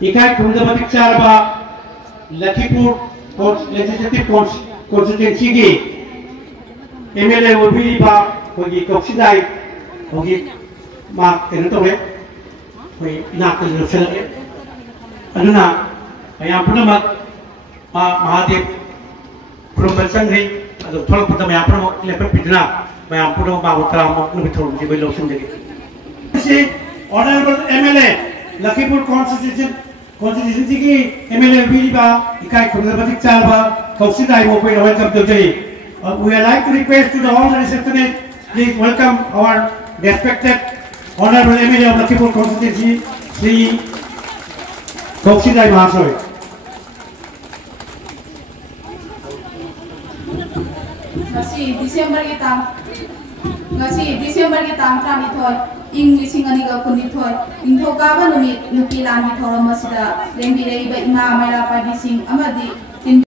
Ikai Bhimbhabati Charba Lakhipur Legislative Constituency ki MLA Wapokpi hogi Koksidai hogi mak tenotore hogi inak tenotore aduna ayam pun mak Mahadev Kurumban Sangri atau Thouram pun ayam pun lepas pidana ayam pun mak Thouram Nupi Thouram si beli losun jadi. Si Honorable MLA Lakhipur Constituency ki MLA Wapokpi Ikai Bhimbhabati Charba Koksidai Wapokpi welcome to the. We would like to request to the all the receptionists, please welcome our respected Honorable MLA of Lakhipur Constituency, Sri Koksidai Mahasoy. Ngasi December kita tani thoi ing lising ani ga kuni thoi ing thokaba numit Nupi Laan Ningsing masida lembi rei ba ima Meira Paibi Singh amadi tin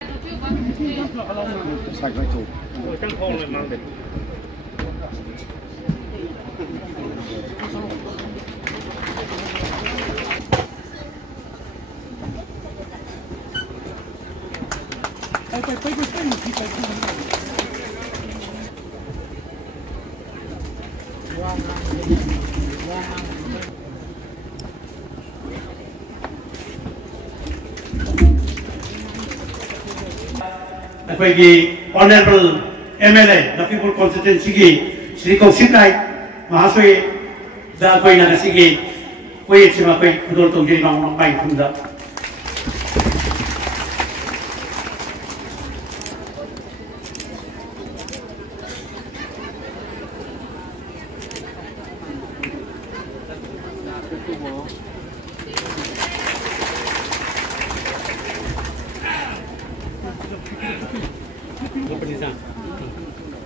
Honorable MLA Lakhipur Constituency ki Sri Koksidai Mahasoy da koi na sige koi sima koi kudol tong jadi mang pai funda.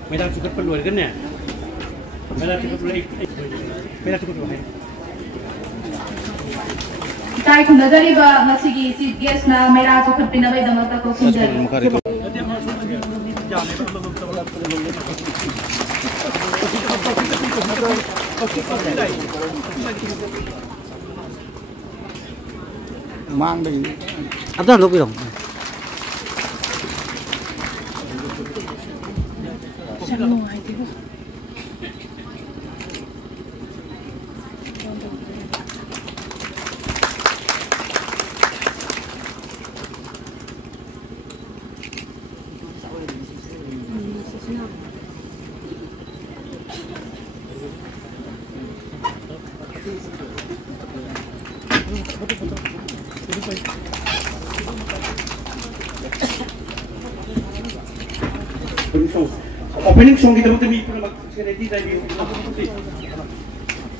Meira cukup perlu kan ya? Meira cukup perlu. Meira cukup perlu. Kita ikut dari bah masih si guest na Meira cukup pindah dari dalam tak kau sendiri. Mang đi. Apa tu dong? Opening song kita betul ni pernah sekali tadi.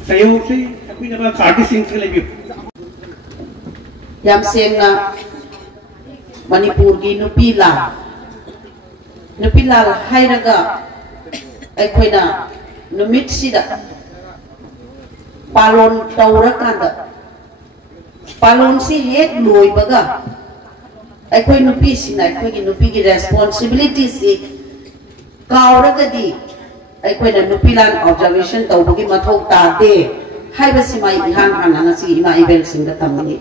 Saya aku ni nama kardi sing sekali. Yang sengna Manipur ki Nupi Laan hai raga ai khoi na numit sida palon taura kanda palon si het loi baga ai khoi nupi sina ai khoi ki nupi ki responsibility si kauragadi ai khoi na Nupi Laan observation tawbagi mathok ta de hai basi mai ihan hananga si ima ibel sing da tamni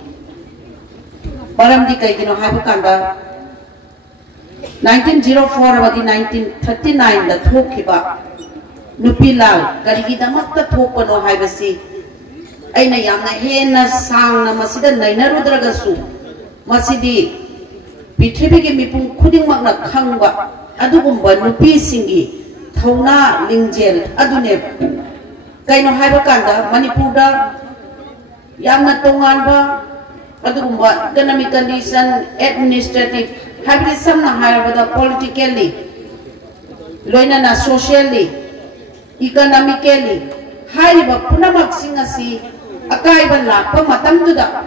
param di kai kino hai kanda 1904 wadi 1939 da thokiba Nupi Laan karigi damak ta thokpano hai basi aina yamna hena sangna masida naina rudraga su masidi pithribi ge mipung khuding makna khangba adugumba nupi singi thauna lingjel adune kaino haiba kanda Manipur da yamna tonganba adugumba economic condition administrative habri samna haibada politically loinana socially economically haiba punamak singasi akaiba lakpa matamduda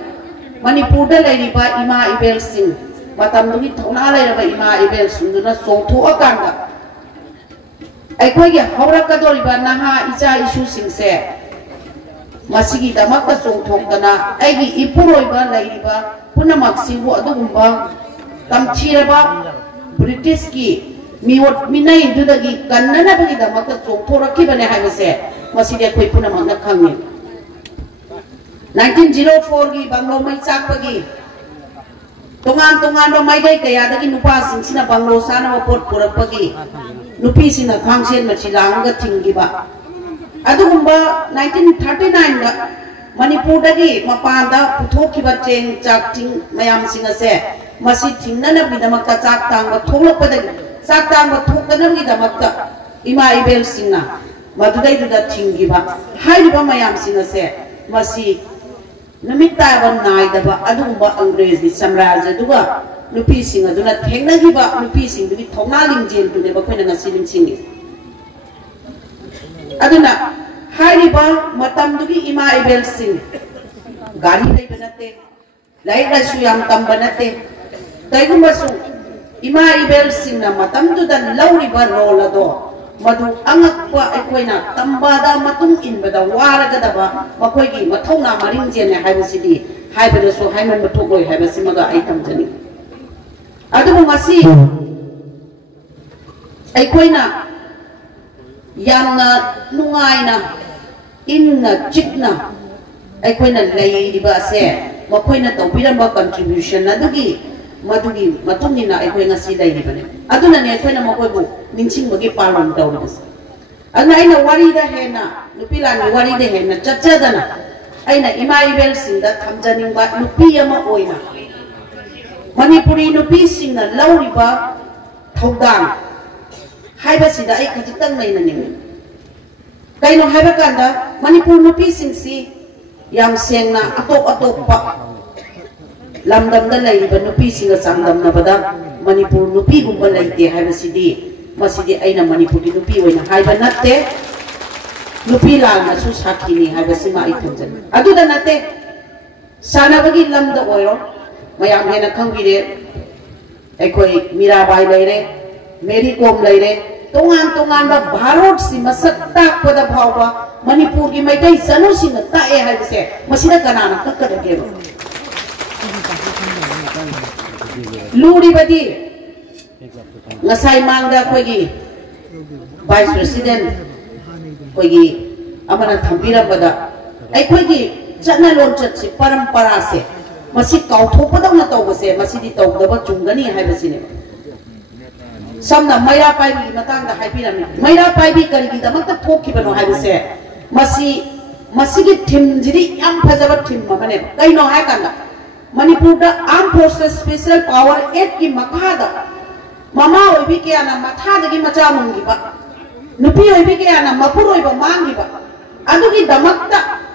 Manipur da leiriba ima ibel sing matamdugi thauna leiraba ima ibel sunduna songtho akanda aikoi ge haurakadoriba naha icha issue singse masigi damakta songthokdana aigi ipuroiba leiriba punamak singbu adugumba tamthiraba British ki miwot minai dudagi kannana bagi damakta songthoraki bane haibase masigi akoi punamak na khangni 1904 की bungalow मई चाकपगी तोंगान तोंगान रो माइगै कयादगी नुपा सिंसिना bungalow साना pot पुरपगी नुपी सिंना खांगसेन मछि लांगा थिंगिबा अदुगुंबा 1939 दा Manipur दगी मपांदा पुथोखिबा Cheng चाकटिंग मयाम सिंगसे मसि थिंगनना बिदमक्ता चाक तांग थोलपदगी चाक तांग थोकनबगी दमक्ता इमा इबेल सिंना मदुदै दुदा थिंगिबा हाइरिबा मयाम सिंगसे मसि numit taban naidaba adumba अंग्रेज नि साम्राज्य दुगा नुपी सिंह अदुना थेंगनागिबा नुपी सिंह दुगी थोंगा लिंजेल दुने बखोइना ngasi लिंसिंgi aduna हाइरिबा मतम दुगी इमा इबेल सिंह गाड़ी लेबा नते लाइक रासु याम तंबा नते तैगुंबसु इमा इबेल सिंह ना मतम दुदा लौरिबा रोल अदो मधु अंगक्वा अखोइना तंबादा मतुंग इनबदा वारगदबा मखोइगी मथौना मरिंजेने हाइबसिदी हाइबदसु हाइमन बथोगोय हाइबसिमगा आई तमजनी अदुबु मसी अखोइना यामना नुंगाइना इन्ना चिकना अखोइना लेइदिबा से मखोइना तौबिरंबा कंट्रीब्यूशन अदुगी मधुगी मतुंगिना अखोइ ngasi लेइदिबने अदुना ने अखोइना मखोइबु निंसिंगबगी पालन तौरिबस अदुना आइना वारीदा हेना नुपी लानी वारीदा हेना चच्चादना आइना इमा इबेल सिंदा थमजनिंगबा नुपी अमा ओइना मणिपुरी नुपी सिंना लौरिबा थौदांग हाइबसिदा आई खजितंग नैना निंग कैनो हाइबा कांदा मणिपुर नुपी सिंसी याम सेंगना अतोप अतोपा लमदमदा लैरिबा नुपी सिंगा चांगदमनबदा मणिपुर नुपी गुंबा लैते हाइबसिदी मसिदी आइना मणिपुरी नुपी ओइना हाइबा नत्ते नुपी लालना सु साखिनी हाइबसिमा आई थमजन अदुदा नत्ते सानाबगी लमदा ओइरो मयाम हेना खंगिरे एखोइ मीराबाई लैरे मेरी कोम लैरे तोंगान तोंगान बा भारत सि मसक ताकपदा भावबा मणिपुर की मैतै सनु सिंगा ताए हाइबसे मसिदा कनाना कक्कदगेबा लूरी बदी ngасai mangda khoigi vice president khoigi amana thambira bada ai khoigi chana lon chat si parampara se masi kauthopada na tawbase masi di tawdaba chungani haibasine samna Meira Paibi matangda haibirami Meira Paibi karigi damakta thokibano haibase masi gi thim jiri yam phajaba thim mamane kaino hai kanda Manipur da Armed Forces Special Power 8 ki makhada mama oibi ke ana matha dagi macha mungi ba nupi oibi ke ana mapur oiba mangi ba adugi damakta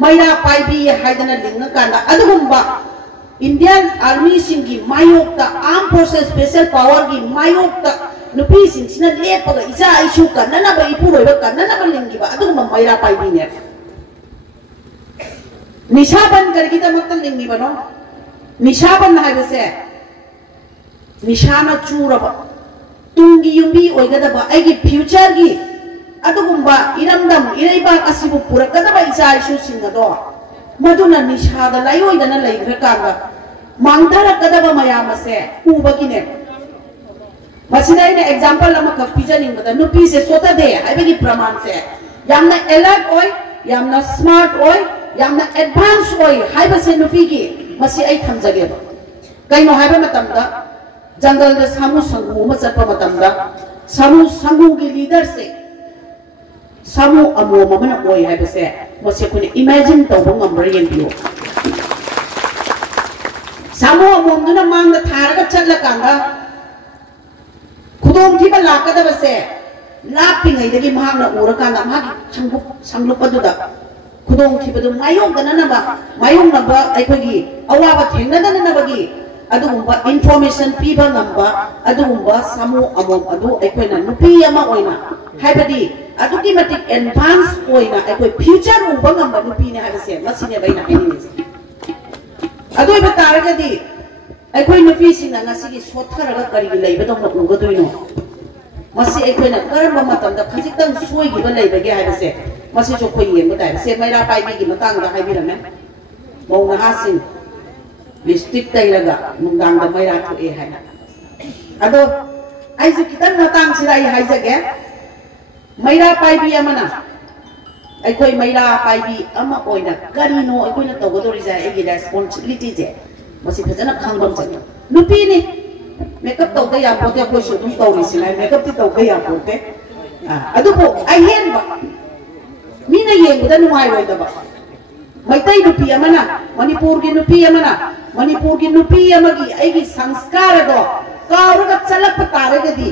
Meira Paibi haidana lingna kanda adugumba Indian Army singi mayokta Armed Forces Special Power ki mayokta nupi sing sina lepaga isa isu kanana ba ipur oiba kanana ba lingi ba adugumba Meira Paibi ne nishaban kargi damakta lingi ba no nishaban haibase निशाना चूरबा Tungi Yumi ओइगदबा आइगी future गी अदुगुंबा इरमदम इरेबा असिबु पुरकदबा इसा issue सिंगदो मदुना Nishada लायोइदना लैग्रकागा मांगथरकदबा मयामसे उबगिने मसिदाइने example अमा कपिजनिंगदा नुपी से सोता दे हाइबगी प्रमाण से यामना alert ओइ यामना smart ओइ यामना एडवांस ओइ हाइबसे नुपीगी मसि आई थमजगेबा कैनो हाइबा मतमदा जंगल द सामू संगू में चप्पा मतमदा सामू संगू की लीडर से सामू अमो ममन ओय है बसे मसे कुने इमेजिन तो बंगम बरेन दियो सामू अमो दुना मांग द थारगा चल्ला कांगा खुदोम थी बला कदा बसे लापिंग इदगी मांग न उर कांगा मागी संगु पदुदा खुदोम थी बदु मायोग दननबा मायोग नबा अखोगी अवाबा थेंगदननबगी अदुगुंबा इन्फॉर्मेशन पीबा नंबा अदुगुंबा सामू अमोम अदु अखोइना नुपी अमा ओइना हाइबदी अदुकी मटिक एडवांस ओइना अखोइ फ्यूचर उबा नंबा नुपी ने हाइबसे मसिने बैना एनिमिस अदुइ बतारगदी अखोइ नुपी सिना ngasi सोथरगा करिगि लैबदो न उगदोइनो मसि अखोइना करम मतमदा खजितंग सोइगिबा लैबगे हाइबसे मसि जो खोइ येंगो दाइबसे Meira Paibi gi matangदा हाइबिरमे मौना हासिन लिस्टिक तैलगा मुंगांग द मैरा थोए हैना अदो आइसे कितन मतंग सिराई हाइजगे Meira Paibi अमना अखोई मैरा पाइबी अमा ओइना करिनो अखोइना तगदोरिजा एगी रेस्पोंसिबिलिटी जे मसी फजना खांगबम चने नुपी ने मेकअप तौदे या पोते कोई सुदुम तौरिसिना मेकअप ति तौदे या पोते अदुबो अहेनबा मीना येंगदा नुमाय रोइदबा मैतै नुपी अमना मणिपुर की नुपी अमना मणिपुर की नुपी अमगी एगी संस्कार दो कावरगा चलप तारगदी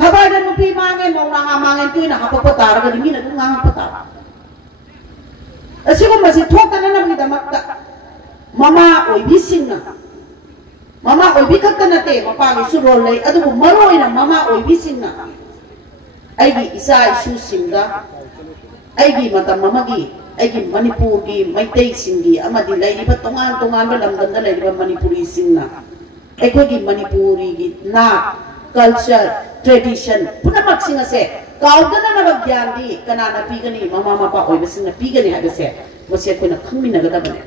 खबर नुपी मांगे मौना मांगे तुइना हपप तारगदी मीना दु ngang पता असिगो मसी थोकना नबगी दमक्ता ममा ओइबी सिंगना ममा ओइबी खतनते मपागी सुरोल ले अदुबु मरोइना ममा ओइबी सिंगना एगी इसा इशू सिंगा एगी मतम ममगी एगी मणिपुर की मैतै सिंगी अमदि लैरिबा तोंगान तोंगान लमदंदा लैरिबा मणिपुरी सिंगना एखोगी मणिपुरी की ना कल्चर ट्रेडिशन पुनमक सिंग से काउदना नब ज्ञान दी कनाना पीगनी ममा मपा ओइबा सिंगना पीगनी हाबसे मसे कोइना खंगमिनगदबने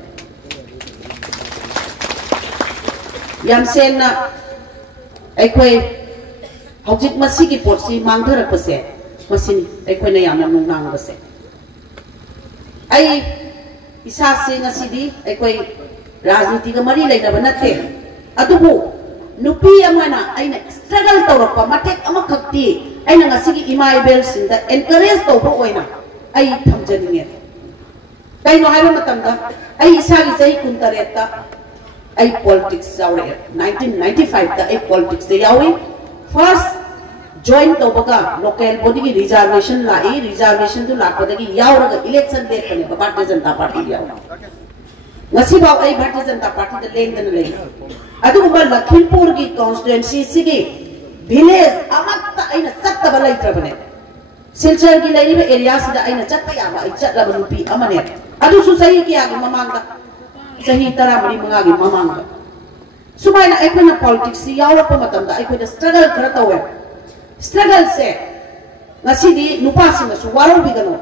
यामसेना एखोई हौजिक मसी की पोटसी मांगधरकपसे मसिनी एखोइना यामना नुंगांगबसे आई इसा से ngasiदी एकोई राजनीति का मरी लेनब नथे अदुबु नुपी अमना आइना स्ट्रगल तौरपा मटेक अमखक्ति आइना ngasiगी इमाइबेल सिंदा एनकरेज तौबो ओइना आई थमजनिगे कैनो हाइबा मतमदा आई इसागी सही कुंतरेता आई पॉलिटिक्स जावरे 1995 दा आई पॉलिटिक्स दे यावी फर्स्ट join तौबगा लोकल बॉडी की रिजर्वेशन लाई रिजर्वेशन तो लापदगी यावरगा इलेक्शन दे पने भारतीय जनता पार्टी याव ngasi baw ai Bharatiya Janata party the लेंदन ले अदुगुबा लखीमपुर की कॉन्स्टिट्यूएंसी सिगी विलेज अमत्ता आइना चत्तबा लैत्रबने सिलचर की लैरिबा एरिया सिदा आइना चत्ता याबा ai चत्लबा नुपी अमने अदु सुसई की आगे ममांगा सही तरह मरी मंगागी ममांगा सुमाइना एकोना पॉलिटिक्स यावरपा मतमदा एकोना स्ट्रगल खरा तौवे स्ट्रगल से ngasiदी nupasingasu warobigano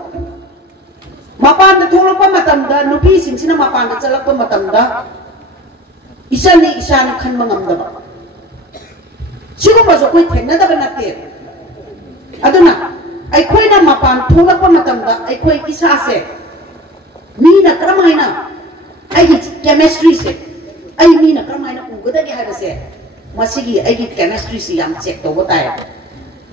mapanda thorokpa matamda nupi singsina mapanda chalakpa matamda isani isani khanma ngamdaba siguma jo koi thenadaba natte aduna aikhoina mapan thorokpa matamda aikoi isa se mina kramaina aigi chemistry se ai mina kramaina ugadagi habase masigi aigi chemistry se yam check toba tai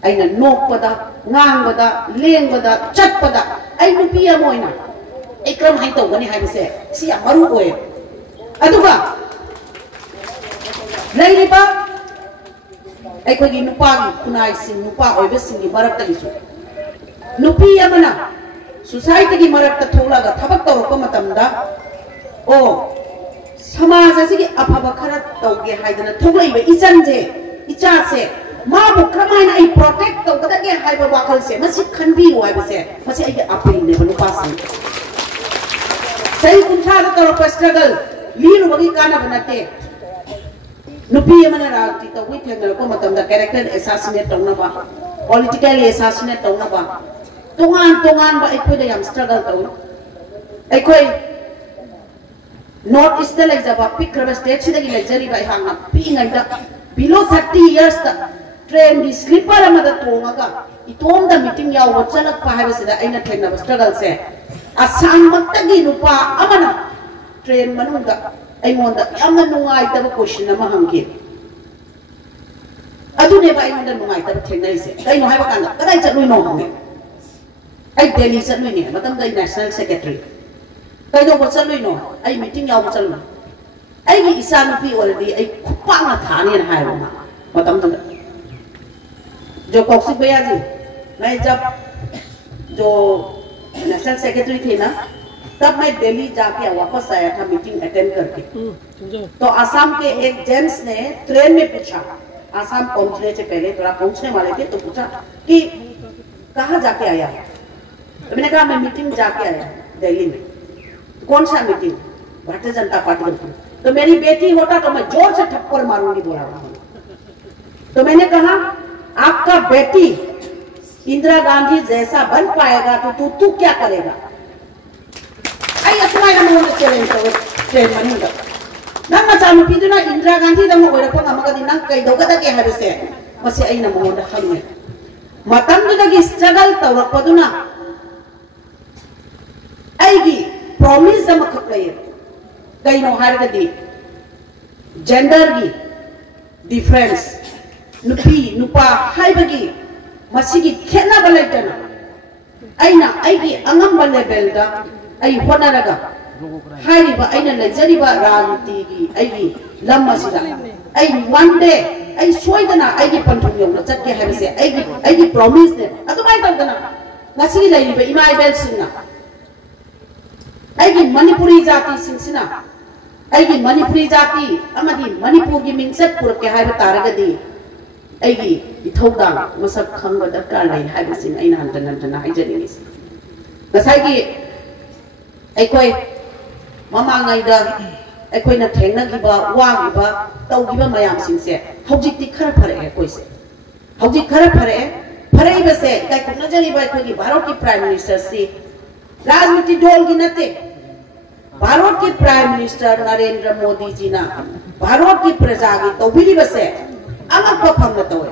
aina nokpada ngangbada lengbada chatpada ai nupi amoina ekram hai tawgani haibase si amaru oe aduga leiriba aikogi nupa gi kunai sing nupa oibe sing gi marakta gisu nupi amana society gi marakta tholaga thabak tawrokpa matamda o samaj asigi afaba khara tawge haidana thoglaibe icanje ichase माबु क्रमाइन आई protect तो कदगे हाइबा वाकल से मसी खनबी वाइबे से मसी I appeal ने बनु पास सही कुंठा तो struggle लीन वगी काना बनते नुपी यमना राती तो वी थेंगर को मतम द कैरेक्टर असैसिनेट तौना बा पॉलिटिकली असैसिनेट तौना बा तोंगान बा एखोय याम स्ट्रगल तौ एखोय नॉर्थ ईस्ट ले जबा पिक्रब स्टेट सिदगी लेजरी बा हांगा पिंगाइ the below 30 years ta train di sleeper amada tongaga itom da meeting yaw wachalak pa haibase da aina thengna struggle se asang mattagi nupa amana train manungda aingonda yamna nungai ta question ama hangki adune ba aingonda nungai ta thengnai se kaino haiba kanda kadai chatui no hange ai delhi chatui ne matam dai national secretary kaino wachalui no ai meeting yaw wachalna ai gi isa nupi already ai khupang na thani na hai ma matam tang जो coccyx भैया जी मैं जब जो national secretary थे ना तब मैं दिल्ली जाके वापस आया था मीटिंग अटेंड करके तो आसाम के एक जेंट्स ने ट्रेन में पूछा आसाम पहुंचने से पहले थोड़ा पहुंचने वाले थे तो पूछा कि कहाँ जाके आया तो मैंने कहा मैं मीटिंग जाके आया दिल्ली में कौन सा मीटिंग भारतीय जनता पार्टी की तो मेरी बेटी होता तो मैं जोर से थप्पड़ मारूंगी बोला तो मैंने कहा आपका बेटी इंदिरा गांधी जैसा बन पाएगा तो तू क्या करेगा आई असमाय ना मोन चैलेंज तो ट्रेन मनुंगा नंग चानु पिदुना इंदिरा गांधी दम ओइरपा नमगदि नंग कैदोगदा के हाबसे मसे आई ना मोन हंगे मतम दुदगी struggle तवरपदुना aigi promise ama khak lay kai no har ga di gender gi difference nupi nupa hai bagi masigi khena balaitana aina aigi angam level da ai honaraga hai ba aina lejari ba ranti gi aigi lamma sida ai one day ai soidana aigi panthung yong na chatke hai se aigi promise ne adu mai tawdana ngasi lai ba imai bel singna aigi manipuri jati singsina aigi manipuri jati amadi manipur gi mingsat pur ke hai ba taragadi aigi ithauda masak khangba dakar lai hai ba sing aina han hai jani ni ngasai gi aikoi mama ngai da aikoi na thengna gi ba wa gi ba tau gi ba mayam sing se hojik ti khara phare aikoi se hojik khara phare ba se kai ko najari ba aikoi gi bharat ki prime minister se राजनीति डोल की नते भारत के prime minister Narendra Modi ji ना भारत की प्रजा की तौबीरी बसे अमक पफम न तोए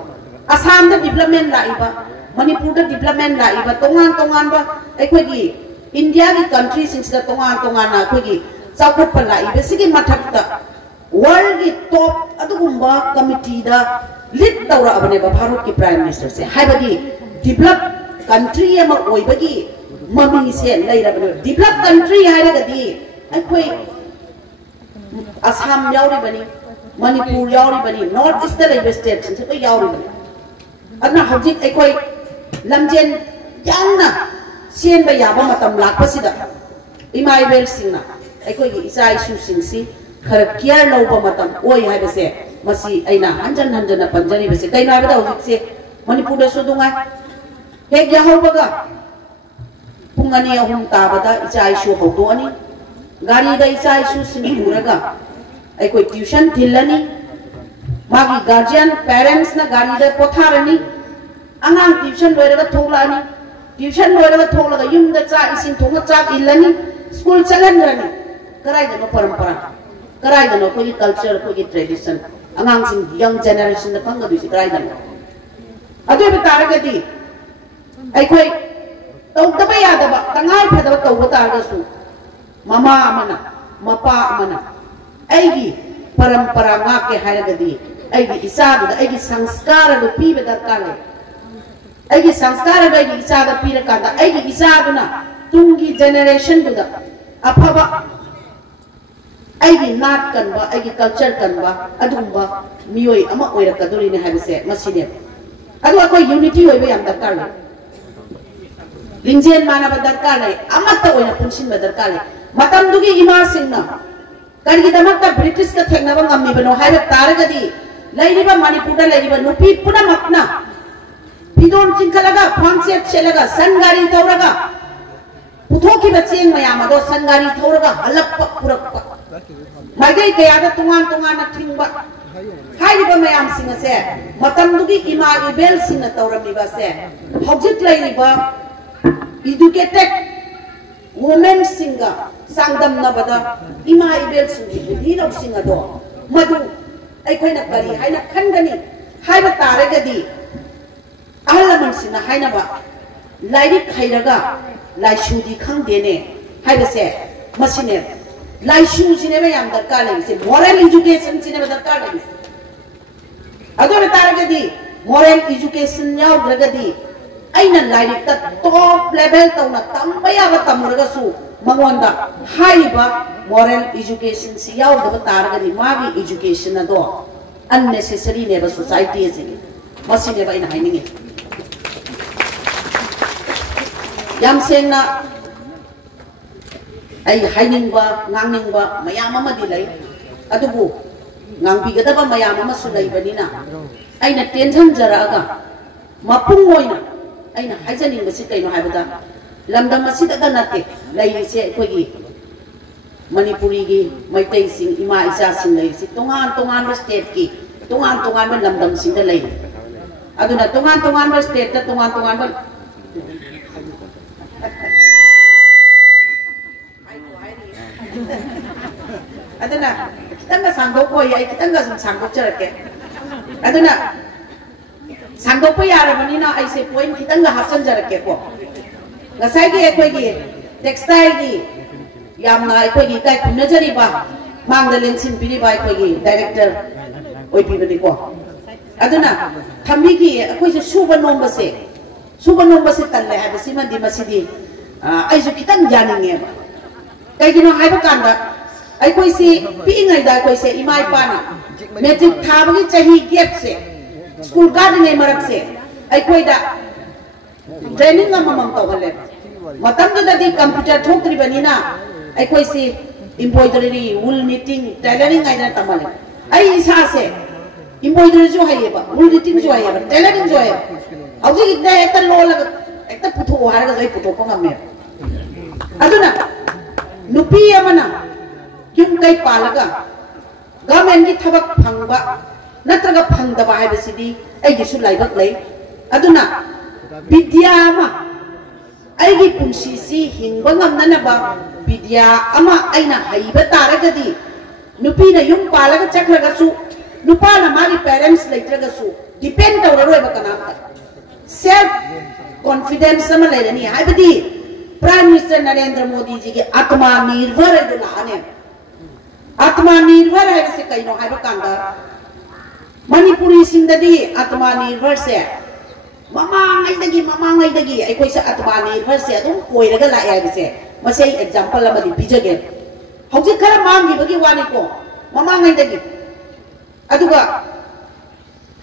असम द डेवलपमेंट लाइबा मणिपुर द डेवलपमेंट लाइबा तोंगान बा एकोगी इंडिया की कंट्री सिंस द तोंगान ना एकोगी चाउखट पर लाइबा सिगी मथक द वर्ल्ड की टॉप अदुगुंबा कमिटी द लीड तौरा अबने भारत की प्राइम मिनिस्टर से हाइबगी डेवलप कंट्री अमा ओइबगी ममी से लेरबने डेवलप कंट्री हाइरगदी अखोई असम यावरी बनी मणिपुर यावरी बनी नॉर्थ ईस्ट लेबे स्टेट से कोई यावरी बनी अदना हजिक अखोई लमजेन यांगना सेन बा याबा मतम लाखपसिदा इमाइबेल सिंगना अखोई की इसा इशू सिंगसी खर केयर लौबा मतम ओय हाइबसे मसी अइना हंजन पंजरी बसे कई नाबदा हजिक से मणिपुर दसु दुंगा हेग याहोबगा पुंगनी अहुम ताबदा इचा इशू हौदोनी गाड़ी दा इचा इशू सिंगुरगा आई कोई ट्यूशन थिलनी मागी गार्जियन पेरेंट्स ना गाड़ी दा पोथारनी अंगांग ट्यूशन लोयरगा थोलानी ट्यूशन लोयरगा थोलगा युम दा चा इसिंग थोंगा चा इल्लनी स्कूल चलनरनी कराई दनो परंपरा कराई दनो कोई कल्चर कोई ट्रेडिशन अंगांग सिंग यंग जनरेशन दा खंगा बिसि कराई दनो अदे बतारगदी आई कोई तौदबा यादबा तंगाई फदबा तौबा तारगसु ममा अमना मपा अमना ऐगी परंपरा गा के हायगदी ऐगी इसाद ऐगी संस्कार दु पीबे दरकार ले ऐगी संस्कार द ऐगी इसाद पीर कादा ऐगी इसादुना तुंगी जनरेशन दुदा अफबा ऐगी नाट कनबा ऐगी कल्चर कनबा अदुंबा मियोय अमा ओइरकदुरी ने हायबसे मसिने अदु अकोई यूनिटी होइबे याम दरकार ले लिंजेन माना दरकार है अमत ओइना पुनसिन दरकार है मतम दुगी इमा सिंगना करिगी दमकता ब्रिटिश का थेंगनाबा ngamiबनो हायबा तारगदी लैरिबा मणिपुर दा लैरिबा नुपी पुना मकना फिदोन चिंखलगा फांगसे चेलगा सनगारी थौरगा पुथोकी बचेंग मयाम दो सनगारी थौरगा हलप पुरक माइगै कयादा तुंगान थिंगबा हाइरिबा मयाम सिंग से मतम दुगी इमा इबेल सिंग तौरमिबा से हौजिक लैरिबा educated women singa sangdam na bada ima ibel singi budhi rok singa do madu ai khoina kari haina khangani haiba taragadi ahalaman sina haina ba lairi khairaga laishu di khangde ne haiba se masine laishu sine ba yam darkar le se moral education sine ba darkar le adore taragadi moral education yaw dragadi aina lairi ta top level tauna tambaya ba tamurga su mangonda haiba moral education si yaw da targa di magi education do unnecessary ne ba society ese masine ba ina haini yam sengna ai hainin ba ngangning ba mayam ma di lai adubu ngangbi ga da ba mayam ma su lai banina aina tension jaraga mapung moina aina hajaning basi kaino haibada lamdam masida da nate lai se kogi manipuri gi maitai sing ima isa sing lai si tongan state ki tongan ba lamdam sing da lai aduna tongan ba state da tongan ba aduna kitanga sanggo ko ya kitanga sanggo charake aduna sanggo ko yara banina ai se point kitanga hapsan jarake ko ngasai gi ekoi gi textile ki yamna akhoi kai khunajari ba mangda lensin piri ba akhoi director oi pi bani ko aduna thambi ki akhoi se suba nomba se talle ha basi mandi masidi ai ju kitang janinge ba kai gino hai ba kanda akhoi se pi ngai da akhoi se imai pa na metric thabagi chahi gap se school garden ne marak se akhoi da training amamam tawale matam da di computer thokri banina akhoi si embroidery wool knitting tailoring aina tamale ai isa se embroidery jo hai ba wool knitting jo hai ba tailoring jo hai auji ikna ekta lola ekta putho haraga jai putho ko ngamme aduna nupi amana yum kai palaga government ki thabak phangba natraga phangda ba hai basidi ai gisu laibak lei aduna vidya ama aigi punsi si hingba ngamna ba vidya ama aina haiba taragadi nupi na yum palaga chakraga su nupa na mari parents leitraga su depend tawroi ba kana self confidence sama leirani haibadi prime minister Narendra Modi ji ke atma nirbhar aduna ane atma nirbhar hai se kaino haiba kanda Manipuri singdadi atma nirbhar se mamangai dagi ai koi sa atma nirbhar se adum koiraga la ai se masai example amadi bijage hauji khara mangi bagi wani ko mamangai dagi aduga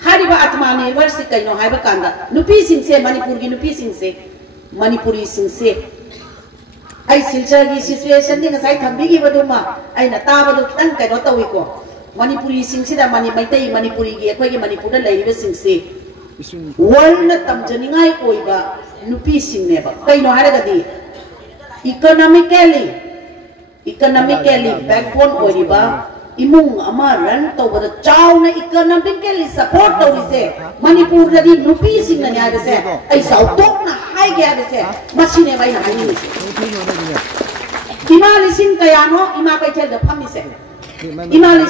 hariba atma nirbhar se kaino haiba kanda nupi sing se Manipur gi nupi sing se Manipuri sing se ai Silchar gi situation ni ngasai thambi gi baduma ai na ta badu kitang kaino tawi ko Manipuri sing sida maitai Manipuri gi akhoi gi Manipur da leiriba sing se world na tamjaningai oiba nupi sing ne ba kaino haragadi economically backbone oiriba imung ama run tawada chawna economically support tawise Manipur da di nupi sing na nya se ai sautok na hai ge se masine bai na hai ni imali sing kayano ima kai thel da phamni se imali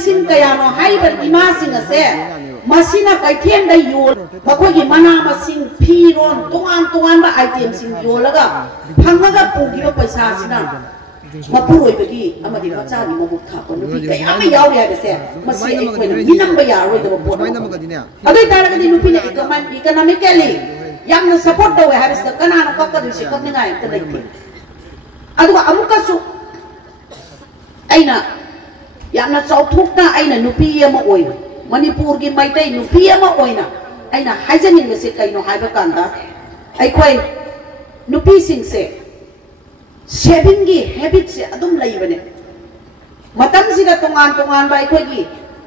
sing kayano haibar ima sing se masina kai thien da yol bakoi gi mana masing phiron tungan ba item sing yolaga phangaga pugi ba paisa sina mapuroi bagi amadi macha ni momuk tha ko nupi kayama yaw ya se masi ai ko ni namba ya roi da bo adoi tara ga di nupi ne economically yamna support do ha bis kana na ka ka disi ka ni ngai ta lai aduga amuka su aina yamna chauthukna aina nupi ama oina Manipur gi maitai nupi ama oina aina haijanin se kaino haiba kanda ai khoi nupi sing se saving gi habit se adum laibane matam siga tongan bai khoi gi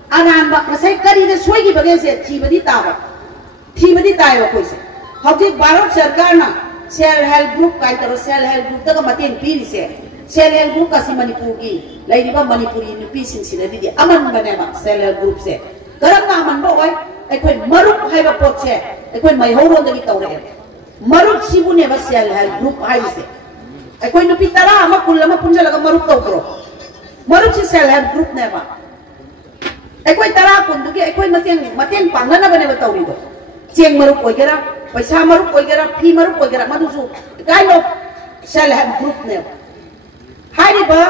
anan ba masai kari de soi gi bage se thibadi tai ba khoi se hauji Bharat sarkar na self help group kai taro self help group da mateng piri se self help group kasi Manipur gi lairiba Manipuri nupi sing sinadi di aman bane ba self help group se karam na man bo oi ai khoi marup hai ba pot se ai khoi mai horon da gi tawre marup sibu ne ba self help group hai se ai khoi nupi tara ama kulama punja laga marup tawro marup si self help group ne ba ai khoi tara kun du gi ai khoi mateng pangana bane ba tawri do cheng marup oi gera paisa marup oi gera phi marup oi gera madu su kind of self help group ne hariba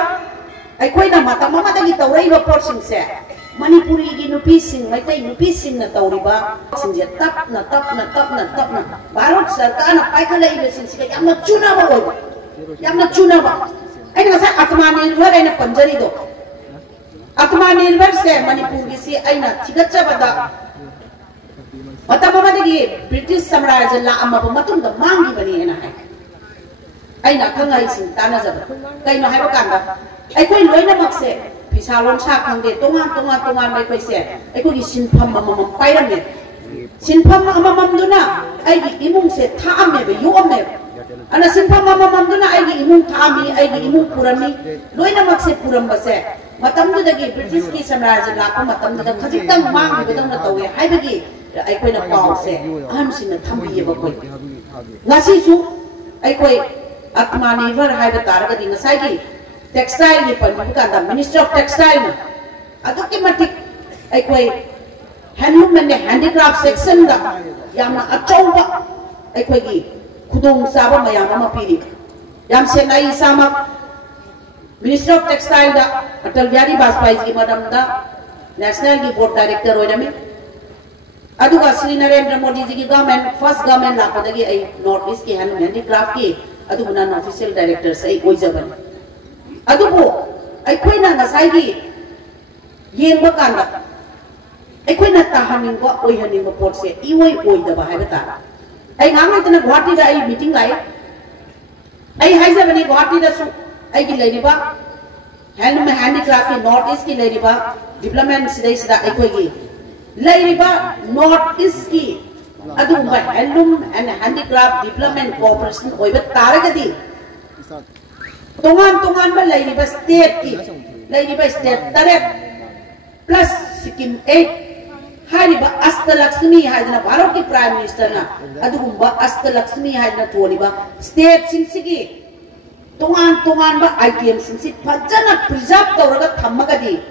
ai khoi na mata mama da gi tawrai ba pot sing se Manipuri gi nupi sing maitai nupi sing na tawriba sing je tap na Bharat sarkar na pai khala ibe sing siga yamna chuna ba ai na sa atma nirbhar ai na panjari do atma nirbhar se Manipur gi si ai na thigacha bada mata mama da gi British samraj la amma ba matum da mangi bani na hai ai na kangai sing tana jaba kai no hai ba kan ba ai koi loina mak se Pisalon sa khangde tongan mai koi se ai ko gi sinpham mamam pairam ne sinpham mamam duna ai gi imung se tham me be yom me ana sinpham mamam duna ai gi imung thami ai gi imung purami loina mak se puram ba se matam du da gi British ki samraj la ko matam da khajik tang mang gi bedang na tawe hai ba gi ai koi na paw se an sin na thambi ba koi ngasi su ai koi atma nirbhar hai ba tar ga di ngasai gi textile ni pan bukan Ministry of Textile na aduk matik ai koi handloom and handicraft section da yamna achauba ai koi gi khudong saba mayam ama piri yam senai sama Minister of Textile da Atal Bihari Vajpayee ki madam da National ki board director oirami aduga Sri Narendra Modi ji ki government first government lapadagi ai North East ki handicraft ki adugu non official director sai oijaban adugo ai khoina ngasai gi yengba kanda ai khoina tahaningba oihaningba pot se ioi oidaba haiba ta ai ngang tana Guwahati da ai meeting lai ai haijabani Guwahati da su ai gi leiriba handicraft ki North East ki leiriba development sidai sida ai khoi gi leiriba North East ki aduba handloom and handicraft development cooperation oiba taragadi tongan ba leiriba state ki leiriba state taret plus Sikkim 8 hariba Astalakshmi haidana Bharat ki prime minister na aduba Astalakshmi haidana tholiba state sinsigi tongan ba item sinsi fajana preserve tawraga thammagadi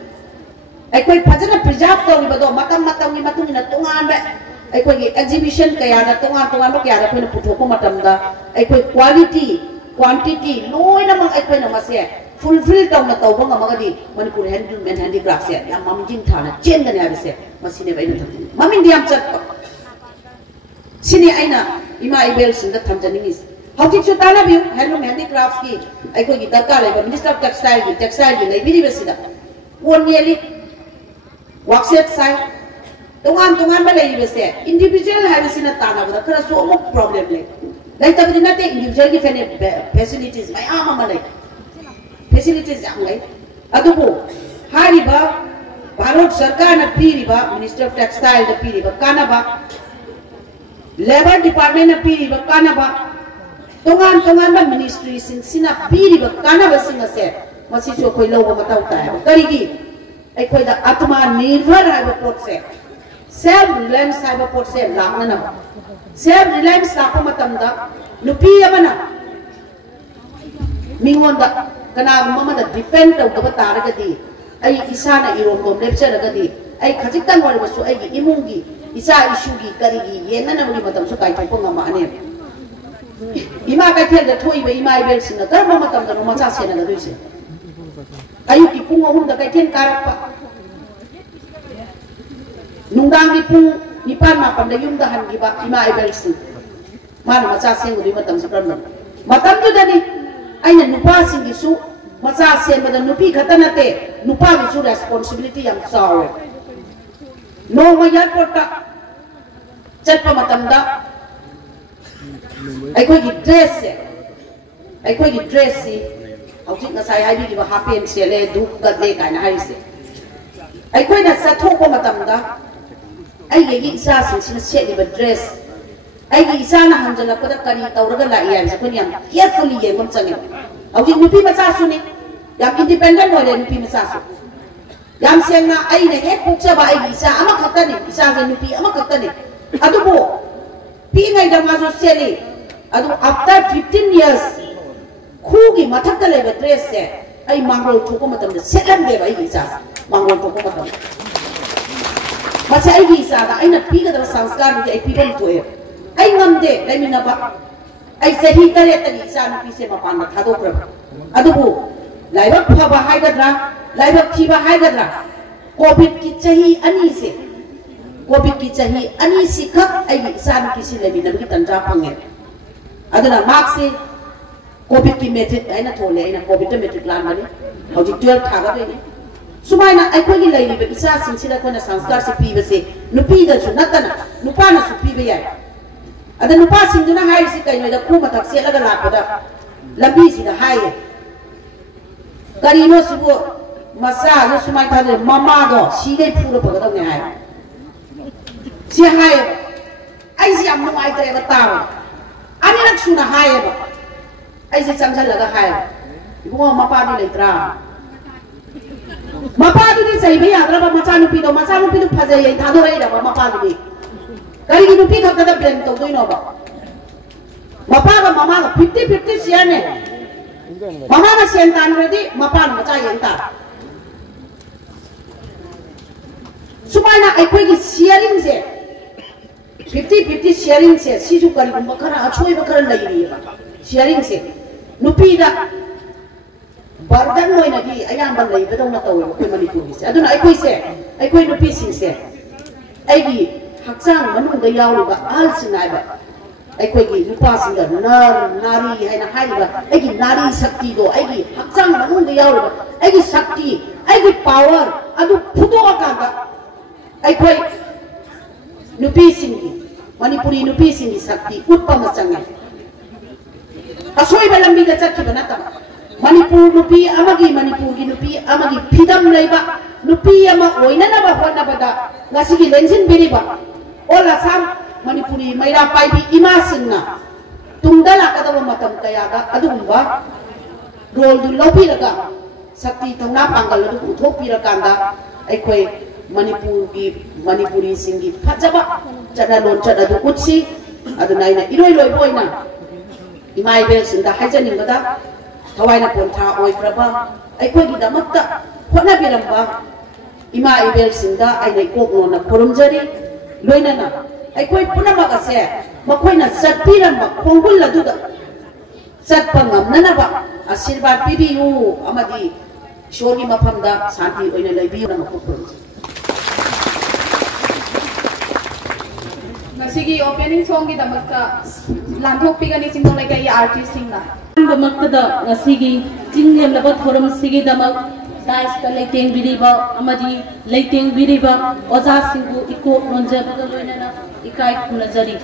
ai koi fajana preserve tawriba do matam ni matungina tongan ba ai koi exhibition kaya na tongan ba kaya ra koi puthoko matam da ai koi quality quantity loina mang ai koi na mase fulfill tawna tawba ngamagadi Manipur handloom and handicraft se yam mamjing thana chen da ne abise masine bai na tham mamin diam chat sini aina ima ibel sinda thamjaningi hautik chu tana biu handloom handicraft ki ai koi gi darkar leba Minister of Textile gi leibiri besida won yeli workshop sai tongan ba leiri bese individual habisina tana ba kara so mo problem le lai tabri na te individual ki facilities mai ama lai facilities ang lai adugo hariba Bharat Sarkar na piriba Minister of Textile da piriba kana ba Labor Department na piriba kana ba tongan ba ministry sina piriba kana ba singa se masi so koi logo matau ta karigi ai koi da atma nirbhar haiba pot se self reliance haiba pot se lamna na self reliance la pa matam da nupi amana mingon da kana mama da defend da ba taragadi ai isana irom dom lecture gadi ai khajiktan wari basu ai imungi isa issue gi karigi yena na muri matam su kai thong ngama ane ima kai thel da thoi be ima ibel singa dar mama tam da no macha sena da duise ayu ki pung ahum da kai then karak pa nungdang ki pung nipan ma pan da yum da han gi ba ima ibel sin mana macha seng uri matam sa pram matam tu da ni aina nupa sing gi su macha sen ba da nupi khatana te nupa gi su responsibility yam sawe no ma yar porta chat pa matam da ai koi gi dress se ai koi gi dress si hautik na sai hai bi ba happen se le du gat le kai na hai se ai koi na sa thok pa matam da ai gi isa sin se ni ba dress ai gi isa na hanjala ko da kari tawraga la iya se kun yam carefully ye mom changi hautik nupi macha su ni yam independent ho le nupi macha su yam seng na ai ne ek pukcha ba ai gi isa ama khatta ni isa se nupi ama khatta ni adu bo pi ngai da ma so se ni adu after 15 years khugi mathakta leba dress se ai mangrol thoko matam de selan de bai isa mangrol thoko matam masa ai isa da ai na pi ga da sanskar ni ai pi bam to e ai ngam de lai mina ba ai sahi tare ta ni isa ni pi se ma pan na thado pra adu bu laibak pha ba hai ga dra laibak thi ba hai ga dra covid ki chahi ani se covid ki chahi ani sikhak ai isa ni ki si le mina bi tan ja pange aduna mark se covid ki metric aina thole aina covid metric lan mani hauji 12 thaga de ni sumaina ai khoi gi lai ni be isa sin sila ko na sanskar se pi be se nupi da su natana nupa na su pi be ya ada nupa sin duna hai si kai no da khu mathak se la ga la da lambi si da hai kari no su bo masa no sumai tha de mama do si gai phu ro ba ga ne hai si hai ai si am no ai tre ba ta ani nak suna hai ba ai se samsal laga hai ibu mapa di letra mapa du ni sai be ya ra ba macha nu pi do phaja ye tha do rai da ba mapa du ni kari gi nu pi khap da blame to doi no ba mapa ga mama ga 50-50 share ne mama ga sian tan ready mapa na macha yen ta sumaina ai koi gi sharing se 50-50 sharing se sisu kari bakara achoi bakara lagi sharing se nupi da bardan noi na di ayam ban lagi betul na tahu koi Manipuri se aduna ai koi nupi sing se ai di hakchang manung da yaw ba al sinai ba ai koi gi nupa sing da nari hai na hai ba ai gi nari sakti do ai gi hakchang manung da yaw ba ai gi sakti ai gi power adu phuto ka da ai koi nupi sing Manipuri nupi sing sakti utpa macang asoi balambi da chakki banata Manipur nupi amagi nupi amagi pidam leiba nupi ama oinana ba honna bada ngasigi lensin biriba ola sam Manipuri Meira Paibi ima singna tungdala kadaba matam kaya ga adumba role du lopi laga sakti tongna panggal du uthopi rakanda aikoi Manipuri singi phajaba chana lon chana du utsi adunaina iroi loi boina imai bel sinda hajaning bada tawaina pontha oi praba aikoi gi damakta khona biramba ima ibel sinda ainai kok nona korumjari loina na aikoi punama ase makoina satpiramba khongul laduda satpa ngamnana ba asirbat pibiu amadi shori maphamda santi oina leibiu na makupur Masigi opening song ki damakta Landhok pigani Chingdong Leikai artist singna damakta masigi Chingyam laba Thouram sigi damak dais ka leiteng biriba amadi leiteng biriba oza singbu iko nonja baga loinana ikai kunajari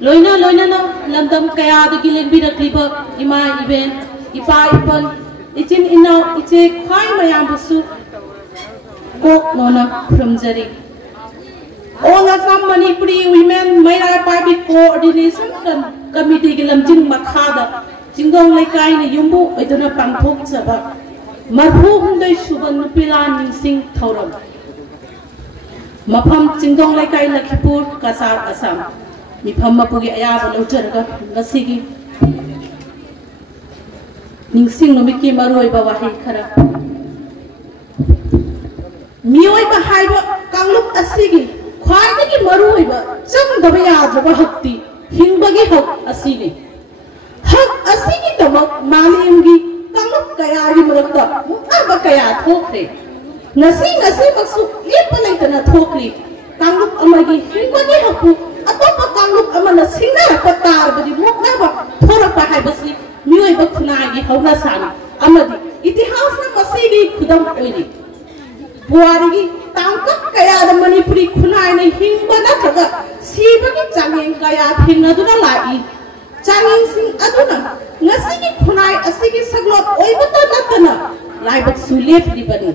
loina na lamdam kaya dagi lenbi rakliba ima event ipa ipan ichin ina iche khai mayam busu kok nona khurumjari All Assam Manipuri Women Meira Paibi Ordination Committee ki lamjing makhada Chingdong Leikai ni yumbu iduna pangthokhre marhu hundai suba Nupi Laan Ningsing Thouram mafam Chingdong Leikai Lakhipur Cachar Assam mifam mapugi ayaba laujarga ngasigi Ningsing numit ki maroi ba wahi khara mioi ba haiba kangluk asigi khwaidagi maruiba changdaba yadaba hakti hingbagi hak asini hak asini damak malemgi kangluk kayagi marakta mukaba kaya thokre ngasi maksu lepa laitana thokri kangluk amagi hingbagi hakku atopa kangluk amana singna patar badi muknaba thorapa haibasi miyoiba khunagi hauna sana amadi itihasna masigi khudam oini buarigi tangkap kaya ada Manipuri khunai na hingba na thaga sibagi changeng kaya thingna duna lai changeng sing aduna ngasigi khunai asigi saglot oibata natana laibak sulep dibani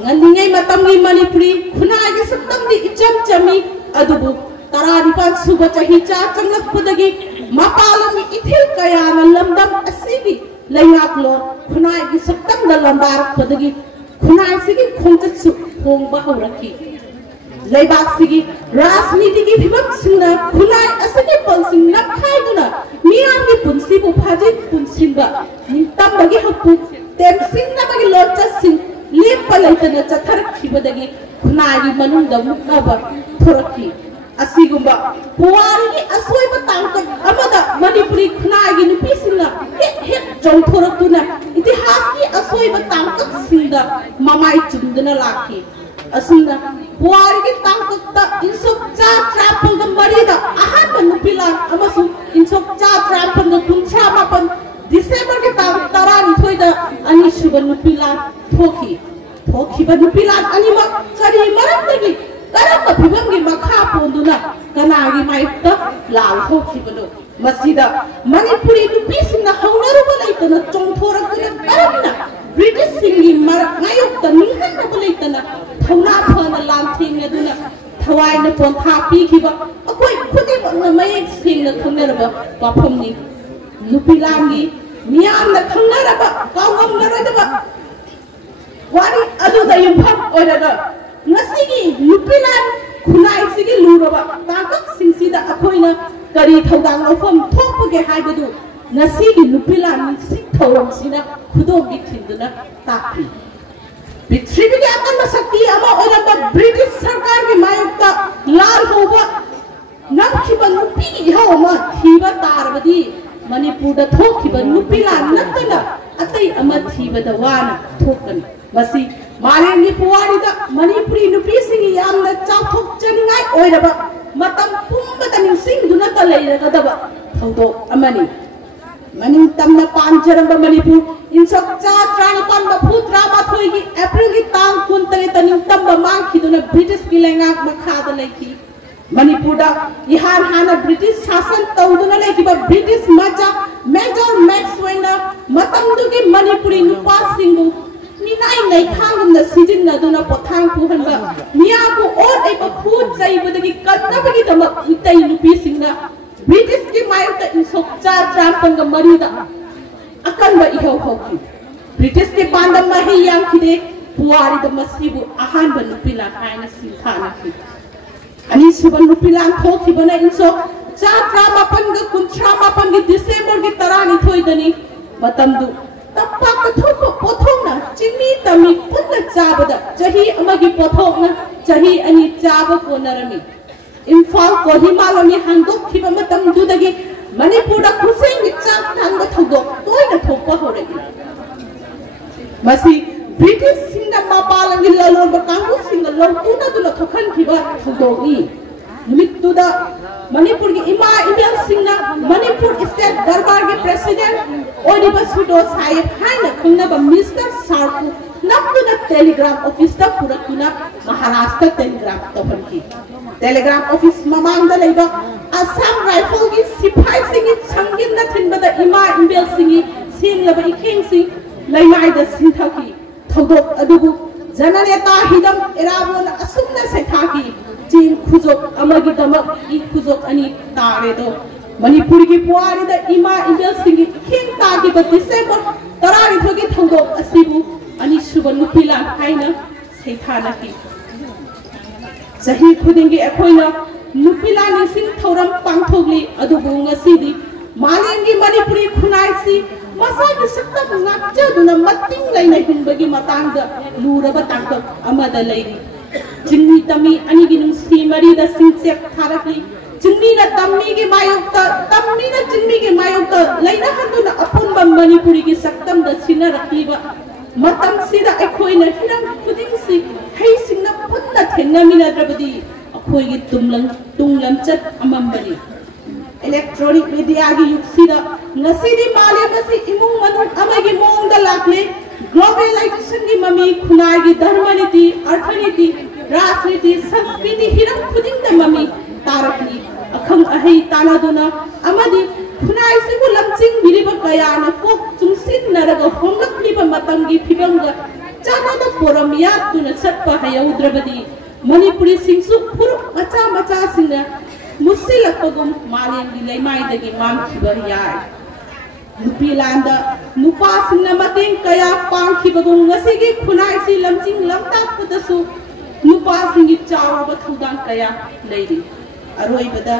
nganningai matamni Manipuri khunai gi saktam di icham chami adubu taranipan suba chahi cha changlak padagi mapalami ithil kaya na lamdam asigi layak lo khunai gi saktam da lambar padagi khunai sigi khongtatsu khongba hauraki leibak sigi rajniti gi phibam singna khunai asigi palsing nakhaiduna miyam gi punsi bu phaji punsinba nimtam bagi hakku tem singna bagi locha sing lepa laitana chathar khibadagi khunai gi manungda muknaba thoraki asigumba puari gi asoiba tangkap amada Manipuri khunai gi nupi singna het jong thorakuna itihas gi asoiba tangkap singda mamai chundana lakhi asunda puari gi tangkap ta insok cha trapal ga marida ahan Nupi Laan amasu insok cha trapal ga kuncha mapan December gi tarani thoida ani suba Nupi Laan thokhi ba Nupi Laan anima kari maram dagi karamba phibam gi makha ponduna kanagi maita lal thokhi bano masida Manipuri nupi singna haunaru balaitana chongthorakuna karamna British singi ngayok ta ninghan na balaitana thauna phana lam thing aduna thawai na pon tha pi khiba akoi khudi bangna mayek singna khunaraba paphomni Nupi Laan gi miyam na khangaraba kawam naradaba wari adu da yumpham oiraga ngasigi Nupi Laan khunai sigi luraba tangkak singsida akoina kari thodang lofam thokpage haibadu ngasigi Nupi Laan Ningsing Thouram sina khudogi thinduna takri Prithviga akan sakti ama oraba British sarkar gi mayokta lal hoba nangkhiba nupi ihau ma thiba tarbadi Manipur da thokhiba nupi lan nattana atai ama thiba da wana thokani masi maleni puwari da Manipuri nupi singi yamna chauthok chaningai oiraba matam pumba da ningsing duna ta leiragadaba thodok amani maning tamna panjaramba Manipur insok cha trana panda putra mathoi gi April gi tang kuntare taning tamba mangkhiduna British ki lengak makhada leiki Manipur da ihan hana British shasan tawduna leiki ba British maja Major Maxwell matam dugi Manipuri nupa singbu ninai nai thangum na sijin na duna pothang puhanba miya ko or ai ba khut chai badagi kanna bagi tamak itai nupi singna British ki mayta insok cha tram panga marida akan ba ihau hoki British ki pandam mahi yang khide puari da masibu ahan ba nupi la kaina sinthana ki ani suban nupi lan thoki bana insok cha trama panga kuntrama pangi December ki tarani thoidani matamdu tapak ka thopo pothongna chini tami punna chabada chahi amagi pothongna chahi ani chaba konarami Imphal ko Himalami handok khiba matam dudagi Manipur da khuseng gi chak thangba thodok toina thokpa horegi masi British singa mapalangi lalon ba kangu singa lon tuna tuna thokhan khiba thodogi numit da Manipur gi ima Email Singha Manipur State Darbar gi President Odiba Sudo Sahib haina khungna ba Mr. Sarku napuna Telegram Office da purakuna Maharashtra Telegram topanki Telegram Office mamang da leiba Assam Rifle gi Sipai Singhi changin da thinba da ima Email Singhi sin laba ikheng sing laimai da sinthaki thodok adugu jananeta hidam erabon asumna sekhaki chin khuzok amagi damak I khuzok ani tare do Manipur gi puari da ima Email Singhi khin ta gi ba December tarari thogi thodok asibu ani suban nupi lan haina seithana ki Sahi khudingi ekhoina Nupi Laan Ningsing Thouram pangthokhre adubu ngasidi malengi Manipuri khunaisi masagi sakta ngakcha duna mating laina hinbagi matangda luraba tangtok amada leiri jingni tami ani gi nungsi mari da sinchek tharaki jingni na tamni gi mayokta tamni na jingni gi mayokta laina handuna apunba Manipuri gi saktam da sina rakiba matam sida ekhoina hiram khudingsi hei singna punna thenna mina drabadi akhoi gi tunglam chat amambani electronic media gi yuksida ngasidi male masi imung manung amagi mong da lakle globalization gi mami khunai gi dharmaniti arthaniti rajniti sanskriti hiram khuding da mami tarakni akham ahei tanaduna amadi khunai sibu lamching biriba kaya na kok chungsin naraga homlakni ba matamgi phibanga chana da forum yat tuna satpa hayaudrabadi Manipuri singsu puruk macha singna musilakpagum malen gi leimai dagi mam khiba yai nupi landa nupa singna mateng kaya pang khibagum ngasigi khunai si lamching lamta pudasu nupa singi chawa ba thudang kaya leiri aroi bada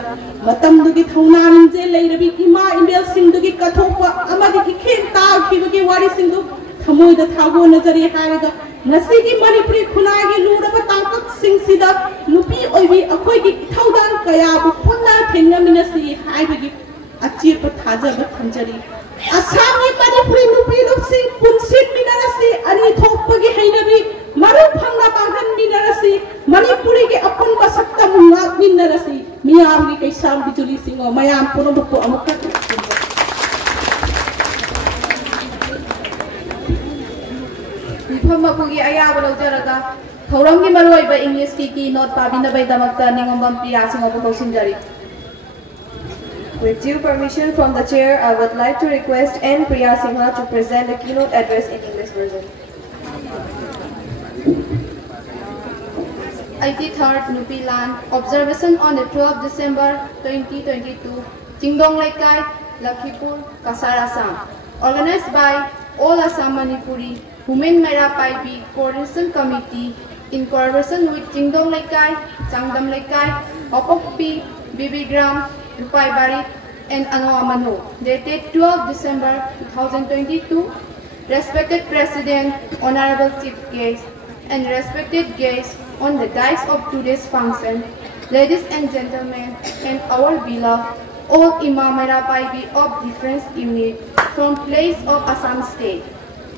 matam dugi thauna ninje leirabi ima Email Singh dugi kathokpa amadi ki khen ta khibagi wari singdu thamoi da thago nazari haraga ngasigi Manipuri khunai gi luraba tangkak singsida nupi oibi akhoi gi thaudan kaya bu punna thengamina si haibagi achi pa thaja ba thamjari Assam gi Manipuri nupi luksing punsit minarasi ani thokpagi hainabi maru phangna banghan minarasi Manipuri gi apun ba sakta munga minarasi miyam gi kaisam bijuli singo mayam purubu amukka Bhimbhabati ayaba lojaraga Thouram gi maroi ba English ki note pabina bai damakta Ngangom Ramakanta Singh ko sinjari. With due permission from the chair, I would like to request N. Priya Singha to present the keynote address in English version. 83rd Nupi Laan observation on the 12th December 2022, Chingdong Leikai, Lakhipur, Cachar, Assam, organized by all Assam Manipuri Women Meira Paibi Coordination Committee in collaboration with Chingdong Leikai, Chandam Leikai, Wapokpi, Bibirgram, Rupaibali, and Anuwa, dated 12 December 2022. Respected President, Honorable Chief Guest, and respected guests on the dais of today's function, ladies and gentlemen, and our beloved all Imam Paibi of different units from place of Assam State.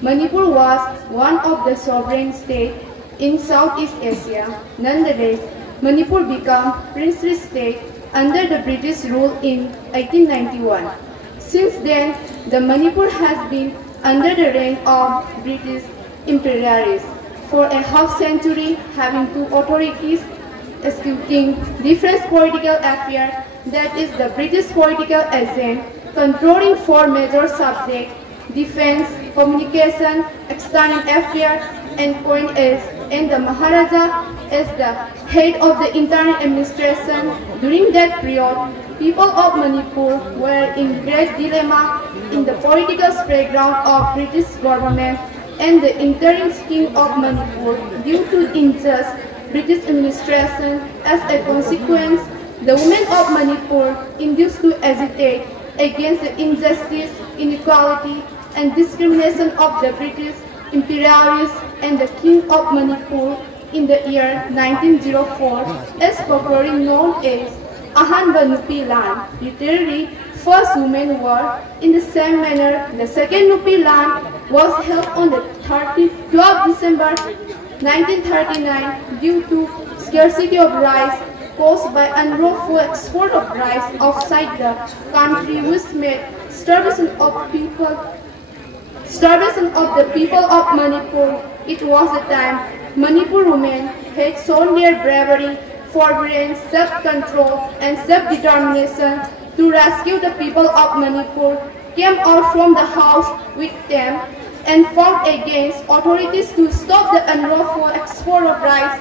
Manipur was one of the sovereign states in Southeast Asia. Nonetheless, Manipur became princely state under the British rule in 1891. Since then, the Manipur has been under the reign of British imperialists for a half century, having two authorities executing different political affairs, that is the British political agent controlling four major subjects: defense, communication, external affairs, and foreign aid, and the Maharaja as the head of the internal administration. During that period, people of Manipur were in great dilemma in the political playground of British government and the interim king of Manipur due to unjust British administration. As a consequence, the women of Manipur induced to agitate against the injustice, inequality, and discrimination of the British imperialists and the king of Manipur in the year 1904, as popularly known as Ahanba Nupi Laan, literally first women war. In the same manner, the second Nupi Laan was held on the 12th December 1939 due to scarcity of rice caused by unlawful export of rice outside the country, which made starvation of the people of Manipur. It was the time Manipur women had shown their bravery, forbearance, self-control, and self-determination to rescue the people of Manipur, came out from the house with them, and fought against authorities to stop the unlawful export of rice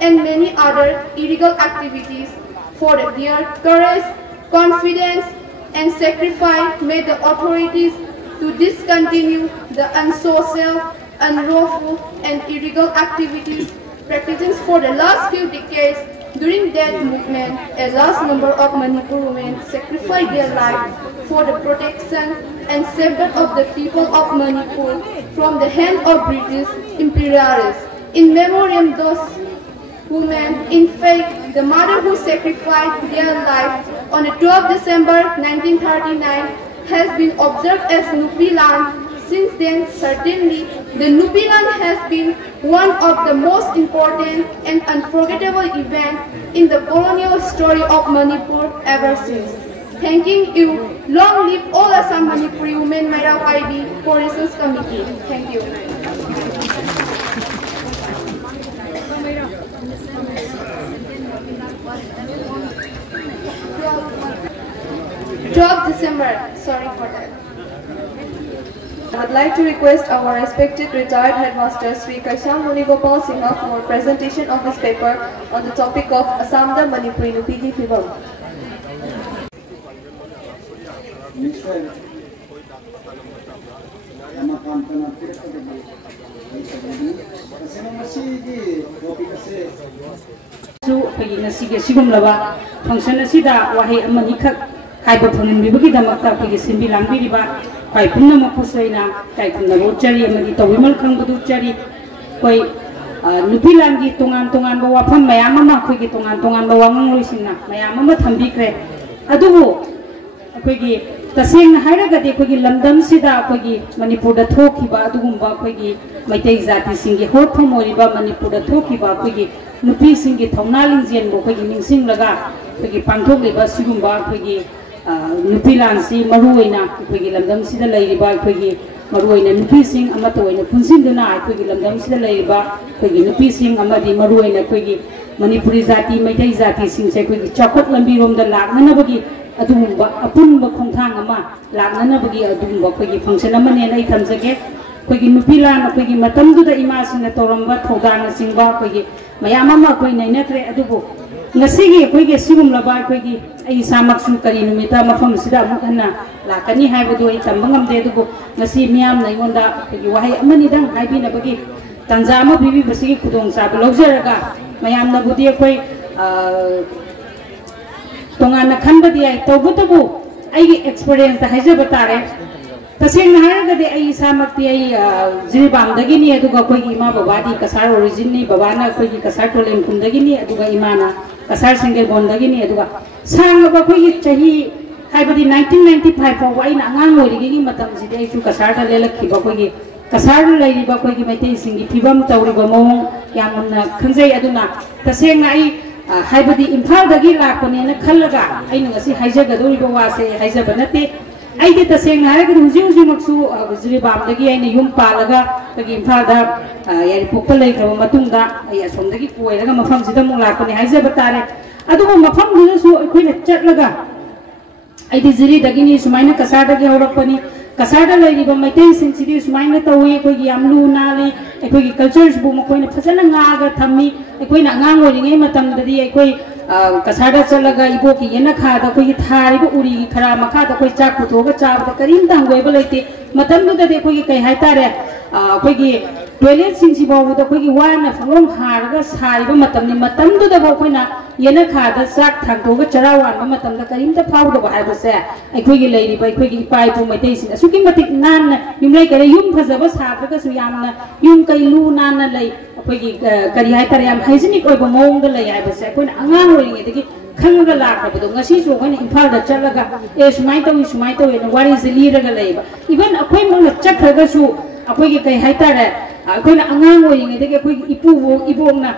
and many other illegal activities. For their courage, confidence, and sacrifice made the authorities to discontinue the unsocial, unlawful, and illegal activities practiced for the last few decades. During that movement, a large number of Manipur women sacrificed their lives for the protection and safeguard of the people of Manipur from the hand of British imperialists. In memoriam those women, in fact, the mother who sacrificed their life on the 12th December 1939 has been observed as Nupi Laan. Since then, certainly, the Nupi Laan has been one of the most important and unforgettable events in the colonial story of Manipur ever since. Thanking you. Long live all Assam Manipuri women Meira Paibi Ordination Committee. Thank you. 12th December, sorry for that. I would like to request our respected retired headmaster Sri Cachar Gopal Singha for presentation of this paper on the topic of Assam the Manipuri Nupigi Fibam. function asida wahi amani khak haiba phonin bibagi damakta pagi simbi lambi riba kai punna mapusaina kai punna rochari amagi tawimal khangbudu chari koi nupi langi tongan tongan bawa pham mayam ama khoi gi tongan tongan bawa ngloisina mayam ama thambikre adubu khoi gi taseng hairaga de khoi gi lamdam sida khoi gi manipur da thokhiba adugumba khoi gi maitai jati singi horthom oriba manipur da thokhiba khoi gi nupi singi thongna lingjen bo khoi gi ningsing laga khoi gi pangthok liba sigumba khoi gi nupi laan si maruina khoi gi lamdam sida leiriba khoi gi maruina nupi sing ama toina punsin duna khoi gi lamdam sida leiriba khoi gi nupi sing amadi maruina khoi gi manipuri jati maitai jati sing se khoi gi chakot lambi rom da lakna bagi adumba apunba khongthang ama lakna bagi adumba khoi gi function ama ne nai thamjage khoi gi nupi laan khoi gi matam du da ima sing na toramba thodana singba khoi gi mayam ama khoi nai natre adubu ngasigi khoi gi sigum laba khoi gi ai samaksu kari numita mafam sida mukhanna lakani haibudu ai tambangam de dubu ngasi miyam nai ngonda khoi gi wahai amani dang haibi na bagi tanjama bibi basigi khudong sa logzeraga mayam na budi khoi tongan khanbadi ai tobutubu ai experience da haja batare taseng haraga de ai samakti ai jilbam dagi ni aduga khoi gi ma babadi kasar origin ni babana khoi gi kasar tolem kum dagi ni aduga imana Cachar single bondagini aduga sang ba koi chahi haibadi 1995 faw aina angang origi matam sidi ai su Cachar da lelakhi ba koi Cachar lai ba koi maitai singi phibam tawriba mong yamna khanjai aduna taseng ai haibadi imphal dagi lakpane na khallaga aina ngasi haijagadori ba wase haijaba nate ai de taseng na ga huji huji maksu Bibirgram dagi aina yum palaga dagi imphal da yari pokpa lai khaba matungda ai asom dagi koiraga mafam sida mong lakpane haijaba tare adugo mafam du su akoina chatlaga ai de ziri dagi ni sumaina Cachar dagi horakpani Cachar da leiriba maitai sing sidi sumaina tawi koi yamlu nali koi cultures bu makoi phasana ngaga thammi koi na ngang oringai matam dadi koi Cachar da chalaga ibo ki yena khada koi thari bu uri khara makha da koi chak puthoga chab da karim dangoi ba leite matam du dadi koi kai haitare koi gi toilet sing si bawu da koi gi wana phangom harga sari ba matam ni matam du da ba koi na yena khada chak thangtoga charawan ba matam da karim da phau da ba ai ba se koi gi leiriba koi gi pai pu maitai sing suki matik nan yumlai kare yum phajaba satraga su yamna yum kai lu nan na lei koi gi kari haitare yam hygienic oi ba mong da lei ai ba se koi na angang oi ngi dagi khanga la ka ba do ngasi su koi na imphal da chalaga sumai tawi na wari zili raga leiba even akoi mong na chakhraga su akoi gi kai haitare akoi na angang oi ngi dagi akoi ipu ibong na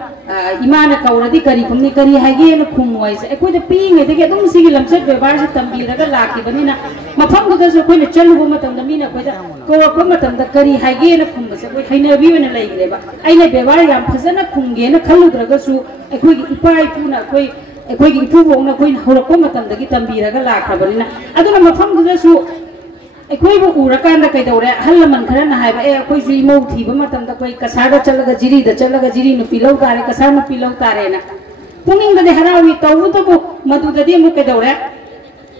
imana kauradi kari pumni kari hage na khumwai se akoi da pi ngi dagi dum sigi lamset bebar se tambi raga laki bani na mafam du da su akoi na chalu ba matam da mina akoi da ko matam da kari hage na khumba se akoi haina bi na lai greba aina bebar yam phazana khumge na khaludraga su akoi gi ipai pu na akoi gi ipu bong na akoi horakko matam da gi tambi raga lakrabani na aduna mafam du da su akoi bu urakan da kai dore halaman khara na haiba akoi ju imau thiba matam da koi Cachar da chalaga jiri nu pilau tare Cachar nu pilau tare na puning da de harawi tawu to bu madu da de mu kai dore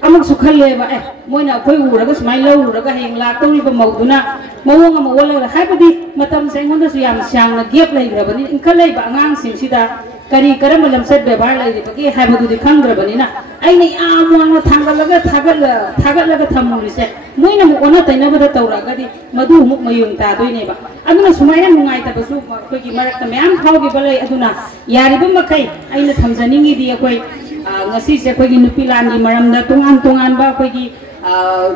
amuk su khalle ba moina akoi uraga smai lau uraga heng la tawi ba mauduna mawong ama wala haibadi matam se ngonda su yam syang na gap lai grabani in khalai ba angang sim sida kari karam lamset bebar lai de bagi haibadu de khangrabani na aina amwang thangalaga thagalaga thamuri se moina mu ona taina ba tawraga di madu muk mayung ta doine ba aduna sumaina mungai ta basu koi gi marak ta myam khawgi balai aduna yari ba makai aina thamjaningi di koi ngasi se koi gi Nupi Laan gi maram da tungan ba koi gi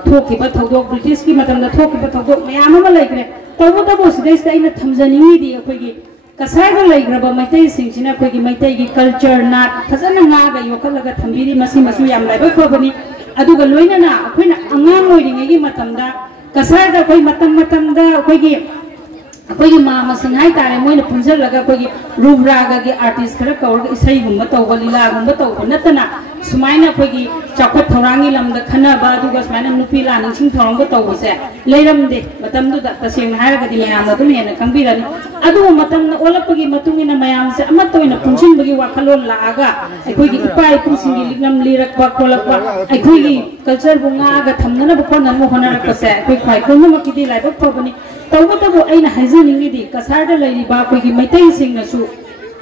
thoki ba thodok British ki matam da thoki ba thodok myam ma lai kre tawu ta bo sidai sta aina thamjaningi di koi gi Cachar da lai graba maitai sing sina koi gi maitai gi culture na phazana nga ga yokhalaga thambiri masi masu yam lai ba khobani aduga loina na koi na angang oiringai gi matam da Cachar da koi matam da koi gi mama singhai tare moina punjal laga koi rubraga gi artist khara kaur isai gumba tawba lila gumba tawba natana sumaina koi chakot thorangi lamda khana ba duga sumaina Nupi Laan Ningsing thorong ga tawba se leiram de matam du da taseng haraga di mayam da dumena kambirani adu matam na olapagi matungina mayam se amatoina punchin bagi wakhalon laaga koi gi ipai pusingi lignam lirak ba kolakwa koi gi culture bunga ga thamna ba kon nan mo honar ka se koi khai kono makidi lai ba phobani tawba tabu aina haijaningi di Cachar da leiri ba koi gi maitai sing na su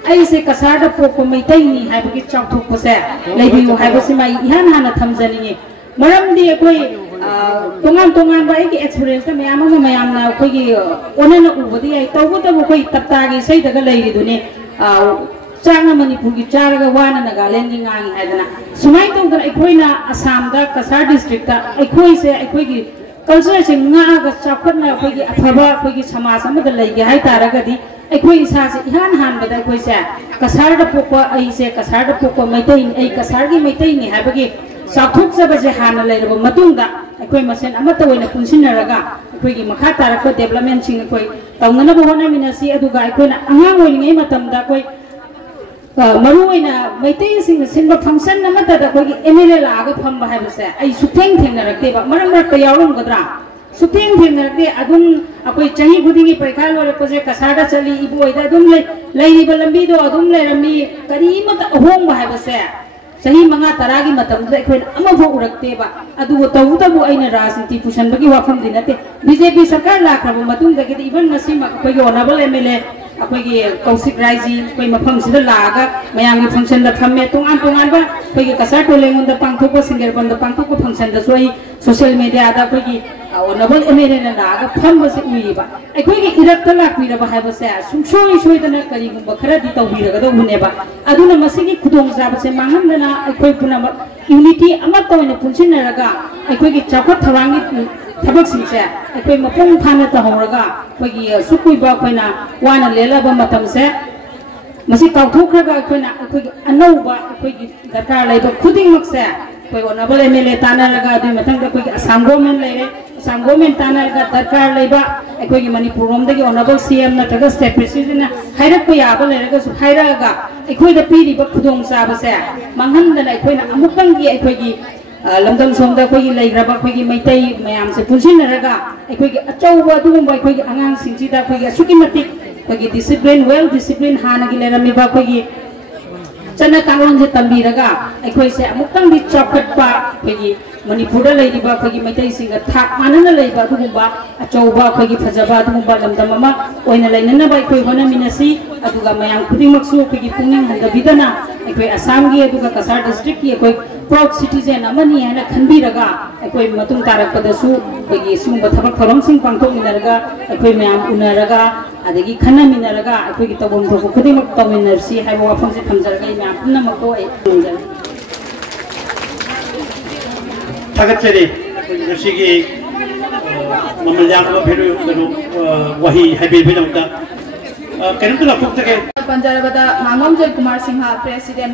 ai se Cachar da pokpa maitai ni haiba gi chawthok pa se leibi haiba se mai ihan hana thamjaningi maram di koi tongan ba ai gi experience ta mayam na koi gi onana ubadi ai tawba tabu koi tapta gi sei daga leiri dune chang Manipur gi charaga wana Nagaland gi ngangi haidana sumai tawdana akoi na Assam da Cachar district ta akoi se akoi gi culture se nga ga chakot na koi gi athaba koi gi samas amada lai gi hai taraga di akoi isa se ihan han bada koi se Cachar da pokwa ai se Cachar da pokwa maitai ai Cachar gi maitai ni habagi sathuk sabe se han lai ro matung da akoi masen amata oina punsinaraga akoi gi makha tarakko development sing akoi tawnana bo hona minasi aduga akoi na angang oingai matam da koi maruina maitai sing sinba function namata da koi MLA laga phamba hai base ai sutheng thengnarakte ba maram rakta yawrum gadra sutheng thengnarakte adun akoi chahi gudingi paikha lore pose Cachar da chali ibu oida adum lai ba lambi do adum lai rami karima ta ahong ba hai base chahi manga taragi matam da koi ama bho urakte ba adu tawu tabu aina rajniti pusan bagi wafam dinate BJP sarkar lakraba matung da ke even nasima koi honorable MLA अखोगी Kaushik रायजी कोई मफम सिदा लागा मयांगी function दा थम्मे तोंगान तोंगान बा कोई कसार टोलेंगों दा पांगथोको singer बंद पांगथोको function दा सोई सोशल मीडिया दा कोई नबल एमएलए ना लागा फम बसे उइबा अखोगी इरक्ता लाक्पीरबा हाइबसे सुंसोई सोइदना करिगुंबा खरादि तौबिरगदो उनेबा अदुना मसिगी खुदोंग जाबसे मांगमदना अखोई पुनम यूनिटी अमत तोइने पुनसिनरगा अखोगी चाखत थवांगी थबक सिंसे अखोई मपुंग फाना तहौरगा अखोगी सुकुइबा अखोइना वाना लेलाबा मतमसे मसी काउथोखरगा अखोइना अखोगी अनौबा अखोगी दरकार लेबा खुदिंगमक्से अखोई ओनबल एमएलए तानारगा अदुई मथंगदा अखोगी असम गवर्नमेंट लेरे असम गवर्नमेंट तानारगा दरकार लेबा अखोगी मणिपुर रोमदगी ओनबल सीएम नत्रगा स्टेट प्रेसिडेंट हाइरक याबा लेरगा सु हाइरगा अखोइदा पीरिबा खुदोंग चाबसे मांगहनदना अखोइना अमुक्तंगी अखोगी लमदम सोमदा अखोगी लेग्रबा अखोगी मैतै मयाम से पुनसिनरगा अखोगी अचौबा दुगुंबा अखोगी आंगांग सिंगसिदा अखोगी असुकी मतिक अखोगी डिसिप्लिन वेल डिसिप्लिन हानागी लेरमिबा अखोगी चना कांगलोन से तंबीरगा अखोई से अमुक्तंग दि चौकटपा अखोगी मणिपुर लेरिबा अखोगी मैतै सिंगा थाक मानना लेबा दुगुंबा अचौबा अखोगी फजबा दुगुंबा लमदम अमा ओइना लेननबा अखोई होनमिनसी अदुगा मयाम खुदिमक्सु अखोगी पुंगिंग हंदबिदना अखोई असमगी अदुगा कसार डिस्ट्रिक्ट की अखोई प्राउड सिटीजन अमनी हैना खनबीरगा अखोई मतुंग तारकपदसु अखोगी सुंबा थबक थरमसिंग पांगथोकमिनरगा अखोई मयाम उनरगा अदगी खनमिनरगा अखोगी तबोम थोको खुदिमक तौमिनरसी हाइबा वाफमसे थमजरगा मयाम पुनमको थागतचरी नसिगी ममलजांगो भेरु गनु वही हैबिबिदमता कनमतला फुक्तगे पंजाबदा नांगोम कुमार सिंह प्रेसिडेंट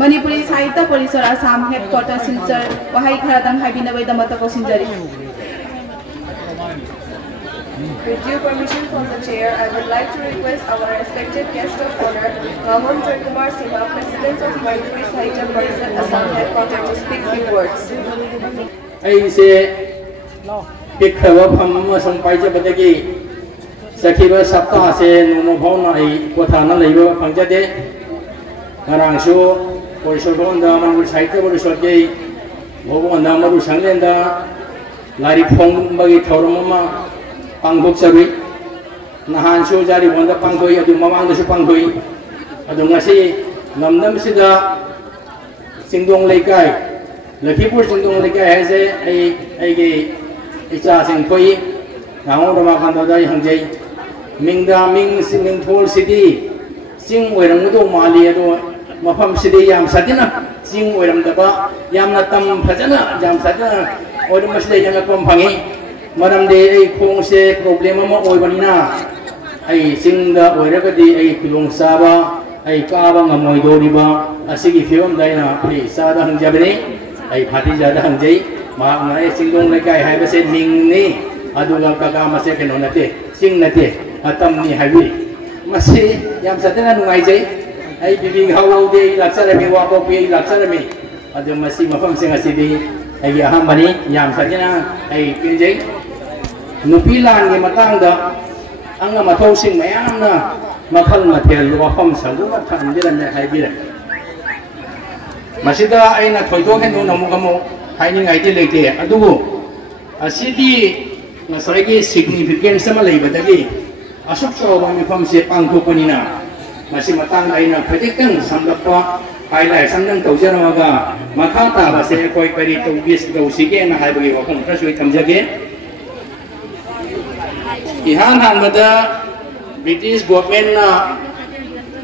मणिपुरी साहित्य परिसर असम हेडक्वार्टर सिलचर वहाई खरादंग हाइबिनबैदमता कोसिंजरी। With due permission from the chair, I would like to request our respected guest of honor, Ngangom Ramakanta Singh, President of Manipuri Sahitya Parishad Assam Headquarters, to speak few words. I say, pick her up from some Paibi, Sakiba Sapta, say, no Hona, Watana, Labor, Pangade, Marangsho, Porishodonda, Mangu Sahitya Parishad, Boganda, Maru Sangenda, Laripong, Bagi Thouram. Pangthokhre nahan su jari wanda pangthoi adu mamang da su pangthoi adu ngasi namdam sida Chingdong Leikai Lakhipur Chingdong Leikai haise ai ge icha singthoi Ngangom Ramakanta Singh hangjai mingda ming singing thol city sing oirang do mali adu mafam city yam sadina sing oiram daba yamna tam phajana yam sadina oiram masle janga pom phangi Madam de ay kung se problema mo oy banina ay singa oiragadi ay kulong saba ay kaaba nga moy do diba asigi film dai na ay sada hangjabini ay phati jada hangjai ma nga ay Chingdong Leikai hai ba se ning ni aduga kagama se keno nate sing nate atam ni hawi masi yam satena nungai jai ay Bibirgram de Laksarami Wapokpi Laksarami adu masi mafam sing asidi ay aham bani yam satena ay pinjai Nupi Laan Ningsing matangda ang mataw sing mayam na makhal mathel wafam salunga thamdira me haibira masida ay na thoito kendo namugamo haini ngaiti leite adubu asidi nasaragi significance sama leibadagi asuk chawa mifam se pangthokonina masi matang ay na predictang samdapa highlight samdang tawjarawaga makhata ba se koi kari tawbis dawsige na haibagi wafam prasoi thamjage Ihan hanbada British government na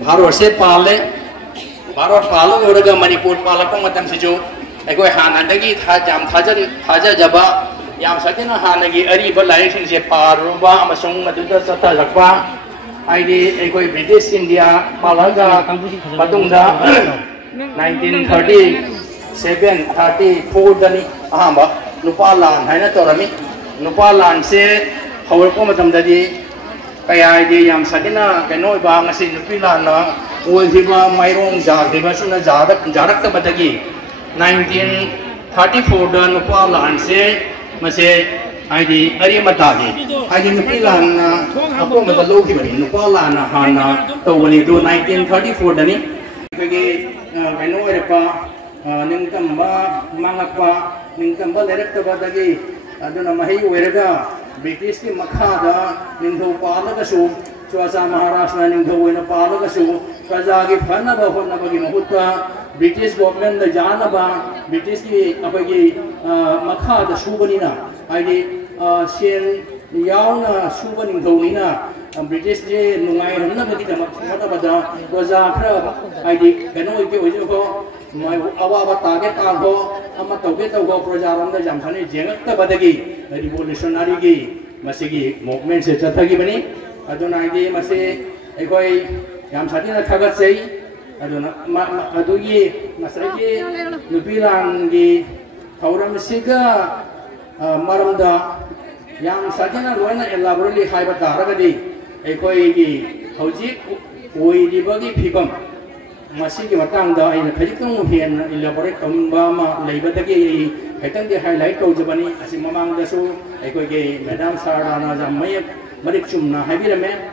Bharat se pale Bharat palo oraga Manipur palapang matam sijo ekoi hanandagi thaja jaba yam satina hanagi ari balai sing se paruba amasung maduda sata lakpa aidi ekoi British India palaga patungda 1937-34 dani ahamba Nupi Laan haina torami Nupi Laan se Hawal ko matamdadi kaya di yam sadina kano iba ngasi Nupi Laan na uhiba mayrong jagdiba suna jarak tabadagi 1934 da Nupi Laan se mase ID ari matagi ID Nupi Laan na ako madalo kibani Nupi Laan na hana tawali do 1934 dani kagi kano iba ningkamba mangakpa ningkamba direct tabadagi aduna mahi weraga British ki makhada ningtho palaga su Swasa Maharashtra Ningtho in a Palakasu, Kazaki Fanaba Honabagi Mahuta, British government the Janaba, British Apagi Makha the Subanina, I did Sien Yauna Subaning Donina, British J Nungai Nabaki Matabada was a I did Gano my Awa target Ago, Amatogeto Projaram the Jamsani Jengata Badagi, the revolutionary Masigi movements at Chatagibani, Adonai Mase, Egoi Yamsatina Kagasei, Adugi, Masagi, Nupi Laan Thouram Siga, Maramda, Yam Satina Luana elaborately Hybataragadi, Egoi Hojik, Oi Dibagi Pibam. Masigi matangda ay nakajitong hiyan elaborate kambama laibadagi katang di highlight ko jabani asi mamang dasu ay ko kay Madam Sarana jamay marikchum na habirame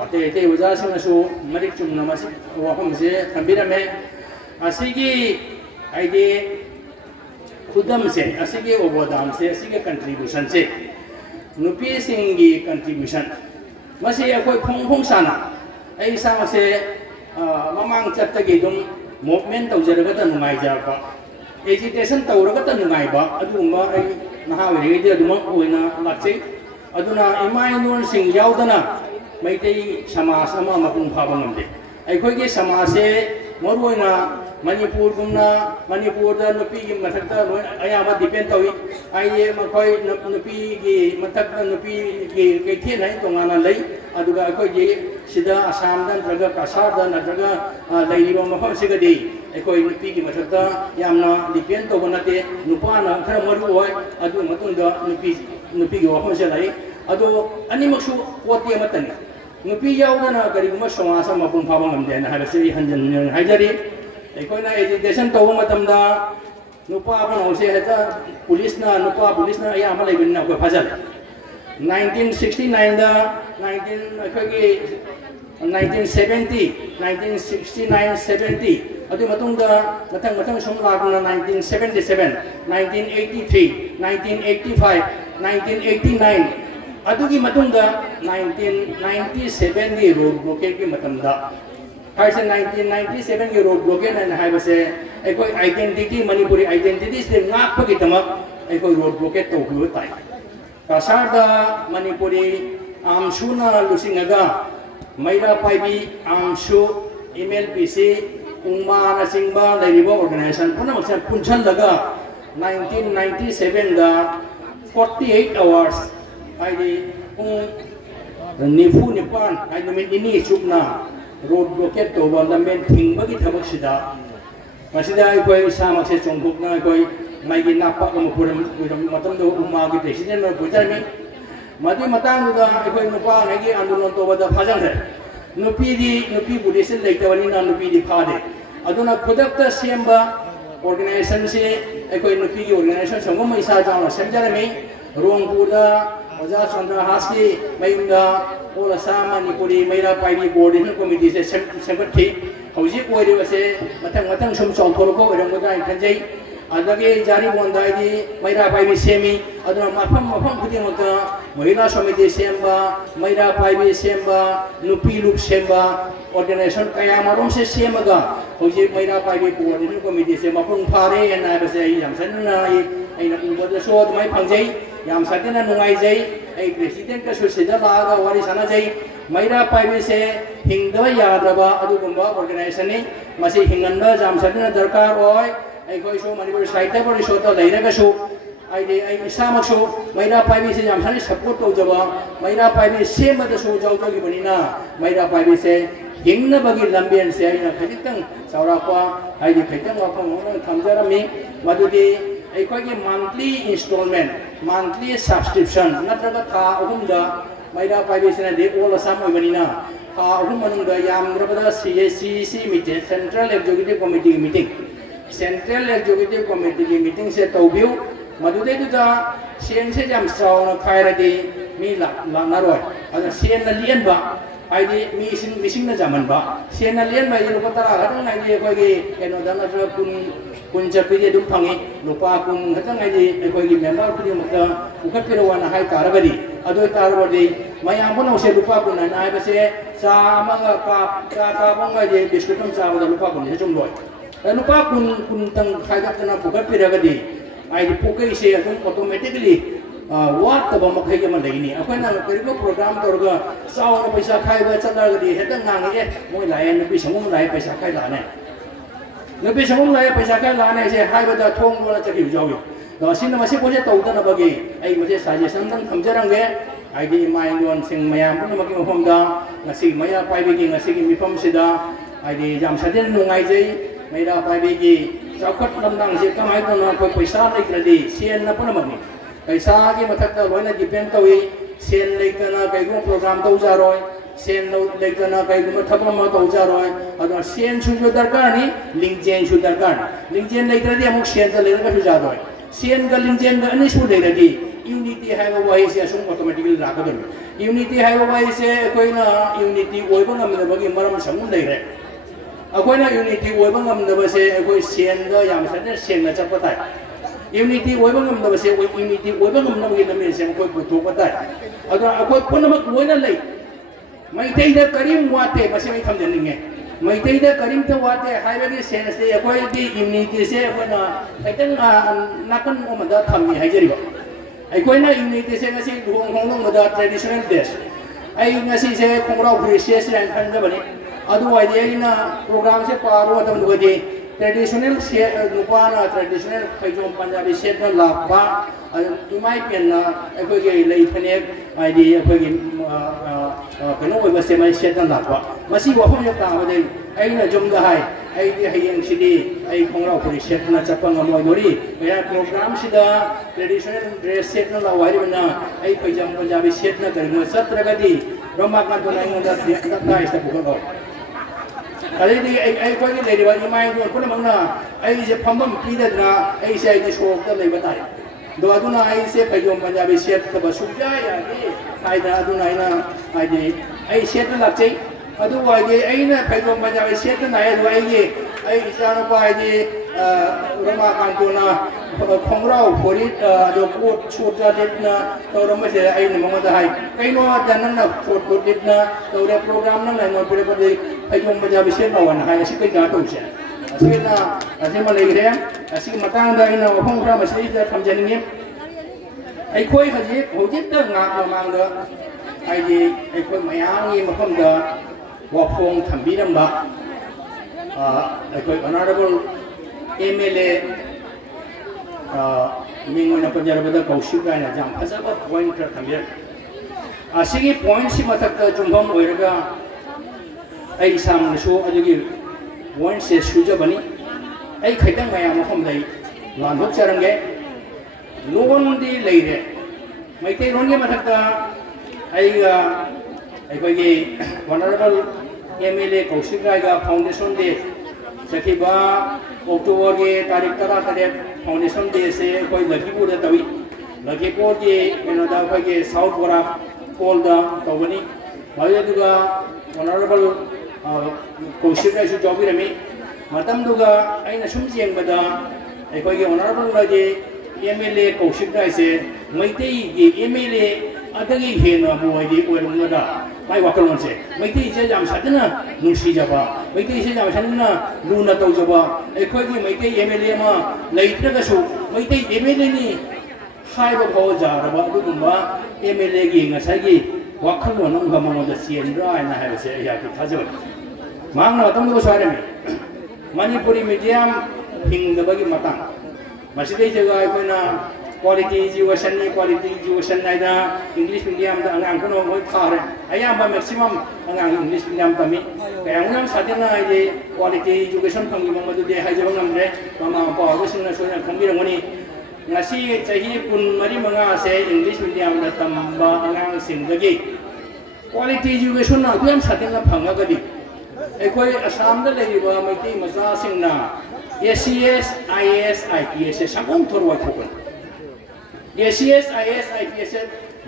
ate wajasing nasu marikchum na mas wakom se habirame asigi ay di khudam se asigi obodam se asigi contribution se Nupi Singhi contribution masi akoy phong sana ay sama se Mamang Chatagi dum movement of Jaragata Numaijapa. Agitation Tauragata Numaiba, Aduma, Mahavi, Dumawina, Lachi, Aduna, Imainur Sing Yaudana, Maite Samasama Mapung Pabangamde. I could get Samase, Morwina, Manipur Gumna, Manipur, Nupi, Matata, Ayama Dipentawi, I am a koi Nupi, Mataka Nupi, Katina, Tongana Lay, Aduga Koji. Sida Assam dan Draga Cachar dan Draga Lairiba Maham Sigadi, Ekoi Nupi ki Matata, Yamna Dipiento Bonate, Nupana, Kramaruai, Adu Matunda, Nupi Waham Selai, Adu Animakshu, what the Matani. Nupi Yaudana, Karima Shomasa Mapum Pabam, then had a city hundred Hajari, Ekona education to Matamda, Nupa Jose Heta, Pulisna, Nupa Pulisna, Yamala Vina Pazal. 1969 1970 1969 70 adu matungda matang sum lagna 1977 1983 1985 1989 adugi matungda 1997 ni road blockade ki matamda haise 1997 ki road blockade na haibase ekoi identity Manipuri identity se ngap ki tamak ekoi road blockade to hu tai Cachar Manipuri Amsuna Lusingaga Meira Paibi Amsu MLPC Umma Nasingba Lairiba Organization Punamaksan Punchan Laga 1997 da 48 hours ID Nifu Nipan ID Ini Chupna road blockade to Lamben Tingbagi Tabaksida Masida Koi Samak Chongkukna Koi Magi Napa Kamupuram Matamdo Umagi President of Pujarmi Madi Matanga Ekoi Nupa Nagi Andulon Toba the Pazan Nupi Buddhist Lake Tavanina Nupi di Pade Aduna Kudakta Siamba Organization se Ekoi Nupi Organization Sangoma Isajana Semjarami Rongpuda Oja Chandra Haski Mayunda Ola Sama Nipuri Meira Paibi Ordination Committee se Semperti Hauji Wadi se Matang Sum Songkoroko Rambuda Kanjay Adagi Jari Bondai Meira Paibi Semi Aduna Mapam Kudimaka Meira Somiti Semba Meira Paibi Semba Nupi Lup Semba Ordination Kayamarum se Semaga Hauji Meira Paibi Ordination Committee se Mapung Pare and I was a Yamsan I know the sword my Panjay Yam Satina Nungai a president Susida Laga Warisana Meira Paibi se Hingda Yadraba Adugumba Organization Masi Hinganda Jam Satina Darkar Roy I go show Manipur site for the show the later show I Isama show Meira Paibi se Yamsani support to Java Meira Paibi same at the show Jauki Banina Meira Paibi se Hingna Bagi Lambian se I Petitan Saurapa I the Petan Wapon Kamjarami Madudi I call monthly installment monthly subscription Natraka Ugunda Meira Paibi se de all Assam Banina Ugumanunda Yam Rabada CSCC meeting Central Executive Committee meeting Central Executive Committee meeting se taubiu madude duda sian se jam sauna khairadi mi la naroi ada sian na lian ba aidi missing na jaman ba sian na lian ba ilu patara hadang ngai koi gi eno dana jo kun japide dum phangi lupa kun hadang ngai koi gi member pudi mata ukat pirawana hai karagadi अदो तारबदी मयाम को नौसे रुपा कुन नाय बसे चा मंगा का बंगा जे biscuit हम चाबदा रुपा कुन जुम लोय रुपा कुन तंग खायदतना पुगत पिरगदी आई पुकै से अदुम ऑटोमेटिकली वाट तब मखै के मन लेनी अखना करिबो प्रोग्राम तोरगा साव पैसा खायबा चलगदी हेत ngangi मोय लाय नुपि समुम लाय पैसा खाय लाने नुपि समुम लाय पैसा खाय लाने से हायबदा थोंग दोला चकि जावि दसिन मसे पोजे तौदना बगे आई मजे सजेशन दं थमजरंगे आईदी माइंगोन सिंग मयाम पुनमकि मफमदा ngasi maya paibi gi ngasi gi mifam sida आईदी जाम सदेन नुंगाइ जै मेरा पाइबी gi चौखट लमदांग से कमाय दना कोई पैसा लेक्रदी सेन न पुनमकि पैसा की मथक लोना डिपेंड तवी सेन लेतना कईगो प्रोग्राम तौजारोय सेन लेतना कईगो थबम तौजारोय अदो सेन सुजो दरकार नि लिंगजेन सु दरकार लिंगजेन लेक्रदी अमुक सेन त लेरगा सुजादोय सेन ग लिंगजेन ग अनि सु लेरदी यूनिटी हाइबो वाइ से असुम ऑटोमेटिकली लाकदो यूनिटी हाइबो वाइ से कोइना यूनिटी ओइबो ngमदबगी मरम समुन लेरे अखोइना यूनिटी ओइबो ngमदबसे अखोइ सेन ग याम सने सेन न चपताय यूनिटी ओइबो ngमदबसे यूनिटी ओइबो ngमनबगी नमे से कोइ पुथोपताय अदो अखोइ पुनमक लोइना लै मैतै द करीम वाते मसे मै खमजनिंगे मैतै द करीम त वाते हाइबगी सेन से अखोइ दि यूनिटी से अखोइना खैतन नाकन ओमदा थमि हाइजरिबो अखोइना यूनिटी से ngasi दुहों होंग मदा ट्रेडिशनल ड्रेस आई ngasi से खोंगराव प्रिसियस लाइन खनजबनि अदु वाइदेना प्रोग्राम से पारो तम दुगदि ट्रेडिशनल से नुपाना ट्रेडिशनल खैजोम पंजाबी सेट न लापा इमाई पेन अखोगे लई फने आईदी अखोगे कनो ओइबा से माइ सेट न लापा मसी वफम यो ताबदे आइना जुमदा हाय आईदी हयेंग सिदी आई खोंगराव पुरि सेट न चपंग मोइदोरी या प्रोग्राम सिदा ट्रेडिशनल ड्रेस सेट न लावारि बना आई खैजोम पंजाबी सेट न करमो सत्रगदी रमाकांत नाइंगदा दाइस तबुगो अरेदी आई कोई लेरिबा इमाई दोन पुनमना आई जे फंबम पीदना आई से आई शोक त लेबा ताय दो अदुना आई से खैजोम पंजाबी सेट तब सुजा यादी आइदा अदुना आइना आइदे आई सेट लाचै अदु वाइदे आइना खैजोम पंजाबी सेट नाय दो आई इसानो पाइदे रमाकांतोना खोंगराव फोरित दो कोट छोटा देतना तौरम से आई नमदा हाय कैनो दनन फोट देतना तौरे प्रोग्राम न लाइन पर पदे खैजोम पंजाबी सेट नवन हाय असि कै गातो से असिना असिमा लेगरे असि मतंग दा इन वफम खरा मसि दा थमजनिगे आई कोई हजि होजि त ngak मांग द आइदि आई कोई मयांगी मफम दा वफोंग थंबिरंबा कोई ऑनरेबल एमएलए मिंगोना पंजाबदा कौशिक गायना जाम फजबा पॉइंट खर थंबिर असिगी पॉइंट सि मथक जुमभम ओइरगा आई सामनसु अदुगी पॉइंट से सुजबनी आई खैतंग मया मफम दै लानहोक चरंगे लोगोंदी लेरे मैते रोनगे मथक आईगा आइबगे ऑनरेबल एमएलए कौशिक गायगा फाउंडेशन डे सखिबा अक्टोबर के तारीख 13 फाउंडेशन डे से कोई लखीपुर तवी लखीपुर के केनोदा के साउथ बोरा पोल दा तवनी भायदुगा ऑनरेबल कौशिक गायसु जॉबिरमी मतम दुगा आइना सुम जेंबदा अखोगे ऑनरेबल गाजे एमएलए कौशिक गायसे मैते की एमएलए अदगी हेना बुवाइदि ओइरंगदा माइ वाकलमन से मैते इसे जाम सादना नुसी जाबा मैते इसे जाम सादना लुना तौजबा एखोगी मैते एमएलए मा लैत्रगसु मैते एमएलए नि हाइबा भाव जारबा दुगुम्बा एमएलए गी ngसागी वाखलमन ngममोदा सियनरा आइना हाइबसे याकि थाजब मांगना तमगो सारेमी मणिपुरी मीडियम हिंगदबगी मतंग मसिदे जगा अखोना क्वालिटी एजुकेशन नाइदा इंग्लिश मीडियम दा अंगांग कोनो मोय खारे अयाबा मैक्सिमम अंगांग इंग्लिश मीडियम तमी कयांगम सादेना आइदे क्वालिटी एजुकेशन फंगी ममदु दे हाइजबा ngamre mama pa wasingna soina khambirangoni ngasi chahi 14 से इंग्लिश मीडियम दा तंबा अंगांग सिंगदगी क्वालिटी एजुकेशन ना दुम सादेना फंगागदी एखोय असम दा लेरिबा मैती मजा सिंगना ACS IAS IPS samung thorwa thokon ACS IAS IPS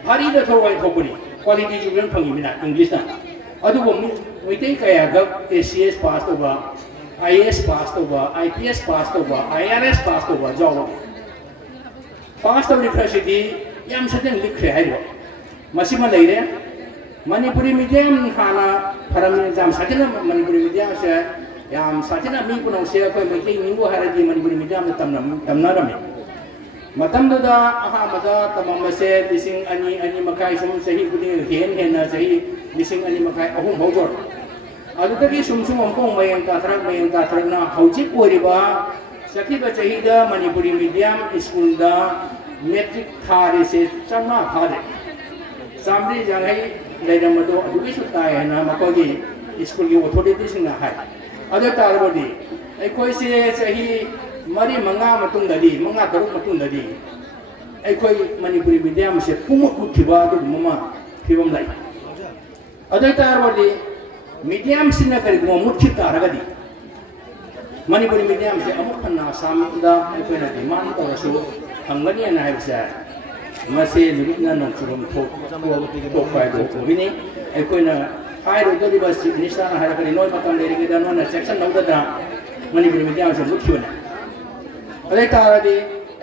bhari da thorwa thokoni quality education phangi mina English na adu bom waitai kaya ga ACS pass toba IAS pass toba IPS pass toba IRS pass toba job pass to university yam saten likhe hairo मसीमा लेरे Manipuri medium खाना form जाम साजना Manipuri medium से याम साजना मी कुनो से कोई मैते निंगो हारदी Manipuri medium तमना रमे मतम दुदा आहा मदा तमम से लिसिंग अनि मखाई सुम सही गुदी हेन ना सही लिसिंग अनि मखाई अहुम होजोर अदुतगी सुम हमको मयंग ताथरक ना हौजिक ओरिबा सखीबा चाहिदा मणिपुरी मीडियम स्कूल दा मैट्रिक थारे से चमा थारे सामरी जांगै लेरमदो अदुगी सुताय ना मकोगी स्कूल की अथॉरिटी सिंना हाय अदे तारबदी अखोय से सही मरी मंगा मतुंगदि मंगा तरुक मतुंगदि अखोय मणिपुरी मीडियम से पुमुट उठिबा दुममा फिबम लाई अदे तारबदी मीडियम सिना करिगो मुठि तारगदि मणिपुरी मीडियम से अमुक फन्ना सामदा अखोयना डिमांड तोरसु हंगनी ना हायसे मसे निबिना नंचुरम तो फायदो बिनि अखोयना फायरो ददिबा मिनिस्टर हायकनि नोय मतम लेरिगेदा नोना सेक्शन नौददा मणिपुरी मीडियम से मुठिबना अदे तारदि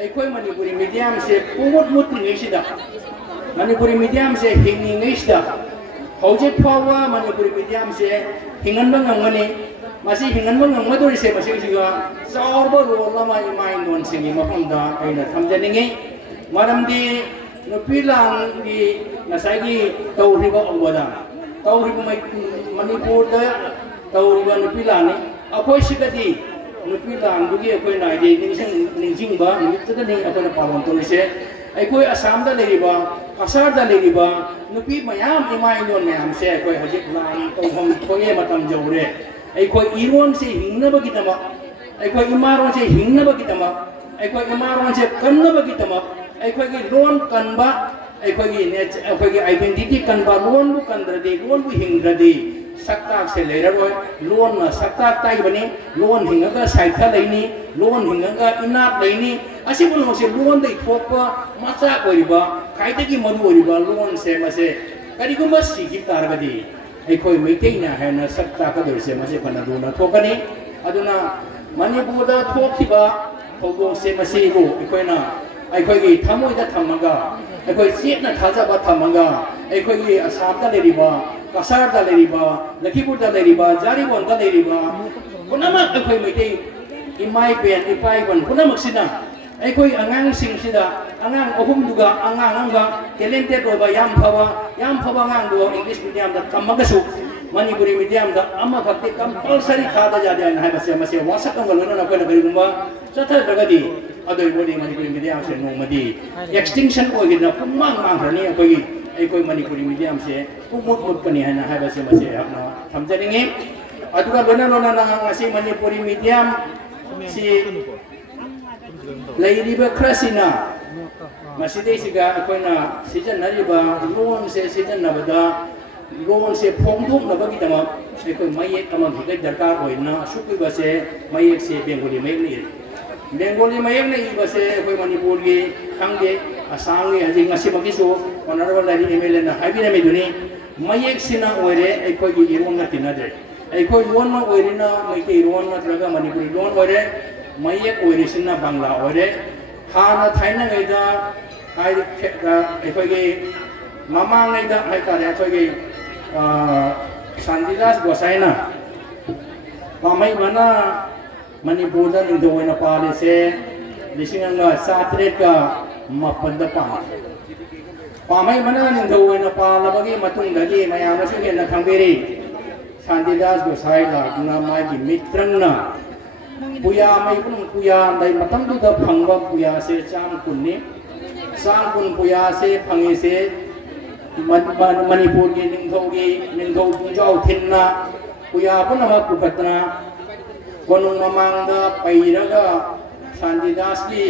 अखोय मणिपुरी मीडियम से पुमुट मुटिङैसिदा मणिपुरी मीडियम से हिंगिङैसिदा हौजे फावा मणिपुरी मीडियम से हिंगनबा ngangani masi hinganba ngangmadori se masi siga chaurba rol ma mai non singi mafamda aina thamjaningi maramdi nupi laan gi nasagi tawriba awada tawriba manipur da tawriba nupi laan akoi sigadi nupi laan bugi akoi naidi ningsing ba nimitda ni akoi pawon torise akoi assam da leriba Cachar da leriba nupi mayam imai non mayam se akoi hajik laan tawhom thoye matam jawre अखोई iron से हिंगनबगिदम अखोई इमारोन से हिंगनबगिदम अखोई इमारोन से कन्नबगिदम अखोई loan कन्बा अखोई identity कन्बा loan बु कंद्रदे loan बु हिंगद्रदे सक्ता से लेररोय लोन न सक्ता ताइबनी लोन हिंगगा साइथा लेनी लोन हिंगगा इनाप लेनी असिबुन से लोन दे थोपा मचा ओरिबा खाइदगी मरु ओरिबा लोन से मसे करिगुम सिगि तारगदी अखोई मैतेना है सक्ता कदरसे मसे फना दोना थोकनी अदुना मणिपुर थोखिबा थौगों से मसेगो अखोइना अखोई थमोइदा थमगा अखोई चेतना थाजबा थमगा अखोई असमदा लेरिबा कसारदा लेरिबा लखीपुरदा लेरिबा जारिबोनदा लेरिबा पुनमक अखोई मैते इमाई पेन इपाई बन पुनमकसिना अखोई अंगांग सिंगसिदा अंगांग अहुमदुगा अंगांगा टैलेंटेड ओबा याम फबा अंगांग दो इंग्लिश मीडियम दा तमगसु मणिपुरी मीडियम दा अमा फक्ति कंपलसरी खादा जादे न हायबसे मसे वासक गलना न कोना गरिगुम्बा चथा दगदी अदोय बोडी मणिपुरी मीडियम से नोमदी एक्सटिंक्शन ओगिना पुमांग मांगरनी अखोई मणिपुरी मीडियम से पुमुट मुट पनी है न हायबसे मसे अपना समजनिंगे अदुगा लोना लोना ngasi मणिपुरी मीडियम si लेरिबा ख्रसिना मसिदेसिगा अखोइना सिजनरिबा लोन से सिजननबदा लोन से फोंदोकनबगिदमा अखोइ मयेक अमा भिगै दरकार होइना सुकुइबा से मयेक से बेंगोली मयेक ने इबसे अखोइ मणिपुर गी खांगे आसाम गी हजि ngasiबगिसु ऑनरेबल लाइरी एमएलए ना हाइबिरमे दुनि मयेक सिना ओइरे अखोइ गी इरोन तिनादे अखोइ लोन मा ओइरिना मैते इरोन नत्रगा मणिपुरी लोन ओइरे मयेक ओइरिसिना बांग्ला ओइरे हाना थाइना गैदा अखोइ ममांगैदा हाइतारे अखोइ शांतिदास गोसाइना पामै बना मणिपुर दा निंदोइना पाले से लिसिंगा सात्रे का मपंदा पामै बना निंदोइना पालबगी मतुंगदगी मयामसु हेना खंबेरी शांतिदास गोसाई लाना मागी मित्रंगना पुया मै पुया दै मतंदुदा फंगबा पुया से चांगकुन्नी चांगकुन पुया से फंगे से मणिपुर की निंगौ पुंजाव थिन्ना पुया पुनमा पुखतना कोनुंग ममांगदा पैरगा शांतिदास की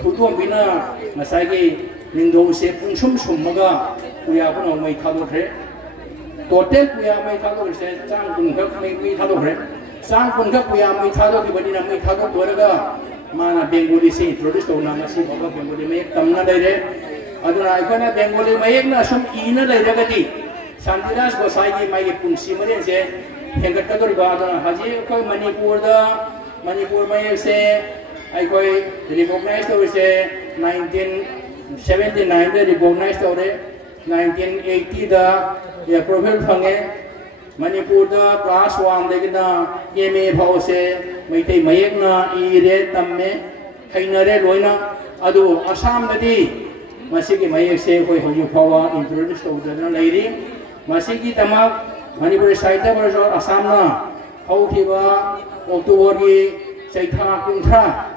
खुदोंबिना मसागी निंगौ से पुंसुम सुमगा पुया पुनौ मै थादोख्रे टोटल पुया मै थादोख्रे से चांगकुन खक मै थादोख्रे चांगकुन खक पुया मै थादोखिबदिना मै थादोखरगा माना बेंगोली से इंट्रोड्यूस तौना मसी बाबा बेंगोली में तमना दैरे अदुना अखोना बेंगोली मयेकना सुम इना लैरगति शांतिदास गोसाई की माई पुंसी मरे से हेंगटकदोरिबा अदुना हजि अखोय मणिपुर मयेक से अखोय रिकॉग्नाइज तौर से 1979 दे recognise तौरे 1980 da approval fange Manipur da class 1 degina MA phause maitai mayek na ire tamme hainare loina adu Assam dadi masigi mayek se koi hoju phawa introduce tawdana leiri masigi tamak Manipur site verso Assam na haukiba October gi saitha kuntra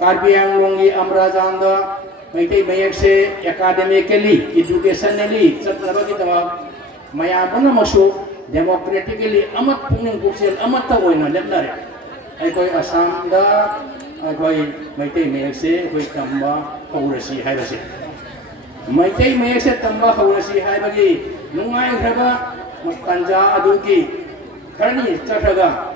Karbiang longi amrazanda maitai mayek se academically educationally satnaba gi tamak maya puna masu democratically amat puning kuksel amat tawoina lepnare ai koi Assam da ai koi maitai mayek se koi tamba kaurasi haibase maitai mayek se tamba kaurasi haibagi nungai graba tanja aduki kharani chatraga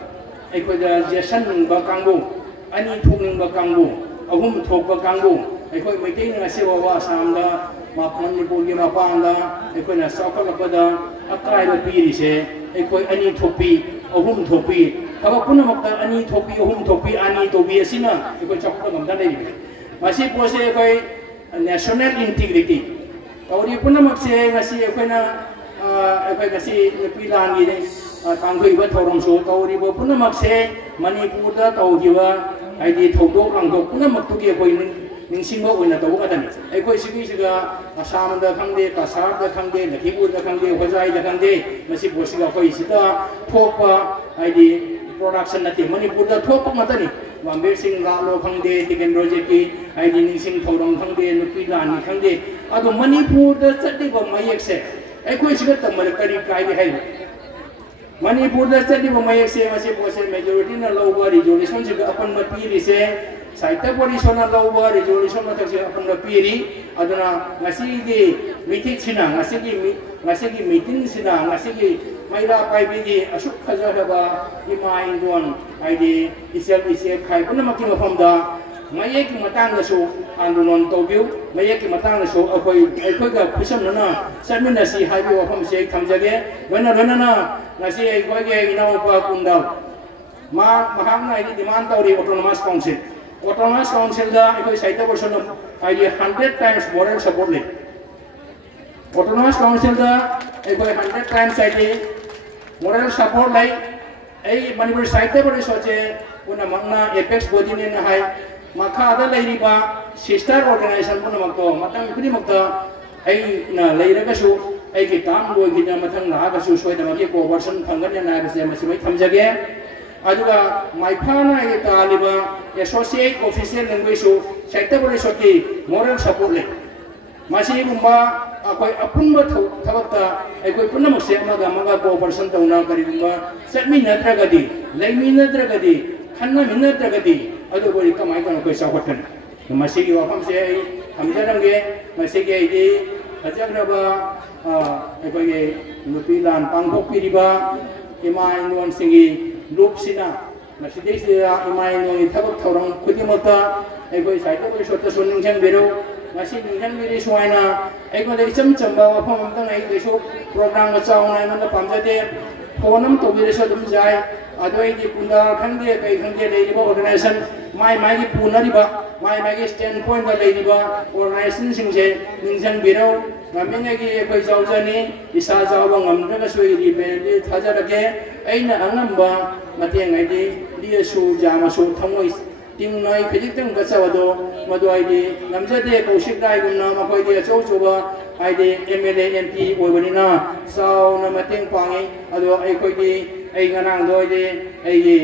ai koi da jesan ba kangbu ani thungning ba kangbu ahum thok ba kangbu ai koi maitai nga se wa Assam da Manipur gi mapanda ai koi na saukhalakada akai ba piri se ai koi ani thopi ahum thopi aba puna makta ani thopi ahum thopi ani tobi asina ai koi chakka gamda nei masi pose ai koi national integrity kauri puna makse ngasi ai koi na ai koi ngasi Nupi Laan gi ne tangkoi ba Thouram so kauri ba puna makse Manipur da tawgiwa ai di thodok angdok puna maktu gi koi ningsingba oina tawga dani ai koi sigi siga Assam da khangde Cachar da khangde Lakhipur da khangde Hojai da khangde masi bosiga koi sita thokpa ai di production nati Manipur da thokpa matani Wambir Singh Lalo khangde Tiken Project ki ai di ningsing Thouram khangde Nupi Laan ni khangde adu Manipur da chatti ba mayek se ai koi siga tamar kari kai gi hai Manipur da chatti ba mayek se masi bose majority na lowa resolution siga apan mapiri se Saita Position lowa resolution na tagsi apan mapiri aduna ngasi gi meeting sina ngasi gi meeting sina ngasi gi Meira Paibi gi asuk khajaba imai don ai di isel khai puna makki mafam da mayek ki matang da so andulon tawbiu mayek ki matang da so akoi ga khusam na samina si haibi wafam se thamjage wana na ngasi ai koi ge inau pa kundau mahang na ai demand tawri autonomous council da ai saita Position ai 100 times moral support le autonomous council da ai 100 times ai moral support lai ai Manipur saita Position che una magna apex body ne na hai makha da leiriba sister organization puna makto matang kuni makta ai na leiraga su ai ki tam loi ki na mathang na ga su soi da ma ki cooperation phangan na ga se ma simai thamjage aduga maiphana ai taliba associate official language su saita Position ki moral support le masi bumba akoi apunba thabakta ai koi punna mase maga cooperation tauna kari bumba satmi natragadi laimi natragadi khanna minatragadi adu bori kamai kana koi sawatan masi gi wafam se ai hamjarange masi gi ai di ajagraba ai koi ge Nupi Laan pangthokhre riba imai non singi lupsina masi dei se imai non thabak Thouram khudimata ai koi saita Position ta suning jang bero ngasi ninghan biri suaina ai ko dei chamba wafam amtang ai deso program ma chauna na pamjade phonam to biri so dum jai adoi di punda khangde kai khangde dei ba organization mai gi punari ba mai gi standpoint da dei ba organization singje ninghan biro ngaminga gi koi jaujani isa jawa ngamna ga soi ri be di thajarake aina angamba mateng ai di liesu jama so thamoi ting noi khajitang gachawado madu ai di namjade kaushik dai gumna makoi di chouchuba ai di MLA MP oibanina sau na mateng pangi ado ai koi di ai nganang doi di ai di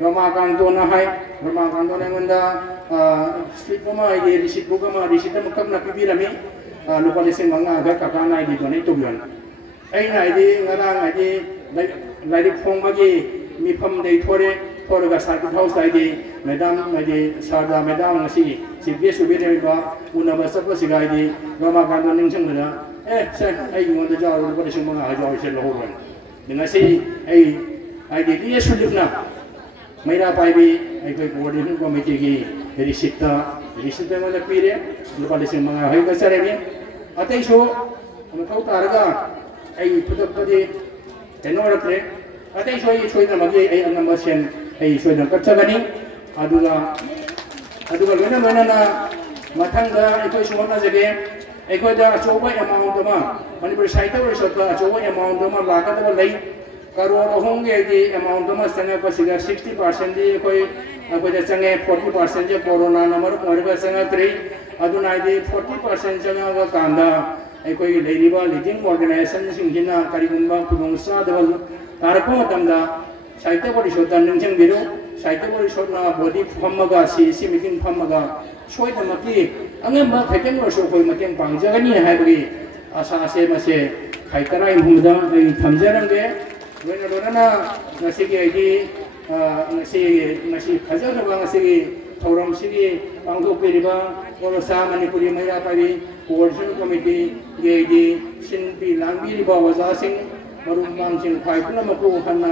Ramakanta na hai Ramakanta na nganda street ma ai di receipt book ma receipt ma kam na pibirami lupa lising mga aga kakana ai di donai tubion ai na ai di nganang ai di lai phong bagi mi pham dei thore ga circuit house dai di madam ai di sarda madam ngasi sibye subire ba una ba sap si gai di Ramakanta Ningsing na sa ai ngon da jaw lupa lising mga aga jaw se lo horon ngasi ai di dia sulipna Meira Paibi ai koi Ordination committee gi receipt ma la pire lupa lising mga hai ga sare ni atai so ma thau taraga ai pudak padi tenore atai so ai soina magi ai anamba sen ai soina kachagani aduga lena na mathanga ai koi suwana jage ꯑꯩꯈꯣꯏꯗ ꯑꯆꯧꯕ amount ꯑꯃ ꯃꯅꯤꯄꯨꯔ ꯁꯥꯍꯤꯇ꯭ꯌ ꯄꯔꯤꯁꯠꯇ ꯑꯆꯧꯕ amount ꯑꯃ ꯂꯥꯛꯀꯗꯕ ꯂꯩ ꯀꯔꯣꯔ ꯑꯍꯨꯝꯒꯤ amount ꯑꯃ ꯆꯪꯉꯛꯄꯁꯤꯗ 60%ꯗꯤ ꯑꯩꯈꯣꯏꯗ ꯆꯪꯉꯦ 40%ꯁꯦ ꯀꯣꯔꯣꯅꯥꯅ ꯃꯔꯝ ꯑꯣꯏꯔꯒ ꯆꯪꯉꯛꯇ꯭ꯔꯤ ꯑꯗꯨꯅ ꯍꯥꯏꯗꯤ 40% ꯆꯪꯉꯛꯑꯒ ꯀꯥꯟꯗ ꯑꯩꯈꯣꯏꯒꯤ ꯂꯩꯔꯤꯕ ꯂꯤꯗꯤꯡ ꯑꯣꯔꯒꯅꯥꯏꯖꯦꯁꯟꯁꯤꯡꯁꯤꯅ ꯀꯔꯤꯒꯨꯝꯕ ꯈꯨꯗꯣꯡꯆꯥꯗꯕ ꯇꯥꯔꯛꯄ ꯃꯇꯝꯗ ꯁꯥꯍꯤꯇ꯭य ꯄꯔꯤꯁꯠꯇ ꯅꯤꯡꯁꯤꯡꯕꯤꯔꯨ ꯁꯥꯍꯤꯇ꯭य ꯄꯔꯤꯁꯠꯅ ꯕꯣꯗꯤ ꯐꯝꯃꯒ ꯁꯤ ꯃꯤꯇꯤꯡ ꯐꯝꯃꯒ ꯁꯣꯏꯗꯅꯃꯛꯀꯤ ꯑꯉꯝꯕ ꯈꯤꯇꯪ ꯑꯣꯏꯔꯁꯨ ꯑꯩꯈꯣꯏ ꯃꯇꯦꯡ ꯄꯥꯡꯖꯒꯅꯤ ꯍꯥꯏꯕꯒꯤ ꯑꯁꯥꯁꯦ ꯃꯁꯦ ꯈꯥꯏꯇꯔꯥ ꯏꯃꯨꯡꯗ ꯑꯩ ꯊꯝꯖꯔꯝꯒꯦ ꯂꯣꯏꯅꯅ ꯉꯁꯤꯒꯤ ꯑꯩꯒꯤ ꯉꯁꯤ ꯐꯖꯈ꯭ꯔꯕ ꯉꯁꯤꯒꯤ ꯊꯧꯔꯝꯁꯤꯒꯤ ꯄꯥꯡꯊꯣꯛꯄꯤꯔꯤꯕ all Assam Manipuri Meira Paibi Coordination Committee ꯒꯤ ꯁꯤꯟꯕꯤ ꯂꯥꯡꯕꯤꯔꯤꯕ ꯑꯣꯖꯥꯁꯤꯡ ꯃꯔꯨꯞ ꯃꯄꯥꯡꯁꯤꯡ ꯈ꯭ꯋꯥꯏ ꯄꯨꯝꯅꯃꯛꯄꯨ ꯍꯟꯅ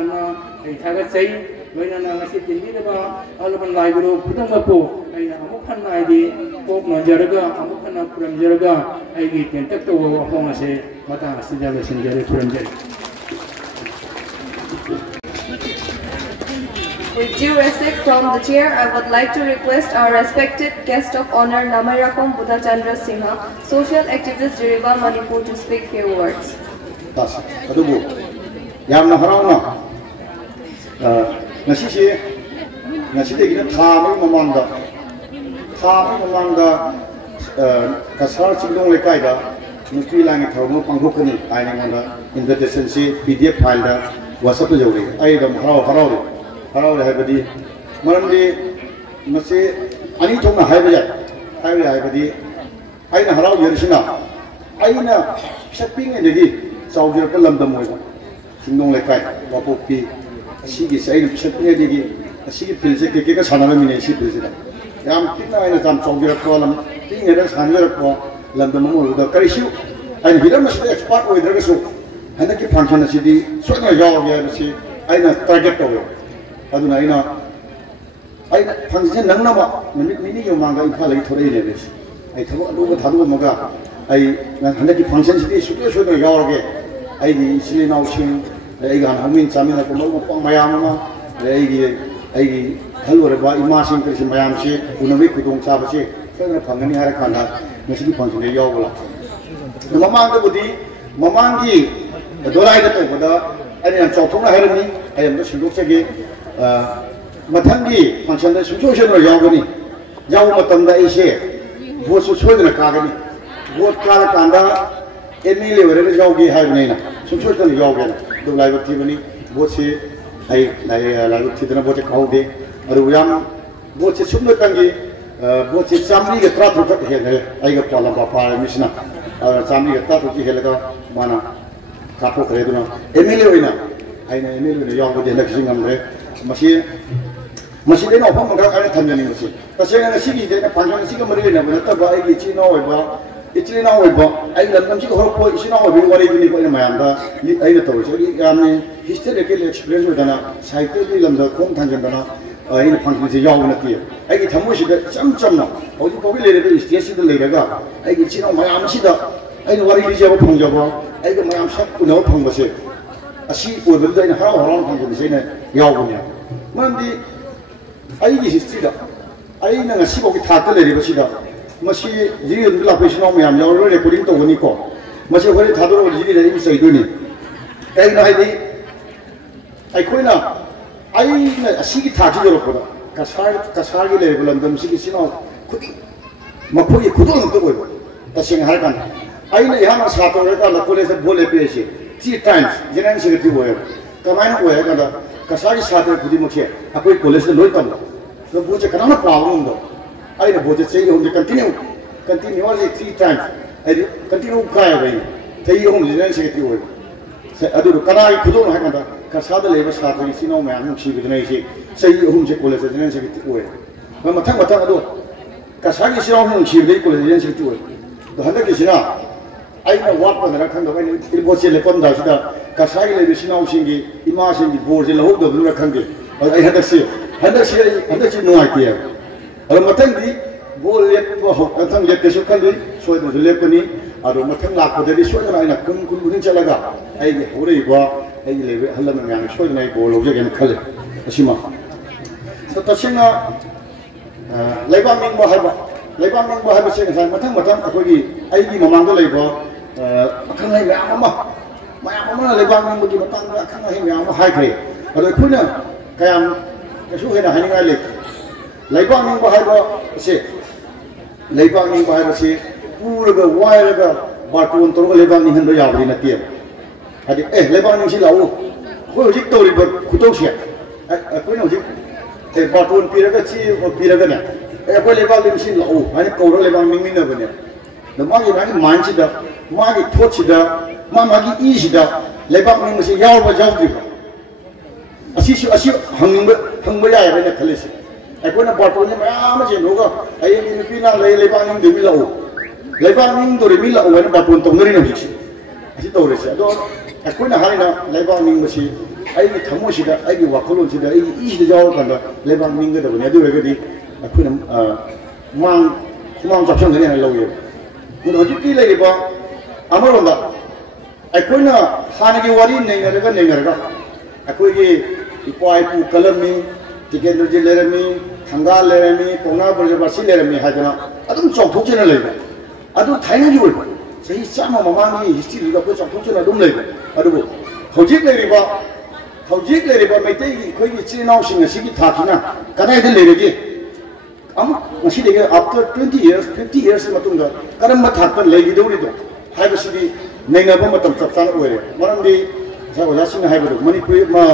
ꯑꯩ ꯊꯥꯒꯠꯆꯩ ꯂꯣꯏꯅꯅ ꯉꯁꯤ ꯇꯤꯟꯕꯤꯔꯤꯕ ꯑꯂꯕꯟ ꯂꯥꯏꯒꯨꯔꯨ ꯈꯨꯗꯤꯡꯃꯛꯄꯨ ꯑꯩꯅ ꯑꯃꯨꯛ ꯍꯟꯅ ꯍꯥꯏꯗꯤ ꯀꯣꯛꯅꯖꯔꯒ ꯑꯃꯨꯛ ꯍꯟꯅ ꯈꯨꯔꯨꯝꯖꯔꯒ ꯑꯩꯒꯤ ꯇꯦꯟꯇꯛ ꯇꯧꯕ ꯋꯥꯐꯝ ꯑꯁꯤ ꯃꯇꯥꯡ ꯑꯁꯤꯗ ꯂꯣꯏꯁꯤꯟꯖꯔꯤ ꯈꯨꯔꯨꯝꯖꯔꯤ. With due respect from the chair, I would like to request our respected guest of honor Namarakom Buddhachandra Singha, social activist Diriba Manipur, to speak few words. Adubu, yamna harauna. Nasi de gina thami mamanda, Cachar Chingdong Leikai da, Nupi Laan Ningsing pangthokhre aina invitation si PDF file da WhatsApp to jawri. Ai dam harau haibadi maramdi mase ani thongna haibadi aina harau yersina aina shopping enegi chaujir ka lamdam moiba Chingdong Leikai Wapokpi asigi saina shopping enegi asigi pilse ke ka sanama mine si pilse da yam tinna aina jam chaujir ka lam tingera sanjir ko lamdam mo da karishu aina hiram mas expert oidraga so handa ki function asidi sona yaw ya si aina target ko aduna aina function nangnama numit mini yomanga imphal ai thore le bes ai thabo aduga thadu maga ai handa ki function sidi sukle sona yawge ai ni sili naw sing ai gan hamin chamina ko mo pang mayam ma ai gi halore ba ima sing krisi mayam si unawi kudong cha ba si sona phangani hara khana mesigi function le yawla mamang da budi mamangi dolai da to da ai am chawthona harani ai am da sindok chege Matangi function da sumsoshen ro yawgani yaw matam da ise vote su soidna kagani vote kala kanda MLA were yawgi haibne na sumsoshen yawgana do live tibani vote se ai live tidna vote khaude aru yam vote se sumna tangi vote se chamri ga tra thok hele ai ga pala ba pa misna chamri ga tra thok hele ga mana kapo kare duna MLA oina aina MLA yawgde election amre Masih dena opang mangkak ada tanya ni masih. Pasal yang nasi ni dena panjang nasi kemarin na benar tak baik isi nawa iba, ai dalam sih kalau kau isi nawa iba wari ini kau ini mayam dah, ai nak tahu. Jadi kami historical experience berda, cycle ni dalam dah kong tanya dana, ai nak panjang sih jauh nanti. Ai kita tamu sih dah cam na, kalau kau beli leh sih sih dah leh dah. Ai isi nawa mayam sih dah, ai wari ini jauh panjang jauh, ai ke mayam sah pun nawa panjang masih. Asyik pun berda ini haram panjang masih ni jauh punya. Mandi aigi history da aina ngasi bogi thata le riba sida masi jiri la pesino myam yaw ro recording to goni ko masi hore thado ro jiri le sai do ni aina haidi ai koina aina asigi thati ro ko Cachar gi le bulandam sigi sino khudi makhoi khudul to boy ta sing har kan aina yama sato re ka la college bole pe si 3 times general secretary boy kamaina boy ka da Cachar sato khudi mukhe akoi college loi tam so boje kana problem do aina boje sei hom continue as 3 times ai continue kai bai thei hom general secretary boy se adu kana khudul ha kan da Cachar da leba sato sino ma am si bidnai si sei hom je college general secretary boy ma mathang adu Cachar gi sino hom si bidai college general secretary boy do handa ki sina aina wat pa na khang do ai il boje le pon da sida Cachar gi le sino singi ima singi boje la hok do lu khang ge ai handa si no idea aro mathang di bol let po mathang let kesu khal dui soi do le pani aro mathang la ko de soi na ina kun kun chalaga ai ge hore ba ai le halam ngang soi na bol lo je gen khale asima to tasinga laiba ming ba haba Lebang निंग बाहर बसे ngasa mathang mathang akoi ai gi mamang da leibo akhang lai mayam ama Lebang निंग gi matang da akhang lai mayam hai khre ado khuna kayam kasu hena haninga le Lebang निंग बाहर बसे लेबांग निंग बाहर बसे पूरा वायरगा बाटून तोर लेबांग निंग हन याबरी नते hadi Lebang निंग सि लाओ खो हजिक तोरिबो खुतौसे akoi no hजिक बाटून पिरगा छि पिरगा ने कोई लेबांग निंग सि लाओ हानि कौर लेबांग निंग मिन बने द मागी मानसि दा मागी थोटसि दा मागी इसि दा लेबांग निंग सि यावबा जावदि असी हंगबा याय बने खलेसि अकोना बाटून ने मयाम जे नोगा आई निपि ना लेबांग निंग देमि लाओ लेबांग निंग दोरे मि लाओ ने बाटून तंगरि न हजिक असी तौरेसे अदो अकोना हारिना लेबांग निंग मसि आई थमोसिदा आई वाखलोन सिदा आई इसिदा जाव कंदा लेबांग निंग दबने अदु वेगदि अखुना खुमांग जापसन गने लौये मुद हजिकी लेरिबा अमरोंदा अखोना हानगी वारी नैनरगा अखोगी इपाई पु कलमी टिकेंद्र जी लेरमी थंगा लेरमी कोना बरजबासी लेरमी हाजना अदुम चौथोचेना लेबा अदु थाइनागी ओइ सही चामा ममांगी हिस्ट्री गा को चौथोचेना अदुम लेबा अदुबो हजिक लेरिबा मैतै खोगी चिनाव सिंग सिगी थाकिना कनाइदे लेरेगे after 20 years, 50 years, karamba thakta legidouri do. Haibasidi nengaba matam chapsana oire. Maramdi Sawalasina Haibu, Manipuri ma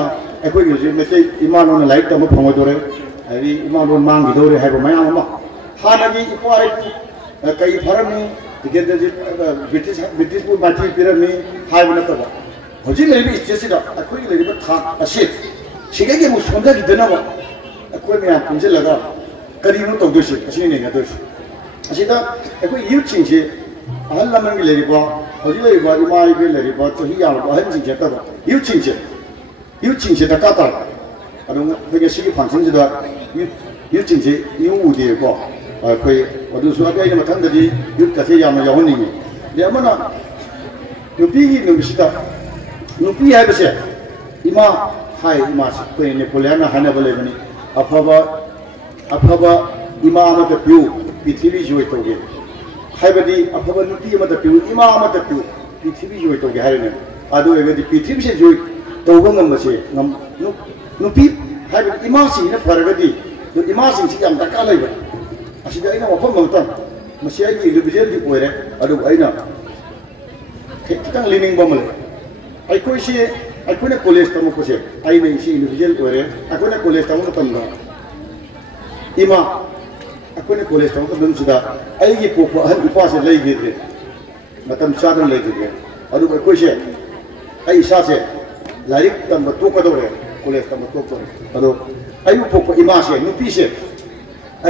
equity, Mete Iman like the Pomodore, Iman Mangidore Haibama. Hanagi Ipai Kai Parami, to get the British Mati Pyramid, Haibanataba. Hojil is just a quick little a ship. She gave us one day dinner. A quimia Punzilaga. करीबन तो दोषी ऐसे नहीं है दोषी ऐसे तो एक कोई यूथ चीज़ है हल्ला मंगी ले रिबा हज़ी ले रिबा इमाई भी ले रिबा तो ही यार बाहर चीज़ है तब यूथ चीज़ है तकाता अरुण फिर ऐसे की फंक्शन से तो यूथ चीज़ है यूं उधे को कोई वधु सुबह ये मतलब दरी यूथ कैसे याम यावन नहीं है लेकिन ना नुपी की नुबिस्ता नुपी है बसे इमा हाय इमा कोई नेपोलियन है ना बोले बनी अफबा इमा मत प्यू पृथ्वी जोय तोगे हाइबदी अफबा नुपी मत प्यू इमा मत प्यू पृथ्वी जोय तोगे हाइने आदो एगदी पृथ्वी से जोय तोगो ngमसे नुपी हाइबदी इमा सिंह ने फरगदी जो इमा सिंह से याम दका लेबा असिदा इना वफम मंगतन मसे आइ इंडिविजुअल दि ओइरे आदो आइना खितंग लिनिंग बमले आइकोने कॉलेज तमकोसे आइने इसे इंडिविजुअल ओइरे आइकोने कॉलेज तमनो तमना इमा अकोने कॉलेज तमको दुमसुदा आइगी पोपो हन इपासे लेगिदे मतम चादन लेगिदे अदु कोइसे आई सासे लारिक तम तोकदोरे कॉलेज तम तोकदोरे अदु आइबु पोपो इमासे नुपीसे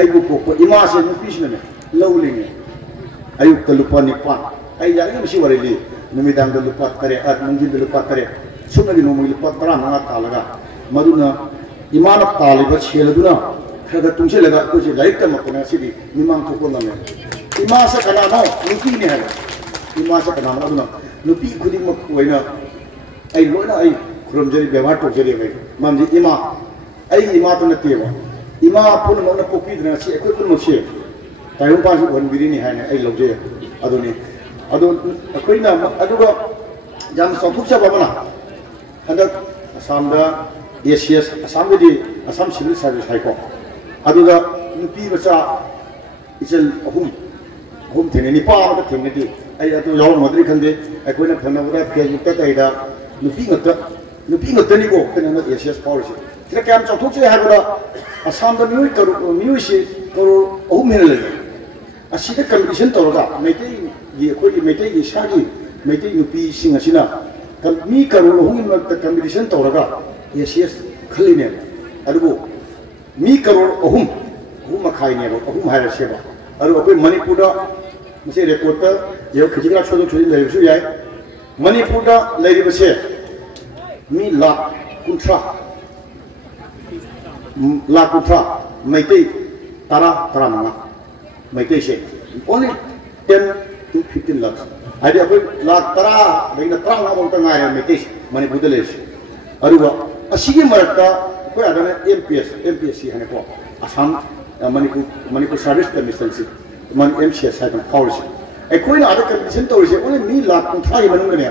आइबु पोपो इमासे नुपीसे ने लौलिंगे आयु तलुपा निपा आई यारि मसी वरेली नुमिदांग लुपा करे अत मंजिल लुपा करे सुनगी नोमि लुपा 35 तालगा मदुना इमान तालिबा छेलदुना खगा तुमसे लगा कुछ लाइक का मकना सीधी निमांग तो कोना में इमा से कना ना नुपी ने है इमा से कना ना नुपी खुदी मक वैना आई लोना आई खुरमजरी व्यवहार तो जरी में मामजी इमा तो नती है इमा पुन मना पोपी दना से कोई पुन मसे तायु पास वन बिरी ने है आई लोजे अदोनी कोई ना अदुगा जाम सफुक से बाबना हदक असम दा एसीएस असम दी असम सिविल सर्विस हाइको अदुगा नुपी बचा इचल अहुम थेने निपा अमत थेनेदी आई अदु याव मद्री खंदे अकोइना फनवरा फेसबुक ता ताइदा नुपी ngotani को कने एसीएस पॉलिसी तिरा काम चौथोक से हाबरा असम दा मिउइ से करो अहुम हेले असिदा कंडीशन तोरगा मेते ये कोई मेते ये शागी मेते नुपी सिंग असिना मी करो अहुम मत कंडीशन तोरगा एसीएस खलिने अदुबो मी करोड़ अहुम मखाइने अहुम हायर सेवा और अखोई मणिपुर मसे रेकॉर्ड जो खिजिग्रा छोदो छोदि लेबसु याय मणिपुर लेरिबसे मी लाख कुंट्रा मैते तारा मंगा मैते से ओनली 10 to 15 लाख आदि अखोई लाख तारा लेकिन तारा ना बोलता गाय मैते मणिपुर लेस अरुवा असिगे मरता कोई आदमी MPSC है को असम मणिपुर सर्विस कमीशन से man MCS sai kan policy ai koi na ada condition to rise only mi lakh thai manung ne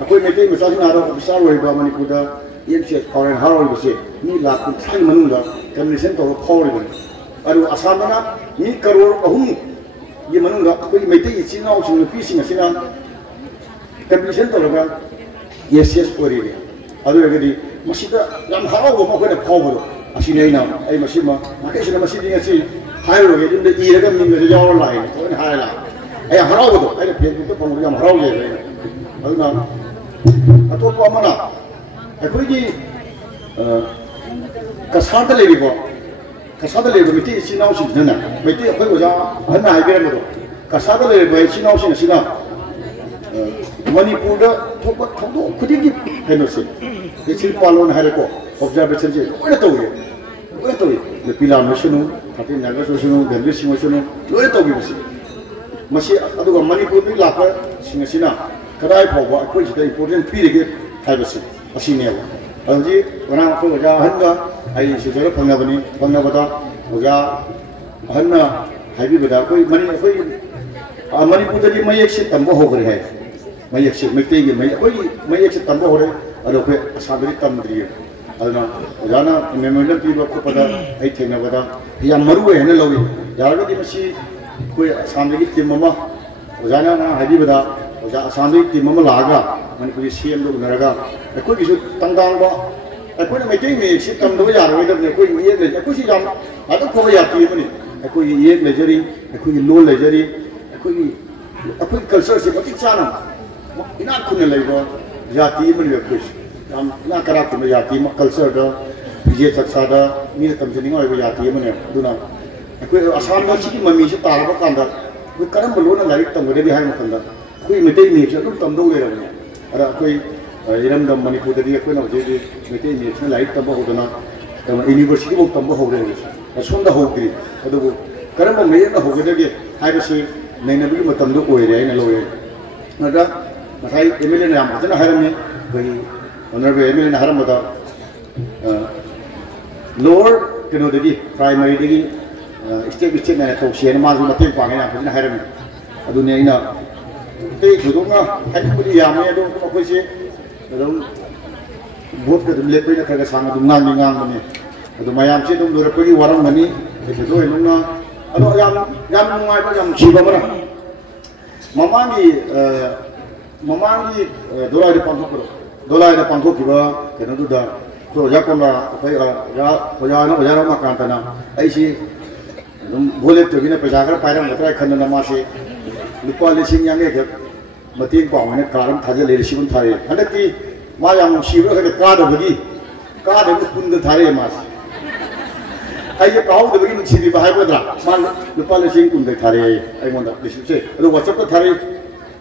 akoi mete ma sa na ro officer oi ba Manipur da MCS foreign harol bse mi lakh thai manung da condition to khori ba aru Assam na mi crore ahum ye manung da akoi mete chi na sing pi sing asina condition to ga yes pori ne adu agadi masida yam haraw ma ko na khawbo asine ina ai masima makesina masidi ngasi hairo ge dum de iraga min ge yaw lai to ne haila ai haraw do ai pe to pong yam haraw ge aduna atopo amana akoi gi kasada le bo miti sinau sin na miti akoi oja hanna hai ge mo kasada le bo sinau sin sina Manipur da thopa thodo khudigi henosi echil palon hare ko observation je oi to Nupi Laan Ningsing thati naga sunu gandri sing sunu loi to bi masi aduga Manipur ni lapa singasina kadai phawa akoi jita important pirige thaibasi asine wa anji wana ko ja hanga ai sejara phangabani bada oja hanna haibi bada koi mani koi Manipur da di mayek se tambo hogre hai mayek se mekte ge mayek se tambo hore ado koi asabri tamdri aduna ojana memorial pi ko pada ai thena bada ya maru he na lowi yaga di masi koi Assam gi tim mama ojana na haji bada oja Assam gi tim mama laga Manipuri CM do naraga ko gi su tangdang ba ko na mekte me si tam do ya ro da ko ye le ko si jam ado ko ya ti mani ko ye le jari ko gi lo le jari ko culture se mati chana ina kun le go ya ti mani ko nam na kara tu ya ti ma culture da je saksa da ni tam je ningo ya ti mane duna ko Assam na chi mami se tar ba kan da ko karam bolo na lai tam de bi hai ma kan da ko mete ni che tu tam do le ra ne ara ko iram dam Manipur da ko na je mete ni che lai tam ba ho duna tam university bo tam ba ho re asum da ho kri adu karam ba me na ho ge de hai ba si nei na bi ma tam do ko re na lo re na da sai MLA na ma na haram ne ko Honorable MLA na haram da lower kino dagi primary dagi state na to share ma zu mate pa na na haram adu ne ina te judo nga hai puri ya me do ko se do vote ka le pe na ka sa na du ngang ne adu mayam se do lor pe waram mani te do enu na adu yam ngai pa yam chi ba mara mamangi dolai de pangthokhre ba keno du da to ja ko na pai ja na makanta na ai si dum bole to gina paisa kar paira matra khanna na ma se lupa lising yang ge mating pa ne karam thaje le sibun thare hadaki ma yang sibro ka da bagi ka da kun da thare ma ai ye kaw da bagi ni sibi ba hai bodra man lupa lising kun da thare ai mon da lisib se ado whatsapp ta thare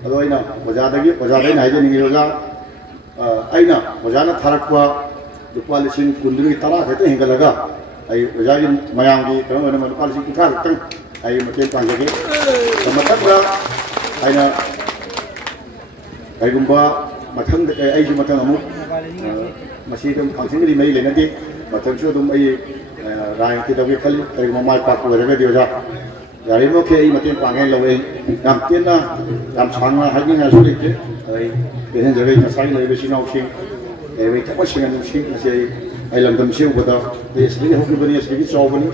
ado ina oja dai na je ni roja aina ojana tharakwa lupa lising kundri tara khate hingalaga ai ojagi mayangi kamo na lupa lising kuthar tang ai maten panjage mathakra aina ai gumba mathang ai ji mathang amu masi dum khangsing ri mai lenati mathang chu dum ai rai ti dawi khali ai mamai pa ko rega dioja yari mo ke ai maten pangen lo ai nam tin na nam sang na hai ni na su lik aiเป็นจะได้จะใช้เลยไปชินเอาชิงไปทั้งว่าชิงอันชิงนะใช่ไอ้ลำดำชิงก็ได้แต่สิ่งที่เขาคิดว่านี่สิ่งที่ชอบวันนี้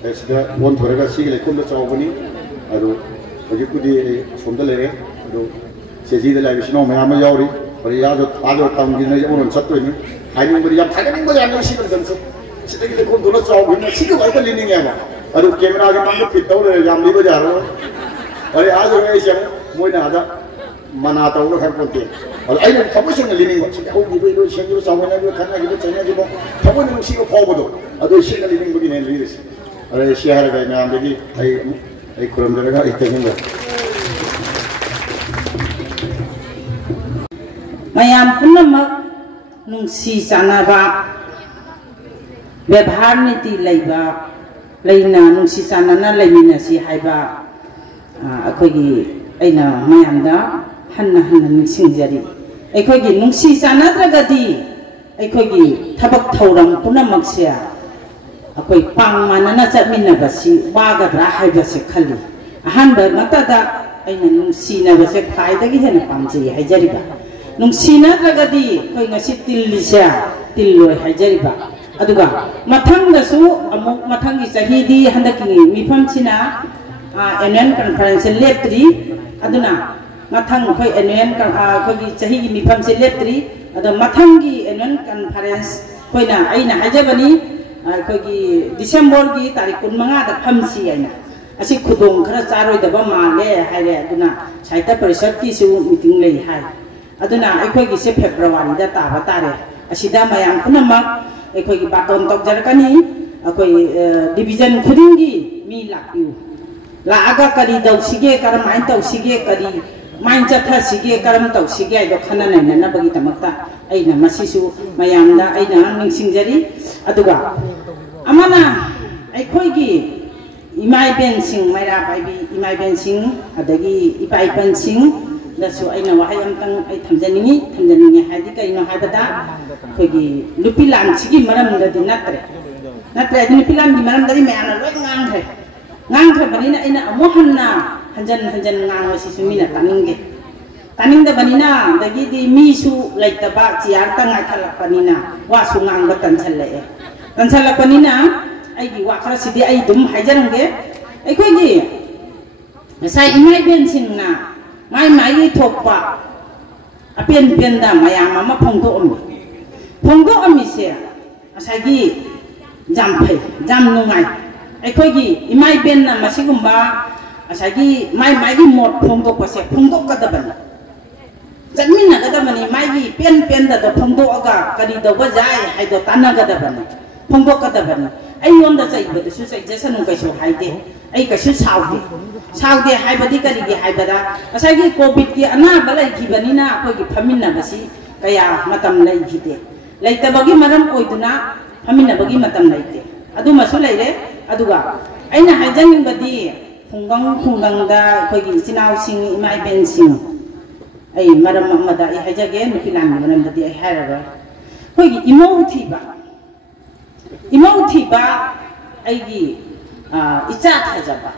แต่สิ่งที่วันถั่วก็สิ่งที่คนจะชอบวันนี้อะดูพอดีกูดีสมทเลยอะดูเสียชีวิตเลยไปชินเอาไม่ทำไม่ยาวดิพอดีอาจจะทำกินเลยจะมันสัตว์ตัวนี้ไอ้นี่พอดียังไทยก็นี่พอดียังสิ่งที่กันสุดสิ่งที่คนตัวละชอบวันนี้สิ่งที่ว่าก็ลิ้นยังไงวะอะดูเกมน่าจะมันก็ผิดตัวเลยยังมีปัญหาแล้วพอดีอาจจะไอ้เสียงมวยน่าจะmana tahu lo kan penting. Kalau ayah kamu sih ngelilin kok, aku gitu sih gitu sama nih, karena gitu cahaya gitu. Kamu nih mesti kau bodoh. Aduh sih ngelilin begini liris. Ada siapa yang ngambil di, ayah kurang mereka itu enggak. Mayam pun nama nungsi sana ba, bebhar ni ti laiba, laina nungsi sana na laina si hai ba, aku ini ayah mayam dah. Hanna ningsing jari ai gi nungsi sana tragadi ai gi thabak thouram punamak sia अखोई पांग मानना चटमिना बसी वागद्रा हाइबसे खली अहनब मतदा अइना नुंसीना बसे खाइदगी हेना पामजे हाइजरिबा नुंसीना रगदी खoi ngasi tillisa tilloi हाइजरिबा अदुगा मथंगदसु अमुक मथंगी चहीदी हंदकी मिफमसिना एनुअल कॉन्फ्रेंस लेप्त्री अदुना मथंग खoi एनुअल खoi चहीगी मिफमसे लेप्त्री अदो मथंगी एनुअल कॉन्फ्रेंस खोइना अइना हाइजबनी खoi डिसेंबर की तारीख 15 दा फमसी आइना असी खुदोंग खरा चारोइदबा माले हाइरे अदुना साहित्य परिषद की सु मीटिंग ले हाय अदुना अखोगी से फेब्रुवारी दा ताबा तारे असिदा मयाम पुनमक अखोगी बातोन तोकजरकनी अखोई डिवीजन खुदिंगी मी लापिउ लागा करी दौसिगे करमाइन तौसिगे करी माइन चथसिगे करम तौसिगे आइदो खना नाइना बगी तमक्ता अइना मसिसु मयामदा अइना निंगसिंगजरी अदुगा अमना अखोगी इमाई बेन सिंह मैरा पाइबी इमाई बेन सिंह अदगी इपाई पन सिंह दसु अइना वहाय अमतंग अइ थमजनिंगे हाइदि कइनो हाइबदा खोगी नुपी लान सिगी मरमददि नत्रे अदि नुपी लान gi मरमददि म्याना लोय ngang banina ina amohanna hanjan ngang wasi sumina taning da banina dagi di misu laitaba ciar tanga khalak panina wa sungang batan challe panina ai gi wa khara sidi ai dum haijarange ai koi gi sai imai ben singna mai thokpa apen da mayam ma phongdo ami se asai gi jam nungai अखोगी इमाई बेन ना मसिगुम्बा असागी माई गी मोट फोंदो पसे फोंदो कदबन जन्मिना गदबनी माई गी pen दा दो फोंदो अगा करी दो बजाय हाइदो ताना गदबन फोंदो कदबन आई योंदा चाहिए दसु सजेशन कैसो हाइदे आई कैसो साउदे हाइबदी करीगी हाइबदा असागी कोविड की अना बलाई खिबनिना अखोगी फमिना बसी कया मतम लई खिदे लैतबगी मरम ओइदुना फमिना बगी मतम लैते अदु मसु लैरे अदुगा अइना हाइजनिंगबदी खुंगंगदा खोगी इचिनाव सिंह इमाई बेन सिंह आई मरम अमदा आई हाइजगे नुपी लान मरमददी आई हाइरगा खोगी इमौ थीबा आईगी इचा थाजबा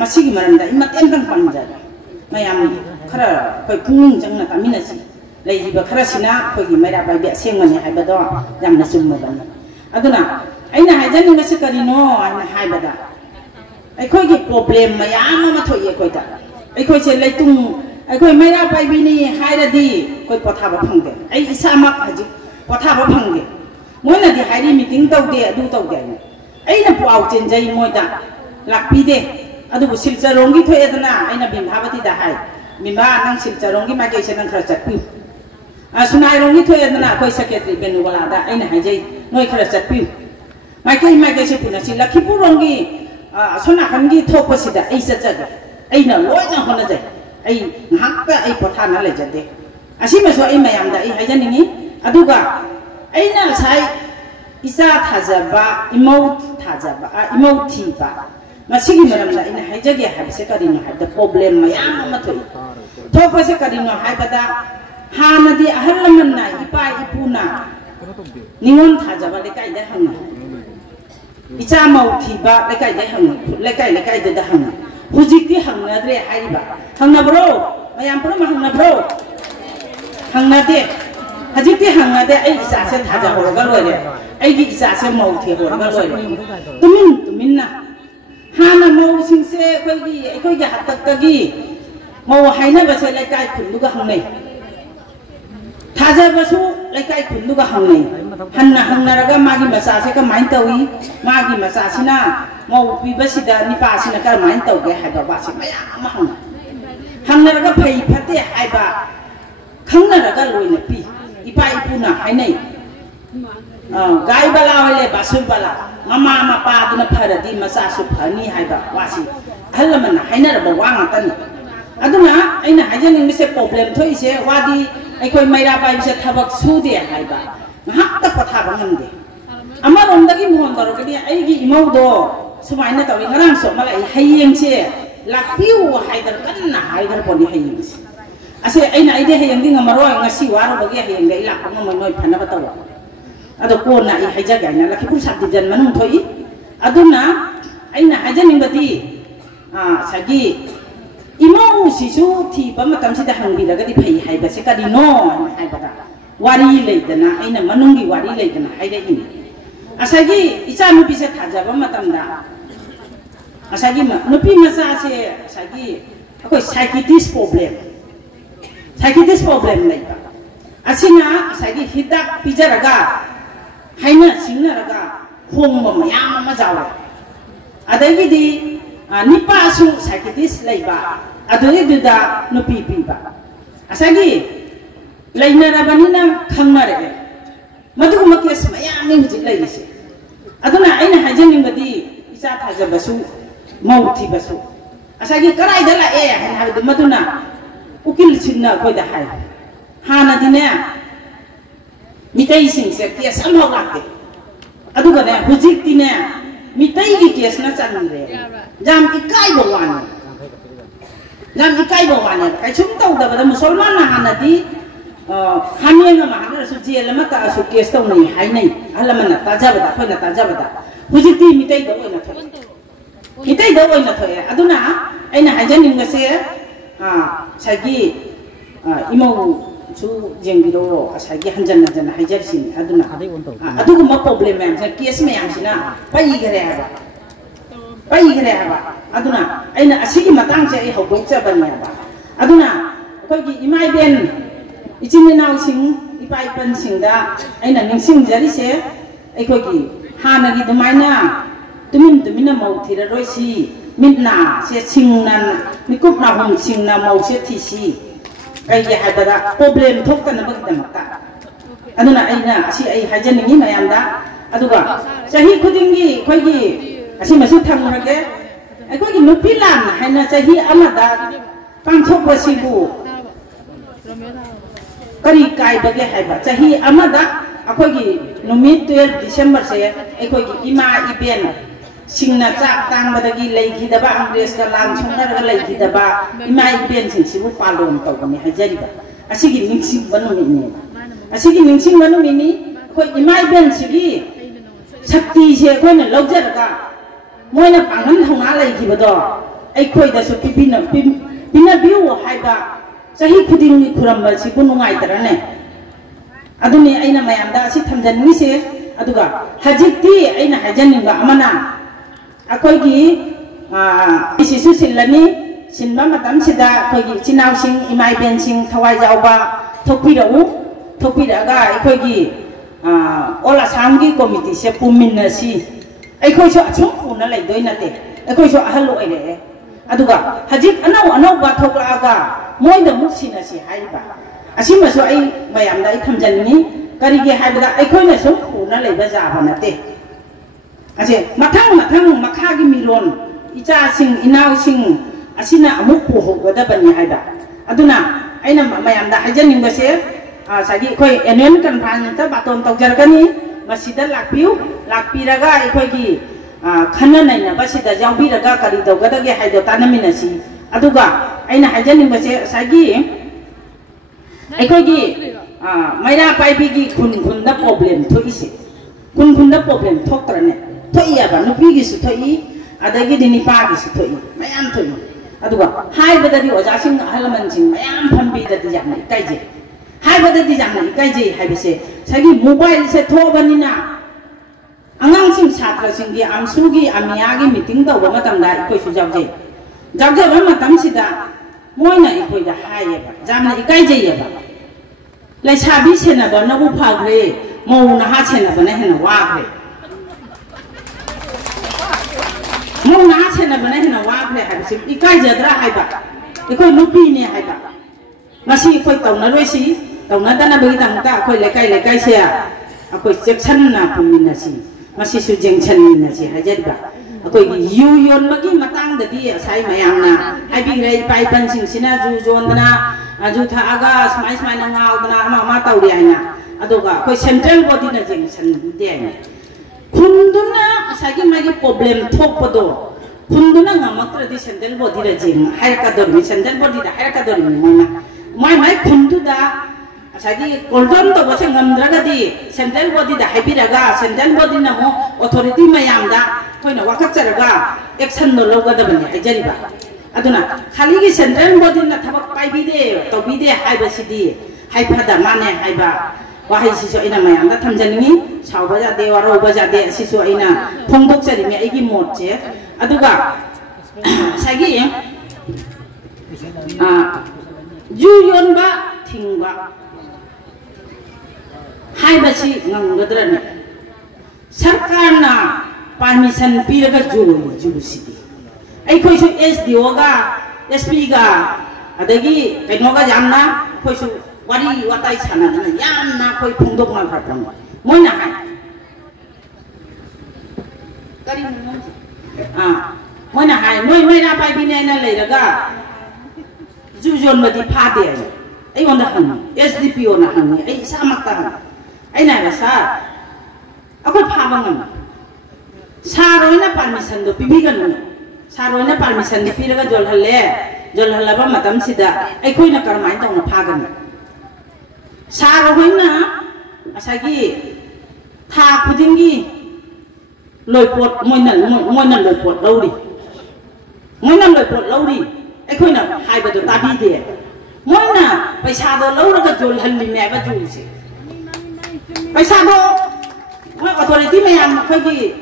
मसिगी मरमदा इमतेन तंग पंजादा मयाम खरा खोई पुंग जंगना तामिनसी लैजिबा खरासिना खोगी मैरा बाइबे असेंगमनि हाइबदो यामना सुमबन अदुना अइना हाइजनिंगसे करिनो आइना हाइबदा अखोगी प्रॉब्लम मयाम मा थोये कोइदा अखोइसे लैतुंग अखोई मैरा पाइबिनी हाइरदी कोइ पथाबा फंगे आई इसामक हजि पथाबा फंगे मोइनादि हाइरि मीटिंग तौदे अदु तौदे अइना पुआउ चेंजै मोइदा लाक्पिदे अदुबु सिलचरोंगी थोयेदना अइना बिम्भावती दा हाइ बिम्बा नंग सिलचरोंगी मागेसे नंग खरा चटपि सुनाइरोंगी थोयेदना कोइ सेक्रेटरी बेनुवालादा अइना हाइजै नोइ खरा चटपि माइके पुनसी लखीपुर रोंगी सोनाखनगी थोपसिदा आई चचगे अइना लोइना होनजै आई ngakta ai pothana lejade asimaso ai mayamda ai haijaniंगी aduga aina sai isa thajaba imou thiba masigi maramda ina haijage habse karino habda problem mayam ma thoi thopase karino haibada hanadi ahallamanna ipa ipuna ningon thajaba lekai da hangna icha mau thiba lekai da hangna lekai da hangna hujikti hangnadre haiba hangna bro mayam pro ma hangna bro hangnade hajikti hangnade ai isa se thaja horoga loire ai gi isa se mau thi horoga loire tuminna hana mau sing se koi gi hatakagi mau haina base lekai khunduga hangnai thaja basu lekai khunduga hangnai hanna raga magi masa se ka main tawi magi masa sina mau pibasida nipasina ka main tawge haiba basi mayam hangna raga phai phate haiba khangna raga loina pi ipa ipuna hainai gai bala wale basul bala mama mapa duna pharadi masa su phani haiba wasi hallaman haina raba wanga tani aduna aina hajaning mise problem thoi se wadi aikoi maira pai se thabak sude haiba hakta patha bangamde amarondagi mohon barogani aigi imaudo sumaina tawi ngarang so mala hayeng se lakpiu haidar kanna haidar poni hayeng ase aina ide hayeng ding amaroi ngasi waro bagi hayeng ga ilak ngomoi noi phana batawa ado ko na I hajaga na Lakhipur subdivision manung thoi aduna aina hajaning bati sagi imau sisu ti pamatam sida hangbi daga di phai hai base kadi no hai bata wari leidana aina manungi wari leidana haida ini asagi icha nupi se thajaba matam da asagi nupi masa se asagi akoi psychiatrist problem leiba asina asagi hidak pijaraga haina singnaraga hongma mayam ma jawa adagi di nipa su psychiatrist leiba adoi duda nupi piba asagi lainara banina khangnare madu ma kes mayam ni hujik leise aduna aina hajaning badi isa thaja basu mauthi basu asagi karai dala han maduna ukil sinna koi da hai hana dine mitai sing se tia samho lakte aduga ne hujik dine mitai gi kes na chanre jam ikai bawani kai chum tau da bada musulman na hanati hanya ma hana su je lama ta su kes tau nei hai nei alamana taja bada phoi na taja bada hujik ti mitai da oina thoi mitai da oina thoi aduna aina hajaning ga se sagi imau su jenggiro sagi hanjan hajarsin aduna adugu ma problem yang sa kes me yang sina pai gere aba aduna aina asigi matang se ai hokok cha ban ya ba aduna koi gi imai ben ichimina sing ipai pan sing da aina ningsing jari se ai koi gi hana gi dumaina tumin mau thira roi si mitna se singnan mikup na hum singna mau se thisi kai ge hadara problem thok tan ba gidam ta aduna aina asi ai hajaningi mayamda aduga sahi khudingi khoi gi asi masu thamrage ai khoi gi nupi laan haina sahi amada pangthokre sibu kari kai bage haiba sahi amada akhoi gi numit 12 December se ai khoi gi ima iben singna chak tang badagi leiki daba angres ka lang chungna ga leiki daba imai ben sing sibu palom to kami hajari ba asigi ningsing banu ni asigi ningsing banu ni khoi imai ben sigi shakti se khoi na logjar ga moina pangan thona leiki bado ai khoi da su pipina biu haiba sahi khuding ni khuram ba sibu nungai tarane aduni aina mayam da si thamjan ni se aduga hajikti aina hajanin ga amana akoigi isisu silani sinba matam sida akoigi chinau sing imai ben sing thawai jauba thokpira ga akoigi ola samgi committee se puminna si aikoi so achung puna lai doina te aikoi so ahalo ere aduga hajik anau ba thokla ga moida muksina si haiba asima so ai mayam da ai thamjanni karige haibada aikoi na so puna lai ba ja bana te ase matang makhagi miron icha sing inau sing asina amuk pu hogoda bani haida aduna aina mayam da hajaning base sagi khoi annual conference ta baton tawjar kani masida lakpiraga khoi gi khana naina basida jawbiraga kari dawgada ge haido tanamina si aduga aina hajaning base sagi khoi gi maira paibi gi khun da problem thoisi khun da problem thokrane thoi ya ba nupi gi su thoi adagi dini pa gi su thoi mayam thoi aduga hai badadi oja sing halaman sing mayam phambi da dijam kai je hai badadi jam na kai je hai bese sagi mobile se thobanina angang sing chatra sing gi amsu gi amia gi meeting da ba matam da ikoi su jawje ba matam sida moina ikoi da hai ya ba jam na kai je ya ba lai sabi sena ba na bu phagre mau na ha sena ba na hena wa gre mau na chena bana hena wa ple ha si ikai jadra haiba ikoi nupi ne haiba masi ikoi tauna loi si tauna dana bagi tamta akoi lekai se akoi section na pumina si masi su jengchan na si hajadba akoi yuyon magi matang dadi sai mayam na haibi rei pai pan sing sina ju jondana aju tha aga smai na ngau dana ma tawri aina adoga akoi central body na jengchan de khunduna asagi magi problem thokpado khunduna ngamakra di central body ra jing hair ka dor mi central body da hair ka dor mi mai khundu da asagi koldon to bose ngamdra ga di central body da happy raga central body na mo authority mayam da ꯑꯩꯈꯣꯏꯅ ꯋꯥꯀꯠꯆꯔꯒ ꯑꯦꯛꯁꯟꯗꯣ ꯂꯧꯒꯗꯕꯅꯤ ꯍꯥꯏꯖꯔꯤꯕ ꯑꯗꯨꯅ ꯈꯥꯂꯤꯒꯤ central ꯕꯣꯗꯤꯅ ꯊꯕꯛ ꯄꯥꯏꯕꯤꯗꯦ ꯇꯧꯕꯤꯗꯦ ꯍꯥꯏꯕꯁꯤꯗꯤ ꯍꯥꯏꯐꯗ ꯃꯥꯅꯦ ꯍꯥꯏꯕ ꯋꯥꯍꯩꯁꯤꯁꯨ ꯑꯩꯅ ꯃꯌꯥꯝꯗ ꯊꯝꯖꯅꯤꯡꯉꯤ ꯁꯥꯎꯕ ꯌꯥꯗꯦ ꯋꯥꯔꯧꯕ ꯌꯥꯗꯦ ꯑꯁꯤꯁꯨ ꯑꯩꯅ ꯐꯣꯡꯗꯣꯛꯆꯔꯤꯃꯤ ꯑꯩꯒꯤ ꯃꯣꯠꯁꯦ ꯑꯗꯨꯒ ꯉꯁꯥꯏꯒꯤ ꯖꯨ ꯌꯣꯟꯕ ꯊꯤꯡꯕ 하이바시 nganggadrane sarkarna permission piraga juru jurusidi ai khoi su SDO ga SP ga adagi kainoga jamna khoi su wari watai sana na yamna khoi phongdok na phatang moina hai kari mun moina hai noi na pai bi ne na leiraga jujon madi phade ai onda han SDPO na han ai samakta ai na sa akoi phaba ngam saroi na permission do pibigan saroi na permission di piraga jol halaba matam sida ai khoi na karmai tong na phagan saroi na asagi tha khudingi loipot moina loipot lauri ai khoi na haiba do tabi de moina paisa do lauraga jol halli me ba ju se paisa do moi authority mayam khoi gi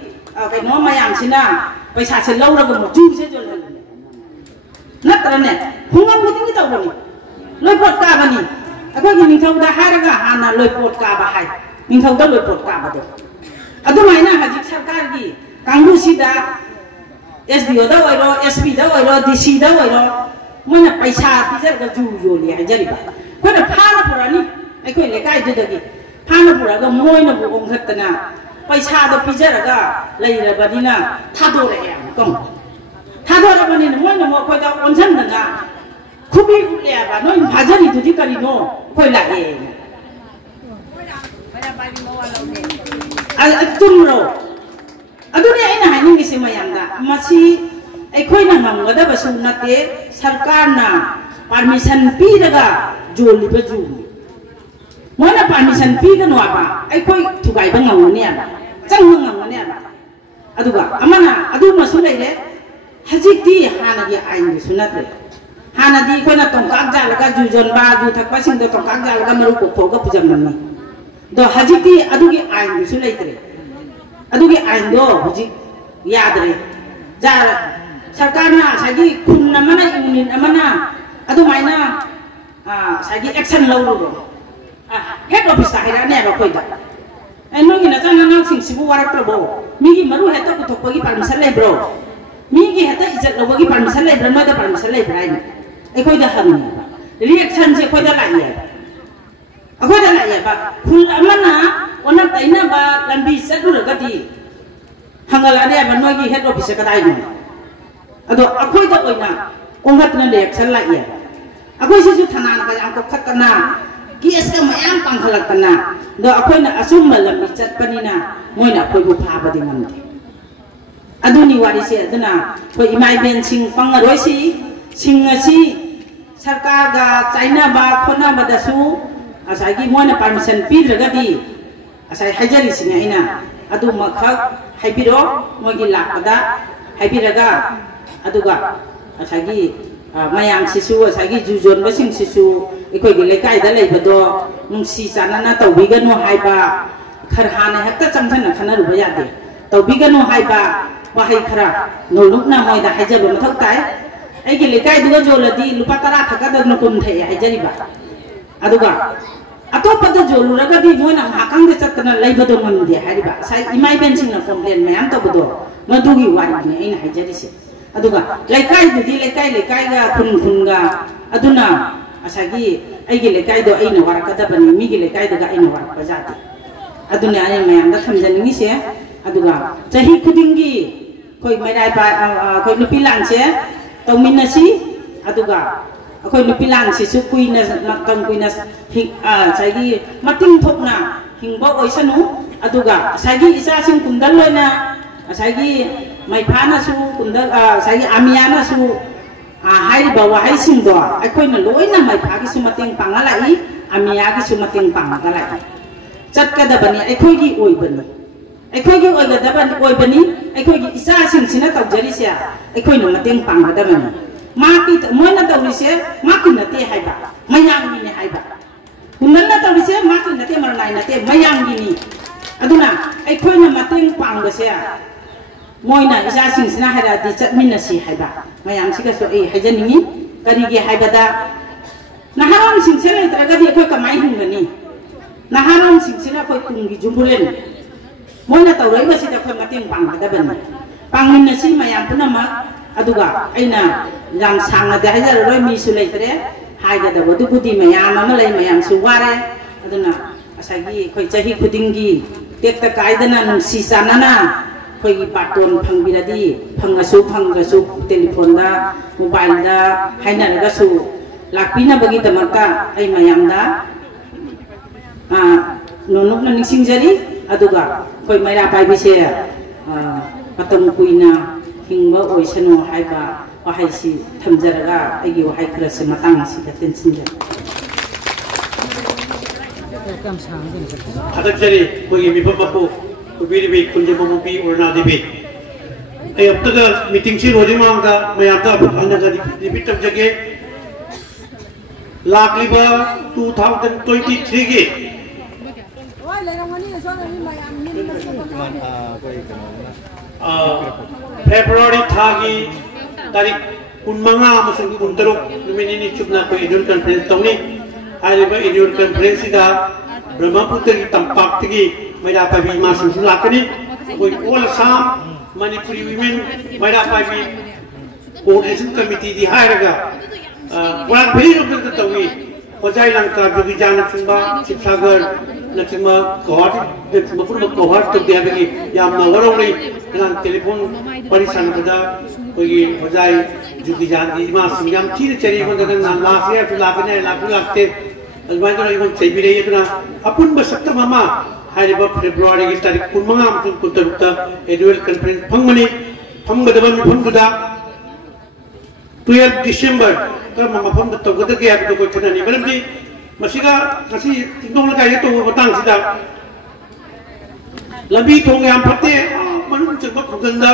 kai no mayam sina paisa se lauraga mo ju se jol halli natrane hungam mutingi tawbani loipot ka bani akhoi gi ningthau da haraga hana loipot ka ba hai ningthau da loipot ka ba do adu maina hajik sarkar gi kangru sida SDO da oiro SP da oiro DC da oiro moina paisa pijar ga ju joli hajari ba kona phana purani akhoi lekai du dagi phana puraga moina bu ongkhatna paisa do pijar ga leira badina thadore yam kom thadore bani moina mo khoi da onjan na khubi ulia ba noi bhajari du di kari no khoi la e tumro adune aina haning gi simayamda masi aikhoina ngamgada basu nate sarkarna permission piraga joli baju moina permission pigano aba aikhoi thugai bangawni aba changngamni aba aduga amana adu masu leire hajikti hana gi ain gi sunatre hana di koina tongkak jalaga jujon ba ju thakpa sing do tongkak jalaga maru kokhoga pujamna do hajikti adugi ain gi sulaitre adugi ain do hujik yadre ja sarkarna sagi kunna mana unit amana adu maina sagi action lawru head office ahira ne ba koida ai no gina chana nang sing sibu warak pro migi maru heta ku thokpagi permission lai bro migi heta ijat lawagi permission lai bro ma da permission lai brai ai koida ham reaction je koida lai akoida lai ba kun amana ona taina ba lambi saduragadi hangalane ba nogi head office ka dai ni ado akoi da oina onghatna reaction la ya akoi sisu thana ka yang ko khatna gs ka mayam pangkhalakna do akoi na asum malam chat panina moina koi bu pha badi ngamde aduni wari se aduna koi imai ben sing pangaroi si singasi sarkar ga china ba khona badasu asagi moina permission piragadi asai hajari singa ina adu makhak haibiro mogi lakada haibiraga aduga asagi mayam sisu asagi jujon basing sisu ikoi gi lekai da leibado nungsi chanana tawbiganu haiba kharhana hekta chamthana khana ruba yade tawbiganu haiba wahai khara nolukna moida haijaba mathak tai ai gi lekai duga joladi lupa tara thakada nukun thai haijariba aduga atopata joluragadi moina hakang de chatna leibado ngamde hariba sai imai benching na complain mayam tabudo madugi wari ni aina hajarise aduga lekai dudi lekai ga kun ga aduna asagi aigi lekai do aina warakada bani migi lekai daga aina warakka jati aduna ay mayam da thamjaningi se aduga chahi khudingi koi mairai ba koi Nupi Laan se tawminasi aduga akoi Nupi Laan si su kuina nakang kuina sagi mating thokna hingba oisanu aduga sagi isa sing kundal loina sagi mai phana su kundal sagi amiana su hai ba wa hai sing do akoi na loina mai phagi su mating pangalai amiya gi su mating pangalai chat ka da bani akoi gi oi bani ꯑꯩꯈꯣꯏꯒꯤ ꯑꯣꯏꯒꯗꯕ ꯑꯣꯏꯕꯅꯤ ꯑꯩꯈꯣꯏꯒꯤ ꯏꯆꯥꯁꯤꯡꯁꯤꯅ ꯇꯧꯖꯔꯤꯁꯦ ꯑꯩꯈꯣꯏꯅ ꯃꯇꯦꯡ ꯄꯥꯡꯒꯗꯕꯅꯤ ꯃꯥꯒꯤ ꯃꯣꯏꯅ ꯇꯧꯔꯤꯁꯦ ꯃꯥꯒꯤ ꯅꯠꯇꯦ ꯍꯥꯏꯕ ꯃꯌꯥꯝꯒꯤꯅꯤ ꯍꯥꯏꯕ ꯀꯨꯟꯗꯜꯅ ꯇꯧꯔꯤꯁꯦ ꯃꯥꯒꯤ ꯅꯠꯇꯦ ꯃꯔꯅꯥꯏ ꯅꯠꯇꯦ ꯃꯌꯥꯝꯒꯤꯅꯤ ꯑꯗꯨꯅ ꯑꯩꯈꯣꯏꯅ ꯃꯇꯦꯡ ꯄꯥꯡꯕꯁꯦ ꯃꯣꯏꯅ ꯏꯆꯥꯁꯤꯡꯁꯤꯅ ꯍꯥꯏꯔꯛꯑꯗꯤ ꯆꯠꯃꯤꯟꯅꯁꯤ ꯍꯥꯏꯕ ꯃꯌꯥꯝꯁꯤꯒꯁꯨ ꯑꯩ ꯍꯥꯏꯖꯅꯤꯡꯉꯤ ꯀꯔꯤꯒꯤ ꯍꯥꯏꯕꯗ ꯅꯍꯥꯔꯣꯟꯁꯤꯡꯁꯦ ꯂꯩꯇ꯭ꯔꯒꯗꯤ ꯑꯩꯈꯣꯏ ꯀꯃꯥꯏꯅ ꯍꯤꯡꯒꯅꯤ ꯅꯍꯥꯔꯣꯟꯁꯤꯡꯁꯤꯅ ꯑꯩꯈꯣꯏ ꯇꯨꯡꯒꯤ ꯖꯨꯝꯕꯨꯔꯦꯟ मोना तौरई बसी दखोय मतेंग पांगदबन पांगमिनसी मयाम पुनमक अदुगा अइना याम सांगना दे हाजररोय मिसु लेतरे हाइगदबो दुबुदि मयाम अमा लई मयाम सु वारे अदुना असागी खोय चही खुदिंगी टेक्ता कायदना नुसी सानाना खोय बाटोन फंगबिरदी फंगसु टेलीफोन दा मोबाइल दा हाइनारगसु लाकपिना बगी दमका अइ मयामदा नोनुक निसिंगजरी अदुगा कोई मैरा पाइबी से मतम कुइना हिंगबा ओइसनो हाइबा वाहाइसी थमजरगा आइगी वाहाइ खरसे मतांग सिदा टेंशन जे हदकजरी कोई मिफमपो उबिरिबी कुंजममुपी उरना देबी ए अबतगा मीटिंग सी रोजिमांगा मयाता अनगा रिपीट जगे लाखलिबा 2023 के फेब्रुआरी थागी तारीख 19 नुमिनी चुपना को एनुअल कॉन्फ्रेंस तौनी आइबा एनुअल कॉन्फ्रेंस दा ब्रह्मपुत्र की तंपाक की मैरा पाबी मा संसु लाकनी कोई all Assam Manipuri women Meira Paibi coordination committee दी हायरगा वान भेली रुपन तौनी वजाई लंका जोगी जाना सिंबा शिवसागर नचिमा कोहट नचिमा पुर कोहट तो दिया बगी यामना वरोली नन टेलीफोन परिसन कदा कोई वजाई जुगी जान दी मा सिंगम चीर चरी को दन नाम लास या तो लाकने लाकते अलबाई तो इवन चेबी रे इतना अपुन बसक्त मामा हाइबा फेब्रुआरी की तारीख 15 कुतरुक्ता एनुअल कॉन्फ्रेंस फंगमनी फंगदबन फंगदा 12 दिसंबर तर मफम तगद के तो कोई थनानी बरमदी मसीगा मसी चिंदोंग लकाय तो बतांग सिदा लंबी थोंग याम फते मनु चबक खुगंदा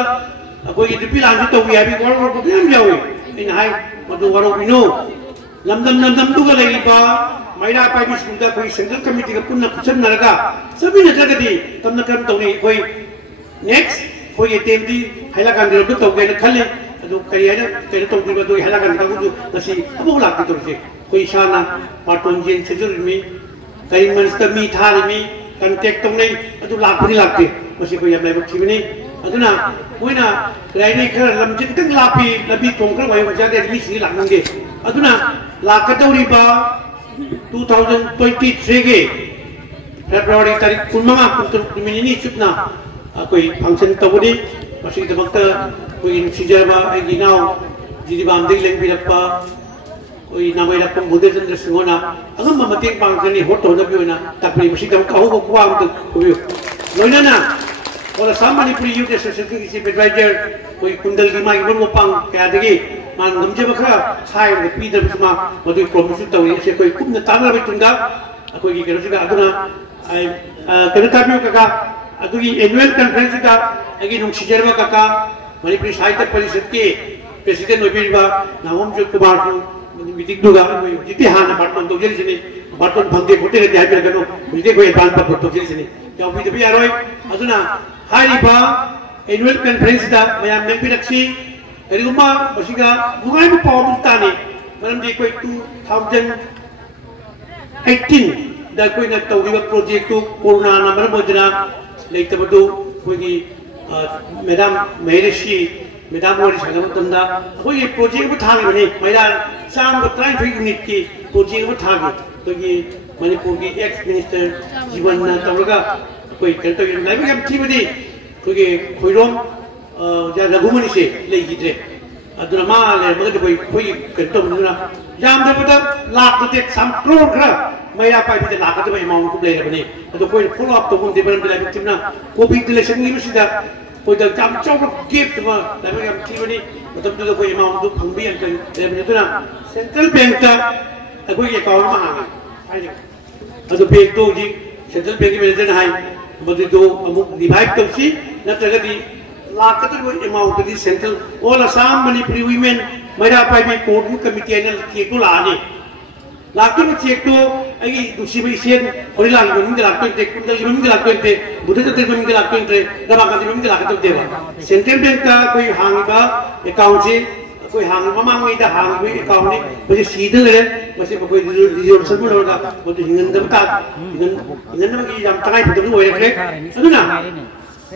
कोई नुपी लान तो याबी वरो को याम जावे इन हाय मदु वरो बिनो लमदम दुगा लेबा मैरा पाइबी सुंदा कोई सेंट्रल कमिटी का पुन्ना कुसन नरगा सभी नजगदी तमना करम तौनी कोई नेक्स्ट कोई टेमदी हैला कांदिरो तो गए खले अदु करिया के तो दिबा दो हैला कांदिका को नसी अबो लाकी तोसे कोई शाना पाटोन जेन सेजुरमी कई मनस्तर मी थारमी कांटेक्ट तो नहीं अदु लाकपुरी लाकते मसी कोई अब लाइव थिबनी अदुना मोइना लाइने खर लमजिन तक लापी लबी तोंखर वाय वजादे मी सी लाकनगे अदुना लाकतौरीबा 2023 के फेब्रुआरी तारीख 15 मिनिनी चुपना कोई फंक्शन तबुदी मसी दमकता कोई सिजरबा आइगी नाव जिदिबाम दिग लेंबिरप्पा कोई नामै रकम बुद्धे चंद्र सिंहना अगम मतें पांगकनी होट होनबियोना तकनी मसी दम काहु को कुवा मत कुबियो लोइनाना और सामान्य पुरी यूथ एसोसिएशन की चीफ एडवाइजर कोई कुंडल की माई बन पांग क्या देगी मान गमजे बखरा छाय पी दब समा मदु प्रमोशन तौरी से कोई कुम ताना बितुंगा कोई की केरसिगा अदुना कनकाबियो काका अदुगी एनुअल कॉन्फ्रेंस का अगी नुंग सिजरबा काका मणिपुरी साहित्य परिषद के प्रेसिडेंट ओबिरबा नागोम कुमार मीटिंग दुगा जिते हाना बाटन तो जेरिसनी बाटन भंगे फोटे रे हाइबे गनो जिते कोई बान पर तो जेरिसनी जाउ बि दबि यारोय अदुना हाइबा एनुअल कॉन्फ्रेंस दा मयाम मेंपि रखसी करिगुमा बसिगा मुगाइ बु पाव मुतानी मरम दि कोई 2018 दा कोई न तौरिबा प्रोजेक्ट तो कोरोना नंबर मोजना लेतबदु कोई मैडम मेरेशी मैडम वाली संगम तंदा कोई प्रोजेक्ट को थागे बने मैडा शाम को 3 यूनिट की प्रोजेक्ट को थागे तो ये मणिपुर की एक्स मिनिस्टर जीवन तौरगा कोई कंटो ये लाइव गेम थी बदी कोई खोइरोम या रघुमनी से ले गिद्रे अदुना मा ले मगद कोई कंटो बनुना याम दबदा लाख ते सम करोड़ खरा मैरा पाइ बिते लाख ते अमाउंट को ले बने तो कोई फॉलो अप तो कोन देबन बिला बितिना कोविड रिलेशन नि बिसिदा कोई द काम चौक गिफ्ट मा लाइव गेम थी बनी मतलब तो कोई अमाउंट तो फंबी अंकल ले बने तो ना सेंट्रल बैंक का कोई अकाउंट मा हागे अदु बैंक तो जी सेंट्रल बैंक की मैनेजर हाई बदो अमुक रिवाइव तौसी नत्रगदी लाकतबो अमाउंट दी central all Assam Manipuri women Meira Paibi coordination committee ने चेक तो लाने लाकतब चेक तो आई दुसी बे सेन हरिलाल बनिंग लाकतब ते कुंडल बनिंग लाकतब ते बुद्धे ते बनिंग लाकतब ते रमाकांत बनिंग लाकतब देवा सेंट्रल बैंक का कोई हांगबा अकाउंट से कोई हांग ममांग में दा हांग में अकाउंट ने मुझे सीधे ले मुझे कोई रिजोल्यूशन में होगा मुझे हिंगन दम में की जाम तगाई पटम होए रखे अदुना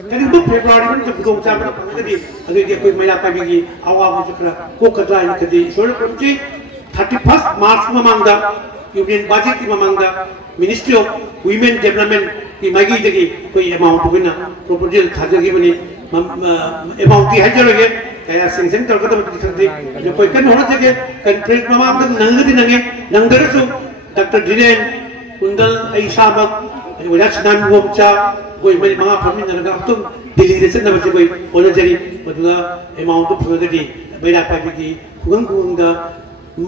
कहीं तो फेब्रुआरी में जब बुदों चाम में कभी अगर ये कोई महिला पाइबी की आवाज़ में चक्रा को कतरा इन कभी सोलह पंची 31 मार्च में मांगा यूनियन बजट की मांगा मिनिस्ट्री ऑफ वुमेन डेवलपमेंट की मांगी जगह कोई अमाउंट होगी ना प्रपोजल खाते की बनी अमाउंट की है जरूर है क्या सेंशन कर करते बच्चे करते जो कोई कर होना चाहिए कंट्रेक्ट में मांग तो नंगे नंगर सो डॉक्टर डिरेन कुंडल ऐसा बक वजह चंदम वोमचा कोई मेरी माँ फैमिली नरगा तुम दिल्ली से चंदा बच्चे कोई होना चाहिए मतलब अमाउंट तो पूरा करती मेरा पाइबी की कुंगा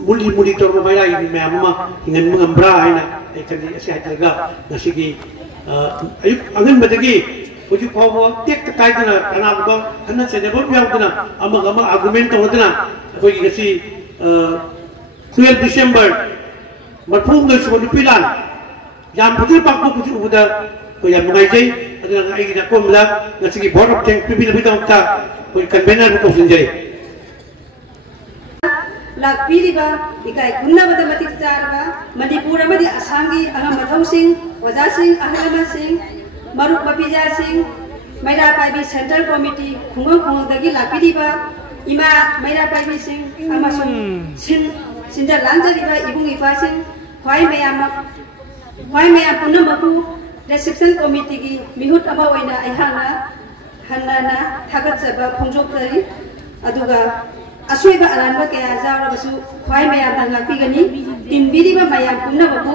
मुली तौर पर मेरा ये मैं अम्मा हिंगन मंगम्ब्रा है ना एक चीज़ ऐसे है जगह नशी की अयुक अंगन बदगी कुछ पाव टेक तकाई देना अनाप को हन्ना से नेबर भी आउट ना अमग आर्गुमेंट तो होता ना कोई किसी 12 दिसंबर मरफूम दो शुभ नुपी लान जाम पुत्र पापू कुछ उधर कोई यार मंगाई जाए अगर आई की नकों मिला नशी की बोर्ड ऑफ टेंक भी नबी तो उनका कोई कन्वेनर भी तो सुन लाखपीरिबा इकाई खुन्नबदा मतिक चारबा मणिपुर अमदि असमगी अगम मथौ सिंह वजा सिंह अहलमा सिंह मरुक मपिजा सिंह मैरा पाइबी सेंट्रल कमिटी खुंगम खुंगदगी लाखपीरिबा इमा मैरा पाइबी सिंह अमसुंग सिंजा लांजरिबा इबुंग इपा सिंह ख्वाई मयाम पुनमकु रिसेप्शन कमिटी की मिहुत अमा ओइना अहाना हन्नाना थागतजबा फोंजोक्तरी अदुगा असोइबा अरानबा कया जारबसु ख्वाई मयाम लाखपीगनी तिनबिरिबा मयाम पुनमकु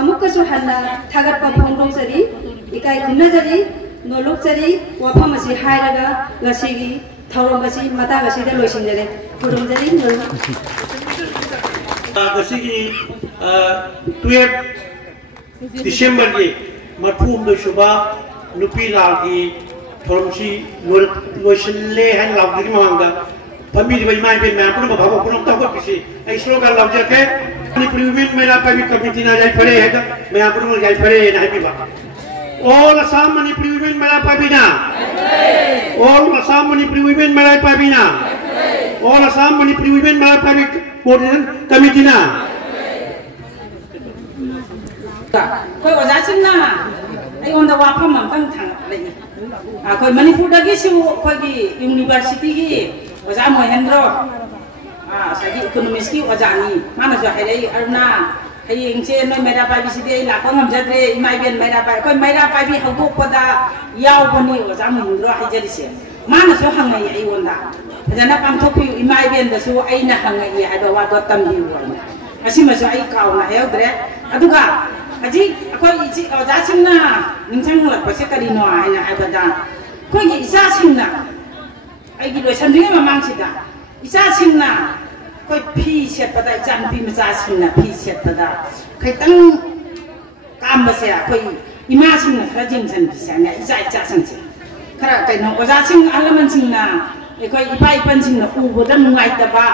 अमुकसु हन्ना थागतबा फोंदोंजरी इकाई खुन्नजरी नोलुकजरी वाफम असि हायरगा ngasiगी थौरम असि मताग असिदा लोइसिनजरे खुरुमजरी ngasiगी 12 दिसंबर की मरफूम दो शुबा नुपी लाल की थौरमसी लोइसिनले है लाउदी मांगा फैमिली भाई माय बेन मैं पुनो भाव पुनो तब किसी ऐसरो का लव जके मणिपुरी वुमेन मेरा पाइबी कमिटी ना जाई पड़े है मैं पुनो जाई पड़े नहीं भी बात All Assam Manipuri women मेरा पाइबी ना All Assam Manipuri women मेरा पाइबी ना All Assam Manipuri women मेरा पाइबी कोऑर्डिनेशन कमिटी ना कोई वजह से ना आई उन दवा फम हम तंग थांग लगी कोई मणिपुर दगी से कोई की यूनिवर्सिटी की वजह महेंद्र सगी इकोनॉमिक्स की वजह नहीं माना जो है रे अरुणा हयेंसे नय मैरा पाइबी सिदे लाखो हमजद्रे इमाइबेन मैरा पाइ कोइ मैरा पाइबी हौदोकपदा यावबनी वजा महिंद्र हाइजरिसे मानसो हंगै आइवोंदा फजना पांथोपि इमाइबेन दसु आइना हंगै हाइबा वादो तमबि वोना असिमसो आइ काउना हेउद्रे अदुगा अजि अखोइ इजि वजासिंना निंथांलकपसे करिनो आइना हाइबदा कोइगि इसासिंना आइगि लोइसनरिङै ममांसिदा इसासिंना कोई फी सेटपदा जानपी मचा सिंना फी सेटपदा खैतंग काम बसे कोई इमा सिंना खरा जिंगसन बिसाना इजा इजा संसे खरा कैनो ओजा सिंग आलमन सिंना कोई इपाई पन सिंना उबोदा नुंगाइतबा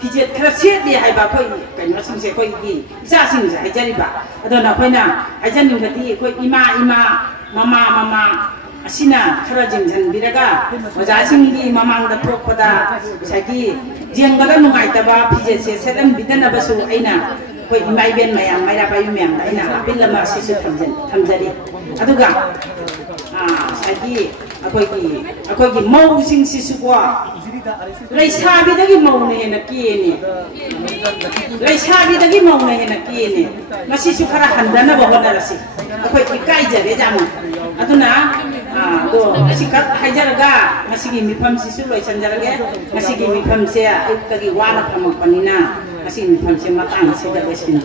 फिजेट खरा सेदि हाइबा कोई कैनो सिंसे कोई गी इजा सिंजा हाइजरिबा अदोना कोइना हाइजनिंगति कोई इमा ममा असिना खरा जिंगसन बिरगा ओजा सिंगी ममांगदा थोकपदा सगी जेंगदा नुगाइतबा फिजेसे सेदम बिदनबसु आइना कोई इमाइबेन मयाम मैरा पाइबी मयाम आइना बिलमा सिसु थमजरी अदुगा सगी अखोइगी मौसिंग सिसुको लैसाबिदगी मौने हेन केने लैसाबिदगी मौने हेन केने मसिसु खरा हन्दनबा होनरसि अखोइ इकाइजरे जामु अदुना दो सिकत हाइजरगा मसिगी मिफम सिसु लोइसनजरगे मसिगी मिफम से अयुक्तगी वाना फमकपनिना मसिगी मिफम से मतांग से दबेसिन